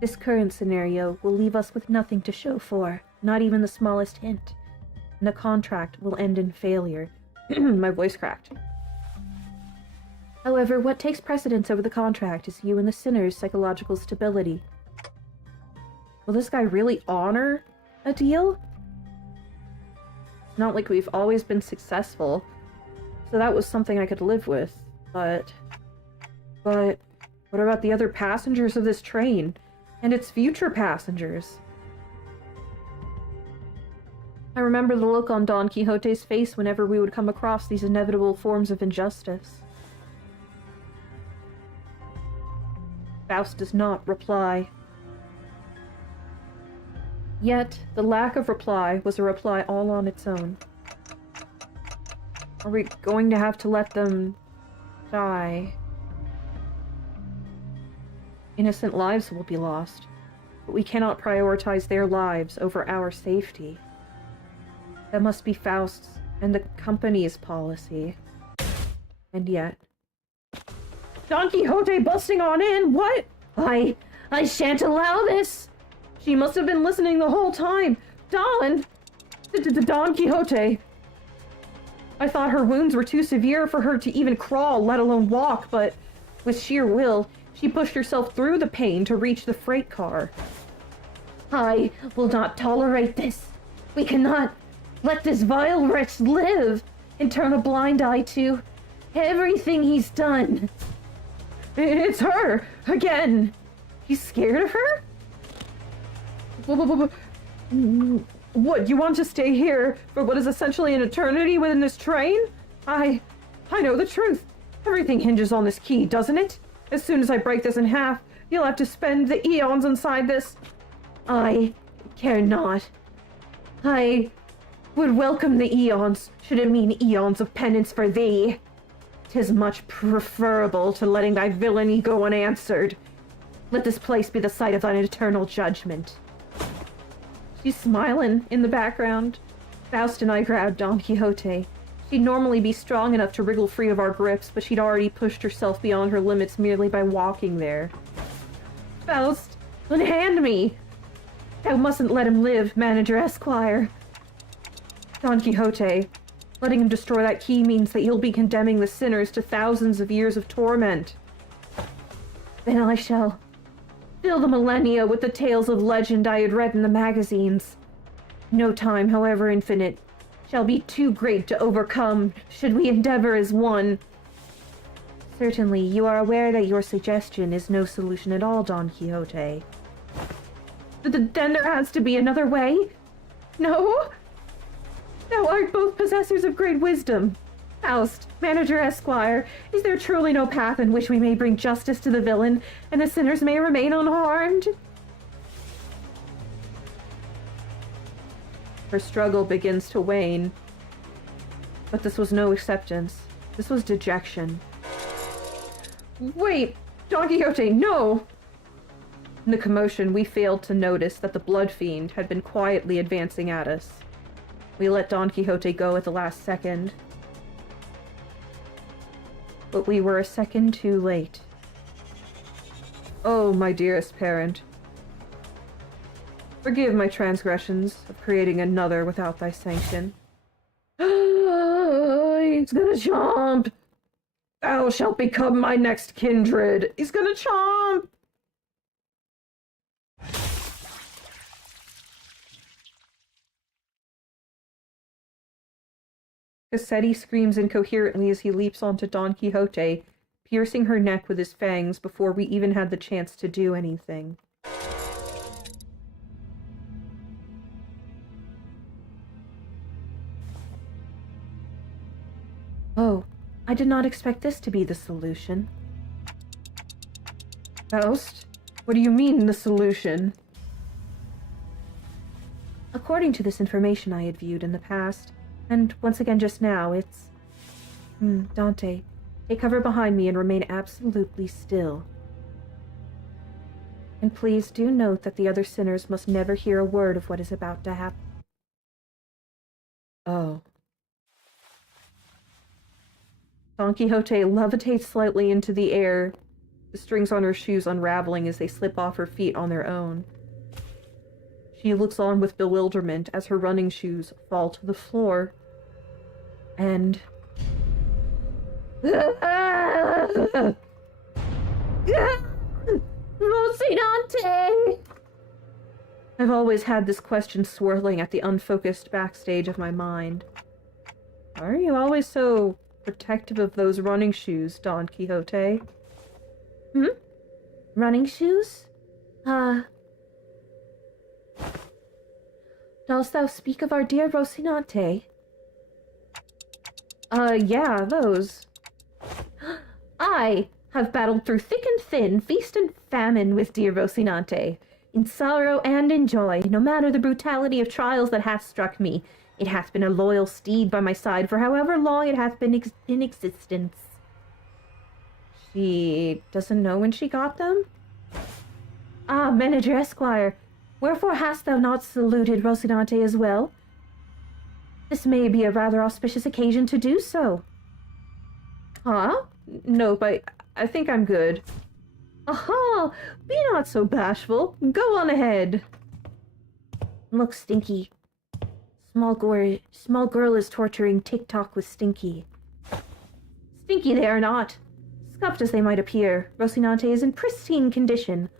this current scenario will leave us with nothing to show for, not even the smallest hint, and the contract will end in failure. My voice cracked. However, what takes precedence over the contract is you and the sinner's psychological stability. Will this guy really honor a deal? It's not like we've always been successful, so that was something I could live with, but what about the other passengers of this train? And its future passengers? I remember the look on Don Quixote's face whenever we would come across these inevitable forms of injustice. Faust does not reply. Yet, the lack of reply was a reply all on its own. Are we going to have to let them die? Innocent lives will be lost, but we cannot prioritize their lives over our safety. That must be Faust's and the company's policy. And yet... Don Quixote busting on in? What? I shan't allow this! She must have been listening the whole time. Don Quixote. I thought her wounds were too severe for her to even crawl, let alone walk, but with sheer will, she pushed herself through the pain to reach the freight car. I will not tolerate this. We cannot let this vile wretch live and turn a blind eye to everything he's done. It's her! Again! He's scared of her? What, you want to stay here for what is essentially an eternity within this train? I know the truth. Everything hinges on this key, doesn't it? As soon as I break this in half, you'll have to spend the eons inside this. I care not. I would welcome the eons, should it mean eons of penance for thee. 'Tis much preferable to letting thy villainy go unanswered. Let this place be the site of thine eternal judgment. She's smiling in the background. Faust and I grabbed Don Quixote. She'd normally be strong enough to wriggle free of our grips, but she'd already pushed herself beyond her limits merely by walking there. Faust, unhand me! Thou mustn't let him live, Manager Esquire. Don Quixote, letting him destroy that key means that you'll be condemning the sinners to thousands of years of torment. Then I shall fill the millennia with the tales of legend I had read in the magazines. No time, however infinite, shall be too great to overcome, should we endeavor as one. Certainly, you are aware that your suggestion is no solution at all, Don Quixote. Then there has to be another way? No? Thou art both possessors of great wisdom. Faust, Manager Esquire, is there truly no path in which we may bring justice to the villain, and the sinners may remain unharmed? Her struggle begins to wane. But this was no acceptance. This was dejection. Wait! Don Quixote, no! In the commotion, we failed to notice that the bloodfiend had been quietly advancing at us. We let Don Quixote go at the last second. But we were a second too late. Oh, my dearest parent. Forgive my transgressions of creating another without thy sanction. He's gonna chomp! Thou shalt become my next kindred! He's gonna chomp! Cassetti screams incoherently as he leaps onto Don Quixote, piercing her neck with his fangs before we even had the chance to do anything. I did not expect this to be the solution. Faust? What do you mean, the solution? According to this information I had viewed in the past, and once again just now, it's... Dante, take cover behind me and remain absolutely still. And please do note that the other sinners must never hear a word of what is about to happen. Oh. Don Quixote levitates slightly into the air, the strings on her shoes unraveling as they slip off her feet on their own. She looks on with bewilderment as her running shoes fall to the floor. And... Rocinante! I've always had this question swirling at the unfocused backstage of my mind. Why are you always so protective of those running shoes, Don Quixote? Running shoes? Dost thou speak of our dear Rocinante? Yeah, those. I have battled through thick and thin, feast and famine with dear Rocinante, in sorrow and in joy, no matter the brutality of trials that hath struck me. It hath been a loyal steed by my side for however long it hath been in existence. She doesn't know when she got them? Ah, Manager Esquire, wherefore hast thou not saluted Rocinante as well? This may be a rather auspicious occasion to do so. Huh? Nope, I think I'm good. Aha! Be not so bashful. Go on ahead. Look, Stinky. Small girl is torturing TikTok with Stinky. Stinky they are not. Scuffed as they might appear, Rocinante is in pristine condition.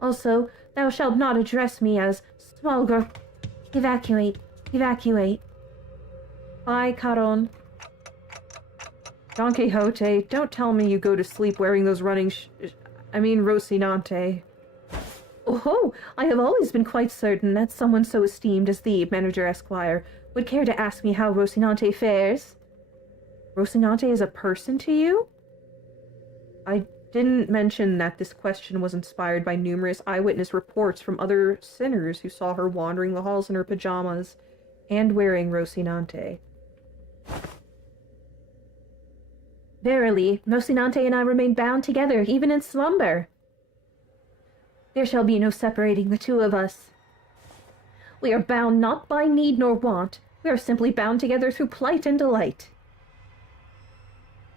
Also, thou shalt not address me as small girl. Evacuate. Evacuate. Bye, Caron. Don Quixote, don't tell me you go to sleep wearing those running Rocinante. Oh, I have always been quite certain that someone so esteemed as thee, Manager Esquire, would care to ask me how Rocinante fares. Rocinante is a person to you? I didn't mention that this question was inspired by numerous eyewitness reports from other sinners who saw her wandering the halls in her pajamas and wearing Rocinante. Verily, Rocinante and I remain bound together, even in slumber. There shall be no separating the two of us. We are bound not by need nor want. We are simply bound together through plight and delight.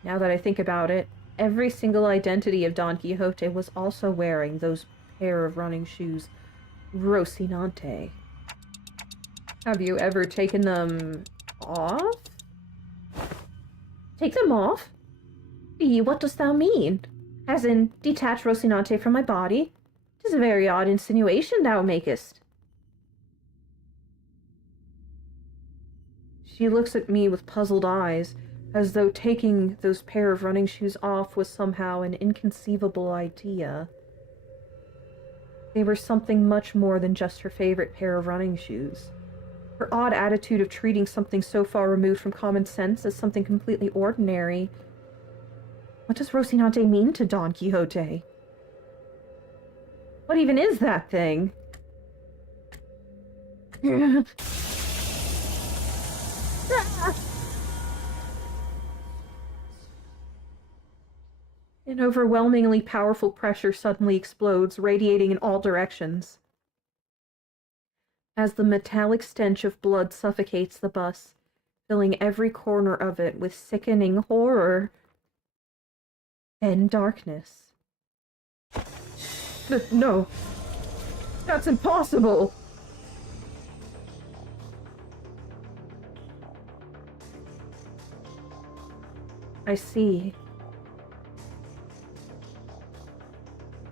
Now that I think about it, every single identity of Don Quixote was also wearing those pair of running shoes, Rocinante. Have you ever taken them off? Take them off? What dost thou mean? As in, detach Rocinante from my body? 'Tis a very odd insinuation thou makest. She looks at me with puzzled eyes, as though taking those pair of running shoes off was somehow an inconceivable idea. They were something much more than just her favorite pair of running shoes. Her odd attitude of treating something so far removed from common sense as something completely ordinary. What does Rocinante mean to Don Quixote? What even is that thing? An overwhelmingly powerful pressure suddenly explodes, radiating in all directions. As the metallic stench of blood suffocates the bus, filling every corner of it with sickening horror and darkness. No. That's impossible! I see.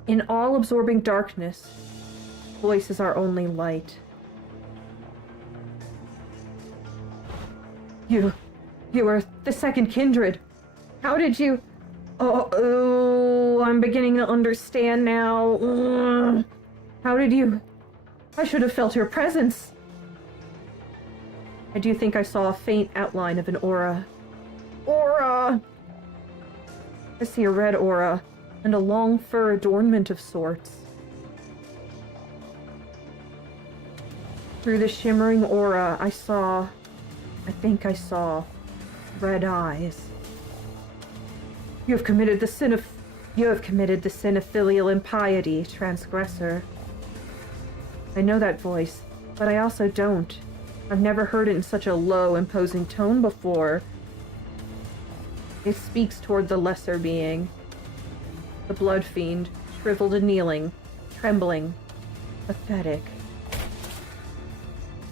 In all-absorbing darkness, voice is our only light. You are the second kindred. How did you... Oh, I'm beginning to understand now. How did you... I should have felt your presence. I do think I saw a faint outline of an aura. aura! I see a red aura, and a long fur adornment of sorts. Through the shimmering aura, I think I saw, red eyes. You have committed the sin of filial impiety, transgressor. I know that voice, but I also don't. I've never heard it in such a low, imposing tone before. It speaks toward the lesser being. The blood fiend, shriveled and kneeling, trembling, pathetic.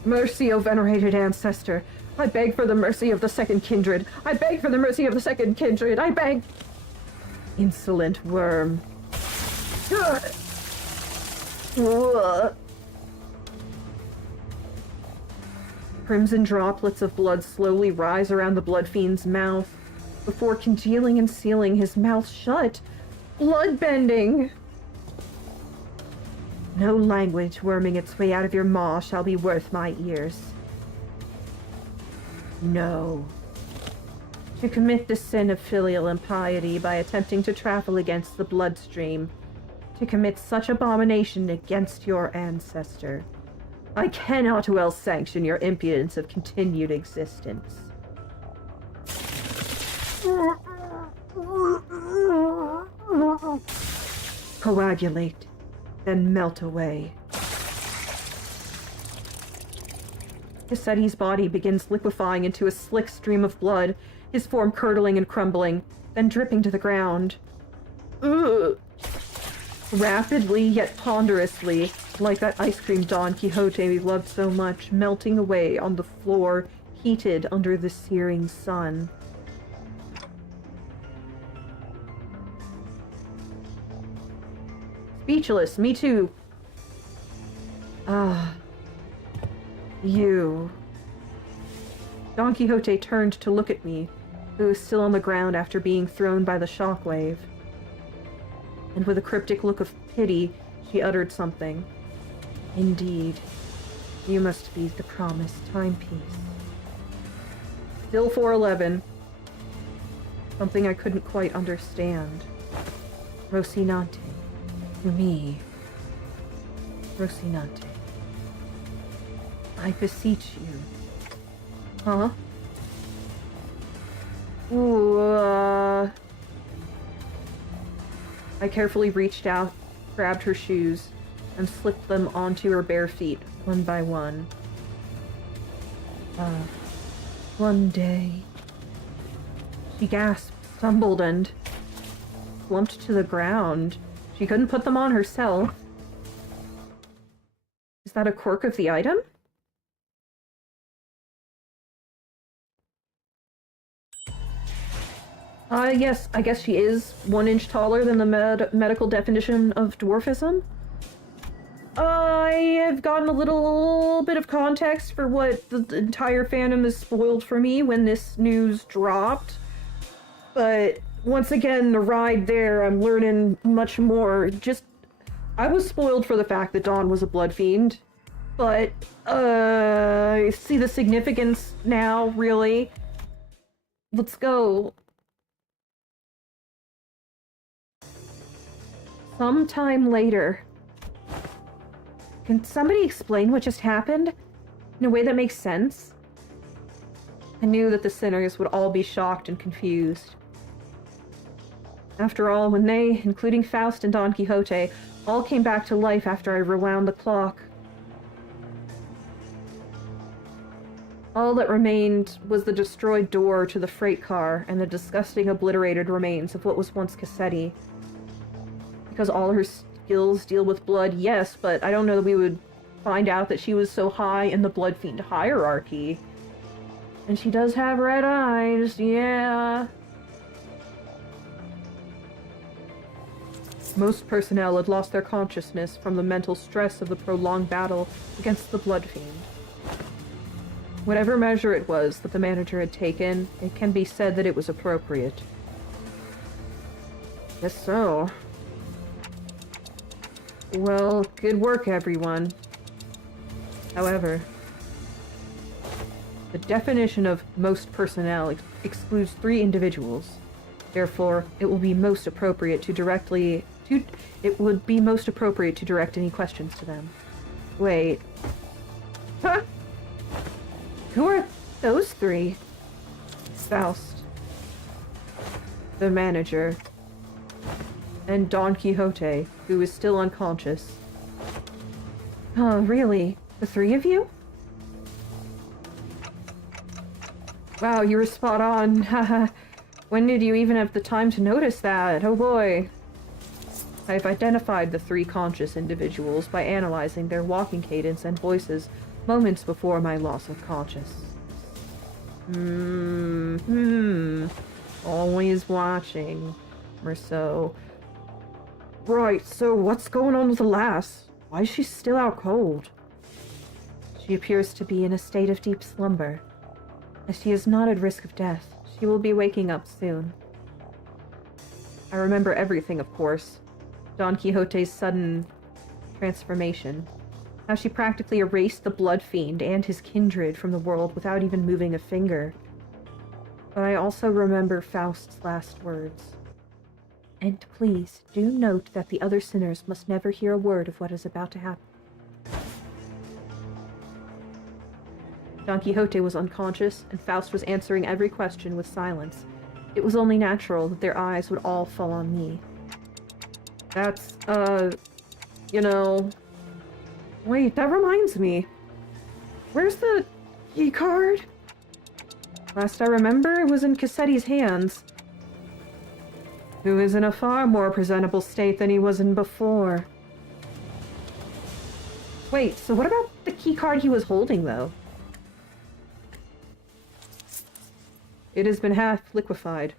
Mercy, O venerated ancestor! I beg for the mercy of the second kindred! I beg for the mercy of the second kindred! I beg! Insolent worm. Crimson droplets of blood slowly rise around the blood fiend's mouth, before congealing and sealing his mouth shut. Bloodbending! No language worming its way out of your maw shall be worth my ears. No. To commit the sin of filial impiety by attempting to travel against the bloodstream, to commit such abomination against your ancestor, I cannot well sanction your impudence of continued existence. Coagulate, then melt away. Cassetti's body begins liquefying into a slick stream of blood, his form curdling and crumbling, then dripping to the ground. Ugh. Rapidly yet ponderously, like that ice cream Don Quixote we loved so much, melting away on the floor, heated under the searing sun. Speechless, me too. Ah. You. Don Quixote turned to look at me, who was still on the ground after being thrown by the shockwave. And with a cryptic look of pity, she uttered something. Indeed, you must be the promised timepiece. Still 411. Something I couldn't quite understand. Rocinante. To me. Rocinante. I beseech you. Huh? Ooh, I carefully reached out, grabbed her shoes, and slipped them onto her bare feet, one by one. One day... She gasped, stumbled, and slumped to the ground. She couldn't put them on herself. Is that a quirk of the item? Yes, I guess she is 1 inch taller than the medical definition of dwarfism. I have gotten a little bit of context for what the entire fandom has spoiled for me when this news dropped. But once again, the ride there, I'm learning much more. I was spoiled for the fact that Dawn was a blood fiend. But, I see the significance now, really. Let's go. Sometime later. Can somebody explain what just happened? In a way that makes sense? I knew that the sinners would all be shocked and confused. After all, when they, including Faust and Don Quixote, all came back to life after I rewound the clock, all that remained was the destroyed door to the freight car and the disgusting obliterated remains of what was once Cassetti. Because all her skills deal with blood, yes, but I don't know that we would find out that she was so high in the blood fiend hierarchy. And she does have red eyes, yeah. Most personnel had lost their consciousness from the mental stress of the prolonged battle against the blood fiend. Whatever measure it was that the manager had taken, it can be said that it was appropriate. Guess so. Well, good work, everyone. However, the definition of most personnel excludes 3 individuals. Therefore, it would be most appropriate to direct any questions to them. Wait. Huh? Who are those 3? Faust, the manager, and Don Quixote, who is still unconscious. Oh, really? The 3 of you? Wow, you were spot on. Haha. When did you even have the time to notice that? Oh boy. I've identified the 3 conscious individuals by analyzing their walking cadence and voices moments before my loss of consciousness. Always watching. Or so. Right, so what's going on with the lass? Why is she still out cold? She appears to be in a state of deep slumber. As she is not at risk of death, she will be waking up soon. I remember everything, of course. Don Quixote's sudden transformation. How she practically erased the bloodfiend and his kindred from the world without even moving a finger. But I also remember Faust's last words. And please, do note that the other sinners must never hear a word of what is about to happen. Don Quixote was unconscious, and Faust was answering every question with silence. It was only natural that their eyes would all fall on me. That's, you know... Wait, that reminds me. Where's the key card? Last I remember, it was in Cassetti's hands. Who is in a far more presentable state than he was in before. Wait, so what about the key card he was holding, though? It has been half liquefied.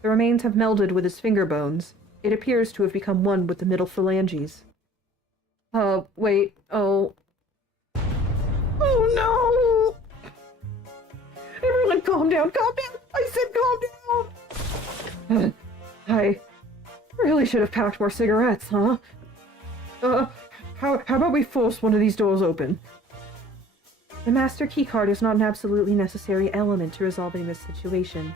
The remains have melded with his finger bones. It appears to have become one with the middle phalanges. Wait, oh... Oh no! Everyone calm down, calm down! I said calm down! I really should have packed more cigarettes, huh? How about we force one of these doors open? The master keycard is not an absolutely necessary element to resolving this situation.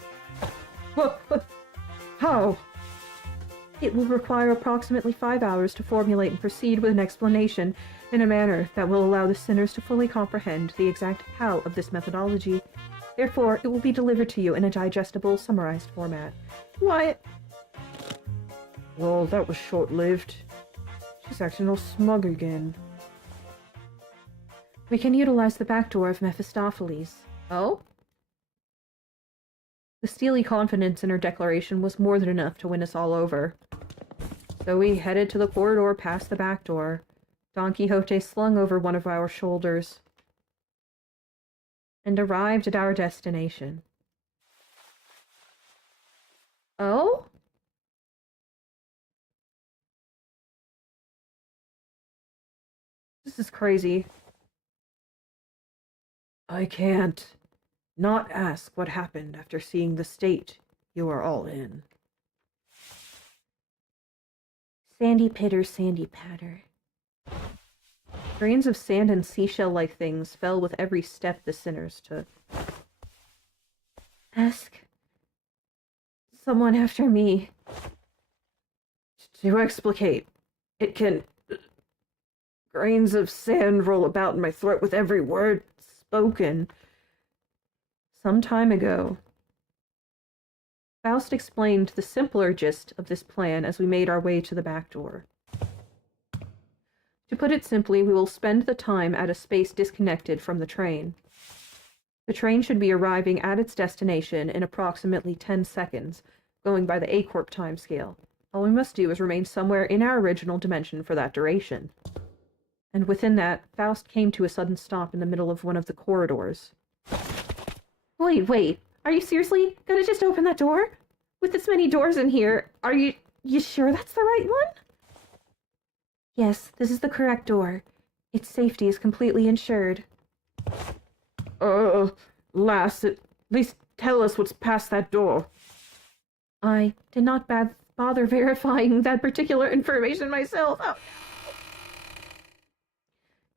How? It will require approximately 5 hours to formulate and proceed with an explanation in a manner that will allow the sinners to fully comprehend the exact how of this methodology. Therefore, it will be delivered to you in a digestible, summarized format. What? Well, that was short-lived. She's acting all smug again. We can utilize the back door of Mephistopheles. Oh? The steely confidence in her declaration was more than enough to win us all over. So we headed to the corridor past the back door. Don Quixote slung over one of our shoulders, and arrived at our destination. Oh? This is crazy. I can't not ask what happened after seeing the state you are all in. Sandy pitter, sandy patter. Grains of sand and seashell-like things fell with every step the sinners took. Ask someone after me. To explicate, it can... Grains of sand roll about in my throat with every word spoken. Some time ago. Faust explained the simpler gist of this plan as we made our way to the back door. To put it simply, we will spend the time at a space disconnected from the train. The train should be arriving at its destination in approximately 10 seconds, going by the A-Corp timescale. All we must do is remain somewhere in our original dimension for that duration. And within that, Faust came to a sudden stop in the middle of one of the corridors. Wait. Are you seriously gonna just open that door? With this many doors in here, are you sure that's the right one? Yes, this is the correct door. Its safety is completely ensured. Lass, at least tell us what's past that door. I did not bother verifying that particular information myself. Oh.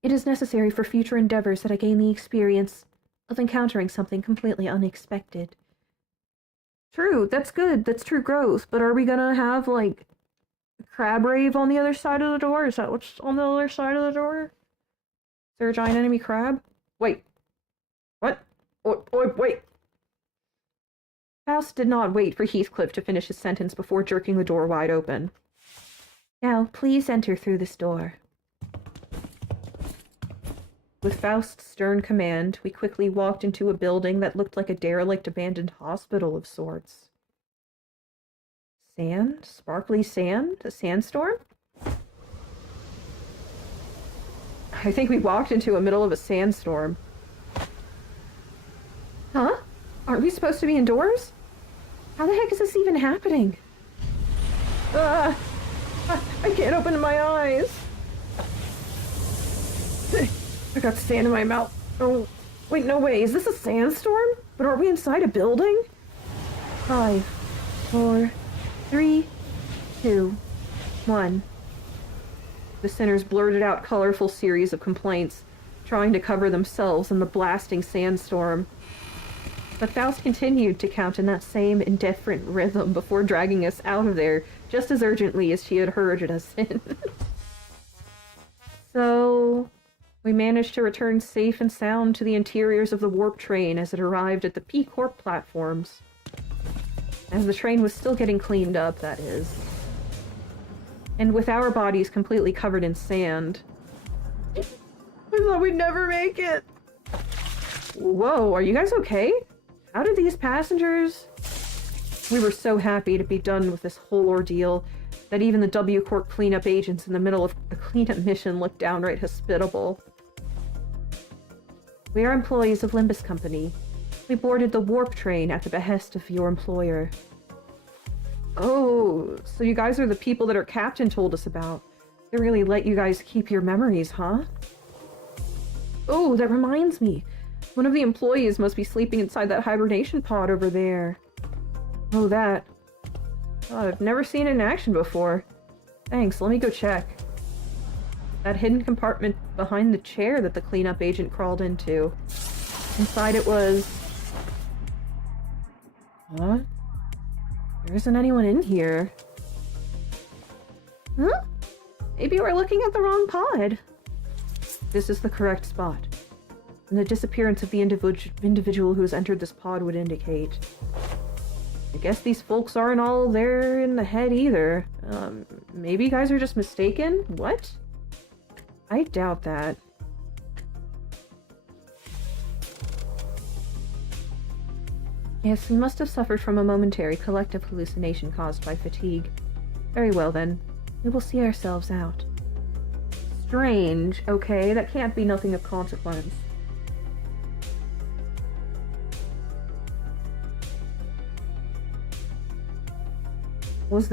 It is necessary for future endeavors that I gain the experience of encountering something completely unexpected. True, that's good. That's true growth. But are we gonna have, like, a crab rave on the other side of the door? Is that what's on the other side of the door? Is there a giant enemy crab? Wait. What? Wait. Faust did not wait for Heathcliff to finish his sentence before jerking the door wide open. Now, please enter through this door. With Faust's stern command, we quickly walked into a building that looked like a derelict abandoned hospital of sorts. Sand? Sparkly sand? A sandstorm? I think we walked into the middle of a sandstorm. Huh? Aren't we supposed to be indoors? How the heck is this even happening? I can't open my eyes. I got sand in my mouth. Oh, wait, no way. Is this a sandstorm? But are we inside a building? 5, 4, 3, 2, 1. The sinners blurted out colorful series of complaints, trying to cover themselves in the blasting sandstorm. But Faust continued to count in that same indifferent rhythm before dragging us out of there just as urgently as she had herded us in. So, we managed to return safe and sound to the interiors of the warp train as it arrived at the P-Corp platforms. As the train was still getting cleaned up, that is. And with our bodies completely covered in sand. I thought we'd never make it! Whoa, are you guys okay? How did these passengers... We were so happy to be done with this whole ordeal that even the W Corp cleanup agents in the middle of a cleanup mission looked downright hospitable. We are employees of Limbus Company. We boarded the warp train at the behest of your employer. Oh, so you guys are the people that our captain told us about. They really let you guys keep your memories, huh? Oh, that reminds me. One of the employees must be sleeping inside that hibernation pod over there. Oh, that. Oh, I've never seen it in action before. Thanks, let me go check. That hidden compartment behind the chair that the cleanup agent crawled into. Inside it was... Huh? There isn't anyone in here. Huh? Maybe we're looking at the wrong pod. This is the correct spot. And the disappearance of the individual who has entered this pod would indicate. I guess these folks aren't all there in the head either. Maybe you guys are just mistaken? What? I doubt that. Yes, we must have suffered from a momentary collective hallucination caused by fatigue. Very well then. We will see ourselves out. Strange. Okay, that can't be nothing of consequence. Was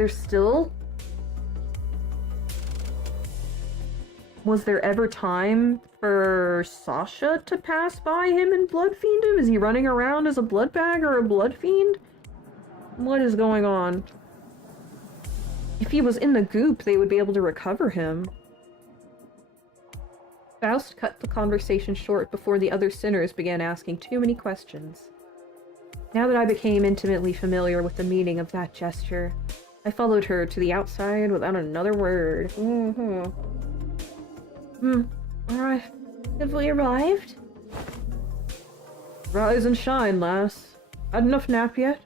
there ever time for Sasha to pass by him and bloodfiend him? Is he running around as a blood bag or a blood fiend? What is going on? If he was in the goop, they would be able to recover him. Faust cut the conversation short before the other sinners began asking too many questions. Now that I became intimately familiar with the meaning of that gesture, I followed her to the outside without another word. Alright. Have we arrived? Rise and shine, lass. Had enough nap yet?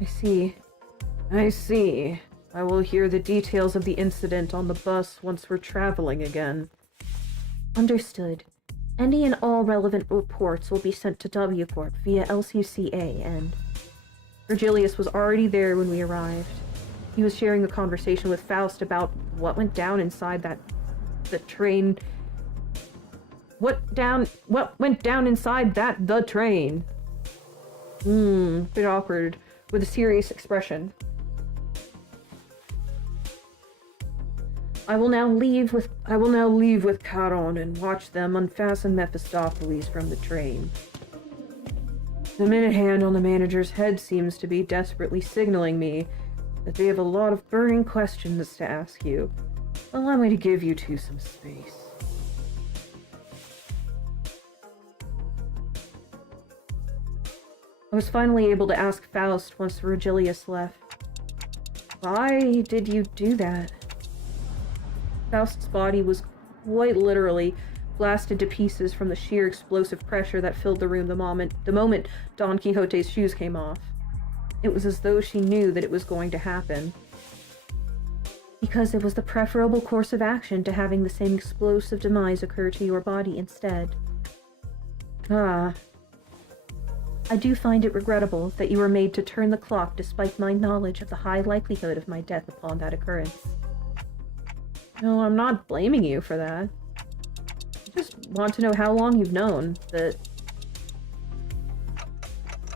I see. I will hear the details of the incident on the bus once we're traveling again. Understood. Any and all relevant reports will be sent to W Corp via LCCA, and... Virgilius was already there when we arrived. He was sharing a conversation with Faust about what went down inside the train. What went down inside the train? Bit awkward, with a serious expression. I will now leave with Charon and watch them unfasten Mephistopheles from the train. The minute hand on the manager's head seems to be desperately signaling me that they have a lot of burning questions to ask you. Allow me to give you two some space. I was finally able to ask Faust once Virgilius left. Why did you do that? Faust's body was quite literally blasted to pieces from the sheer explosive pressure that filled the room the moment Don Quixote's shoes came off. It was as though she knew that it was going to happen. Because it was the preferable course of action to having the same explosive demise occur to your body instead. I do find it regrettable that you were made to turn the clock despite my knowledge of the high likelihood of my death upon that occurrence. No, I'm not blaming you for that. I just want to know how long you've known that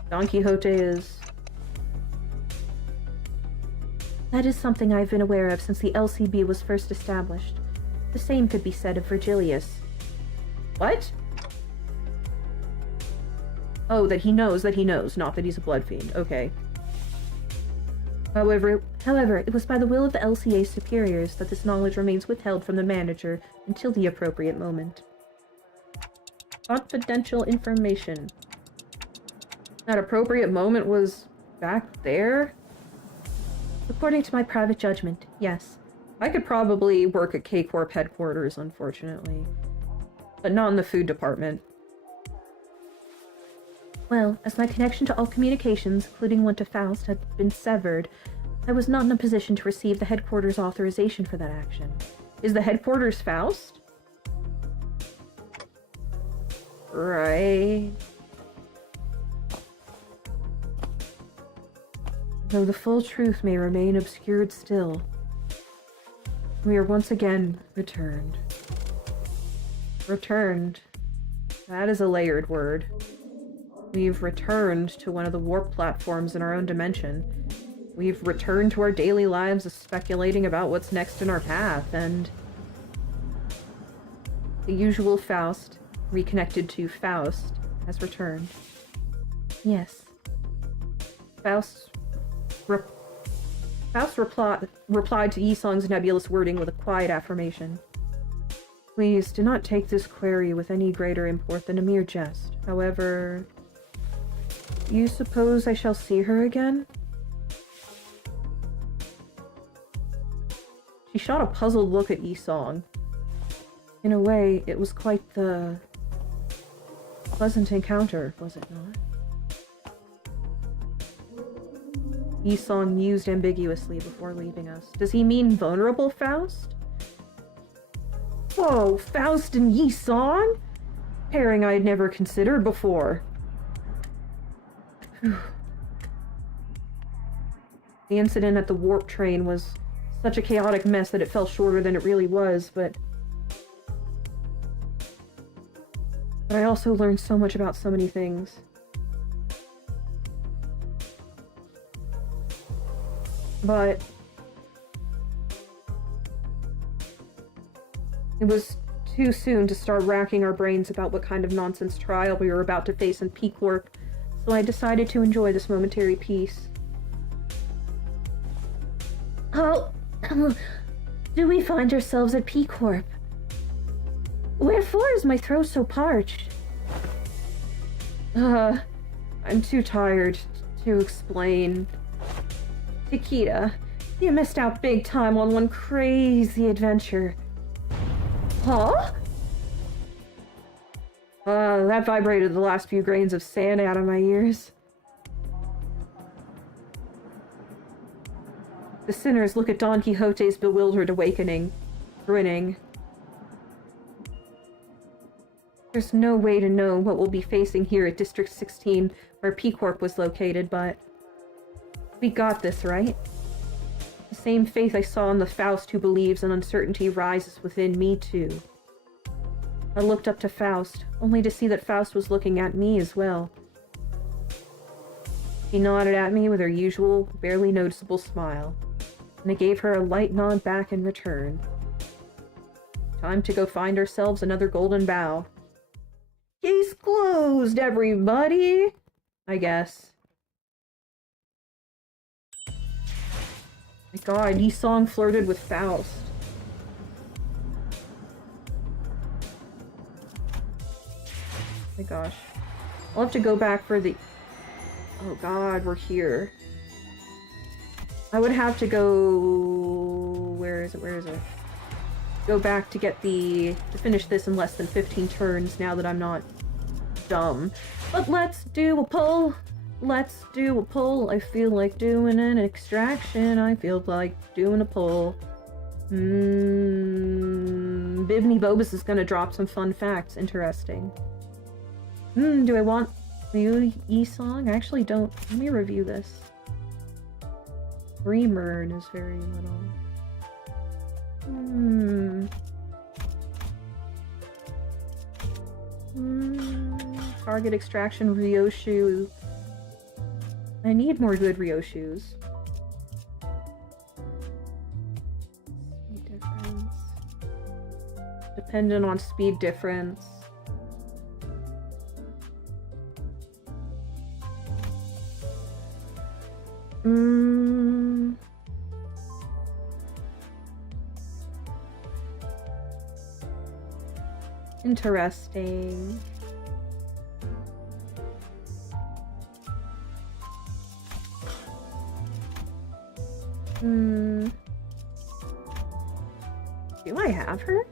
Don Quixote is... That is something I've been aware of since the LCB was first established. The same could be said of Virgilius. What? Oh, that he knows, not that he's a bloodfiend. Okay. However, it was by the will of the LCA superiors that this knowledge remains withheld from the manager until the appropriate moment. Confidential information. That appropriate moment was back there? According to my private judgment, yes. I could probably work at K-Corp headquarters, unfortunately. But not in the food department. Well, as my connection to all communications, including one to Faust, had been severed, I was not in a position to receive the headquarters' authorization for that action. Is the headquarters Faust? Right. Though the full truth may remain obscured still, we are once again returned. Returned. That is a layered word. We've returned to one of the warp platforms in our own dimension. We've returned to our daily lives of speculating about what's next in our path, and the usual Faust, reconnected to Faust, has returned. Yes. Faust replied to Yisong's nebulous wording with a quiet affirmation. Please do not take this query with any greater import than a mere jest. However, you suppose I shall see her again? She shot a puzzled look at Yisong. In a way, it was quite the pleasant encounter, was it not? Yisong mused ambiguously before leaving us. Does he mean vulnerable Faust? Whoa, Faust and Yisong? Pairing I had never considered before. The incident at the warp train was such a chaotic mess that it fell shorter than it really was, but I also learned so much about so many things. But it was too soon to start racking our brains about what kind of nonsense trial we were about to face in P-Corp, so I decided to enjoy this momentary peace. How do we find ourselves at P-Corp? Wherefore is my throat so parched? I'm too tired to explain. Chiquita, you missed out big time on one crazy adventure. Huh? That vibrated the last few grains of sand out of my ears. The sinners look at Don Quixote's bewildered awakening, grinning. There's no way to know what we'll be facing here at District 16, where P-Corp was located, but we got this, right? The same faith I saw in the Faust who believes and uncertainty rises within me, too. I looked up to Faust, only to see that Faust was looking at me as well. She nodded at me with her usual, barely noticeable smile, and I gave her a light nod back in return. Time to go find ourselves another golden bough. Case closed, everybody! I guess. My god, Yisong flirted with Faust. My gosh. I'll have to go back for the... Oh god, we're here. I would have to go... Where is it? Where is it? Go back to get the... to finish this in less than 15 turns now that I'm not dumb. But let's do a pull. Let's do a pull. I feel like doing an extraction. I feel like doing a pull. Bibney Bobus is gonna drop some fun facts. Interesting. Do I want the E-song? I actually don't. Let me review this. Remurn is very little. Target extraction Ryoshu. I need more good Ryoshus. Speed difference. Dependent on speed difference. Interesting. Do I have her?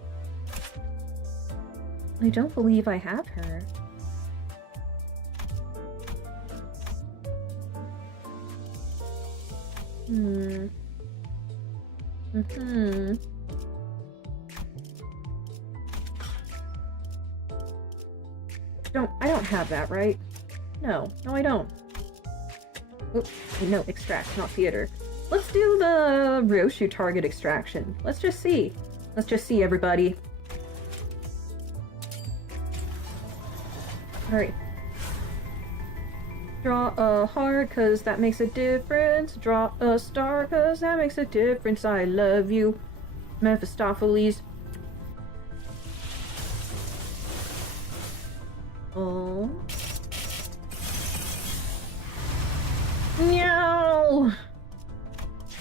I don't believe I have her. I don't have that, right? No, I don't. Oops, no, extract, not theater. Let's do the Ryoshu target extraction. Let's just see. Let's just see, everybody. Alright. Draw a heart, cause that makes a difference. Draw a star, cause that makes a difference. I love you, Mephistopheles. Oh. No!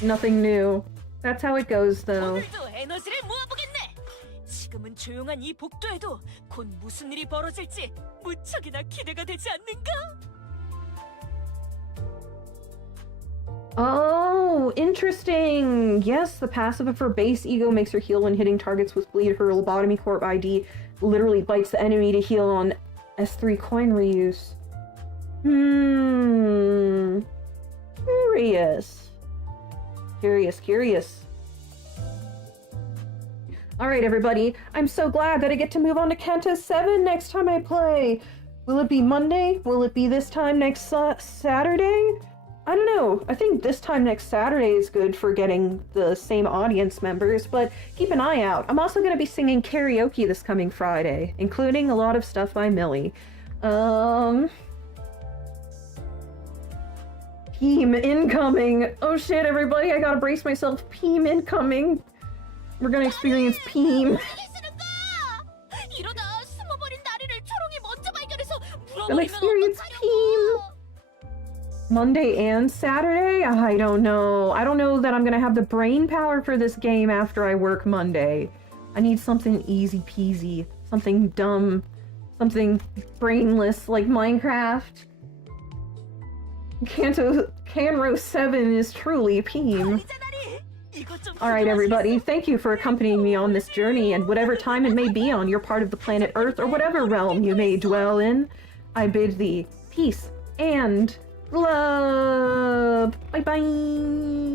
Nothing new. That's how it goes, though. 오늘도 에너지를 모아보겠네. 지금은 조용한 이 복도에도 곧 무슨 일이 벌어질지 무척이나 기대가 되지 않는가? Oh, interesting. Yes, the passive of her base ego makes her heal when hitting targets with bleed. Her lobotomy corp ID literally bites the enemy to heal on S3 coin reuse. Curious. Alright, everybody. I'm so glad that I get to move on to Kanto 7 next time I play. Will it be Monday? Will it be this time next Saturday? I don't know. I think this time next Saturday is good for getting the same audience members, but keep an eye out. I'm also going to be singing karaoke this coming Friday, including a lot of stuff by Millie. Peem incoming! Oh shit, everybody, I gotta brace myself. Peem incoming! We're gonna experience Peem. Gonna experience Peem! Monday and Saturday? I don't know. I don't know that I'm gonna have the brain power for this game after I work Monday. I need something easy peasy. Something dumb. Something brainless like Minecraft. Kanro 7 is truly Peem. Alright, everybody, thank you for accompanying me on this journey, and whatever time it may be on your part of the planet Earth, or whatever realm you may dwell in, I bid thee peace and love. Bye-bye.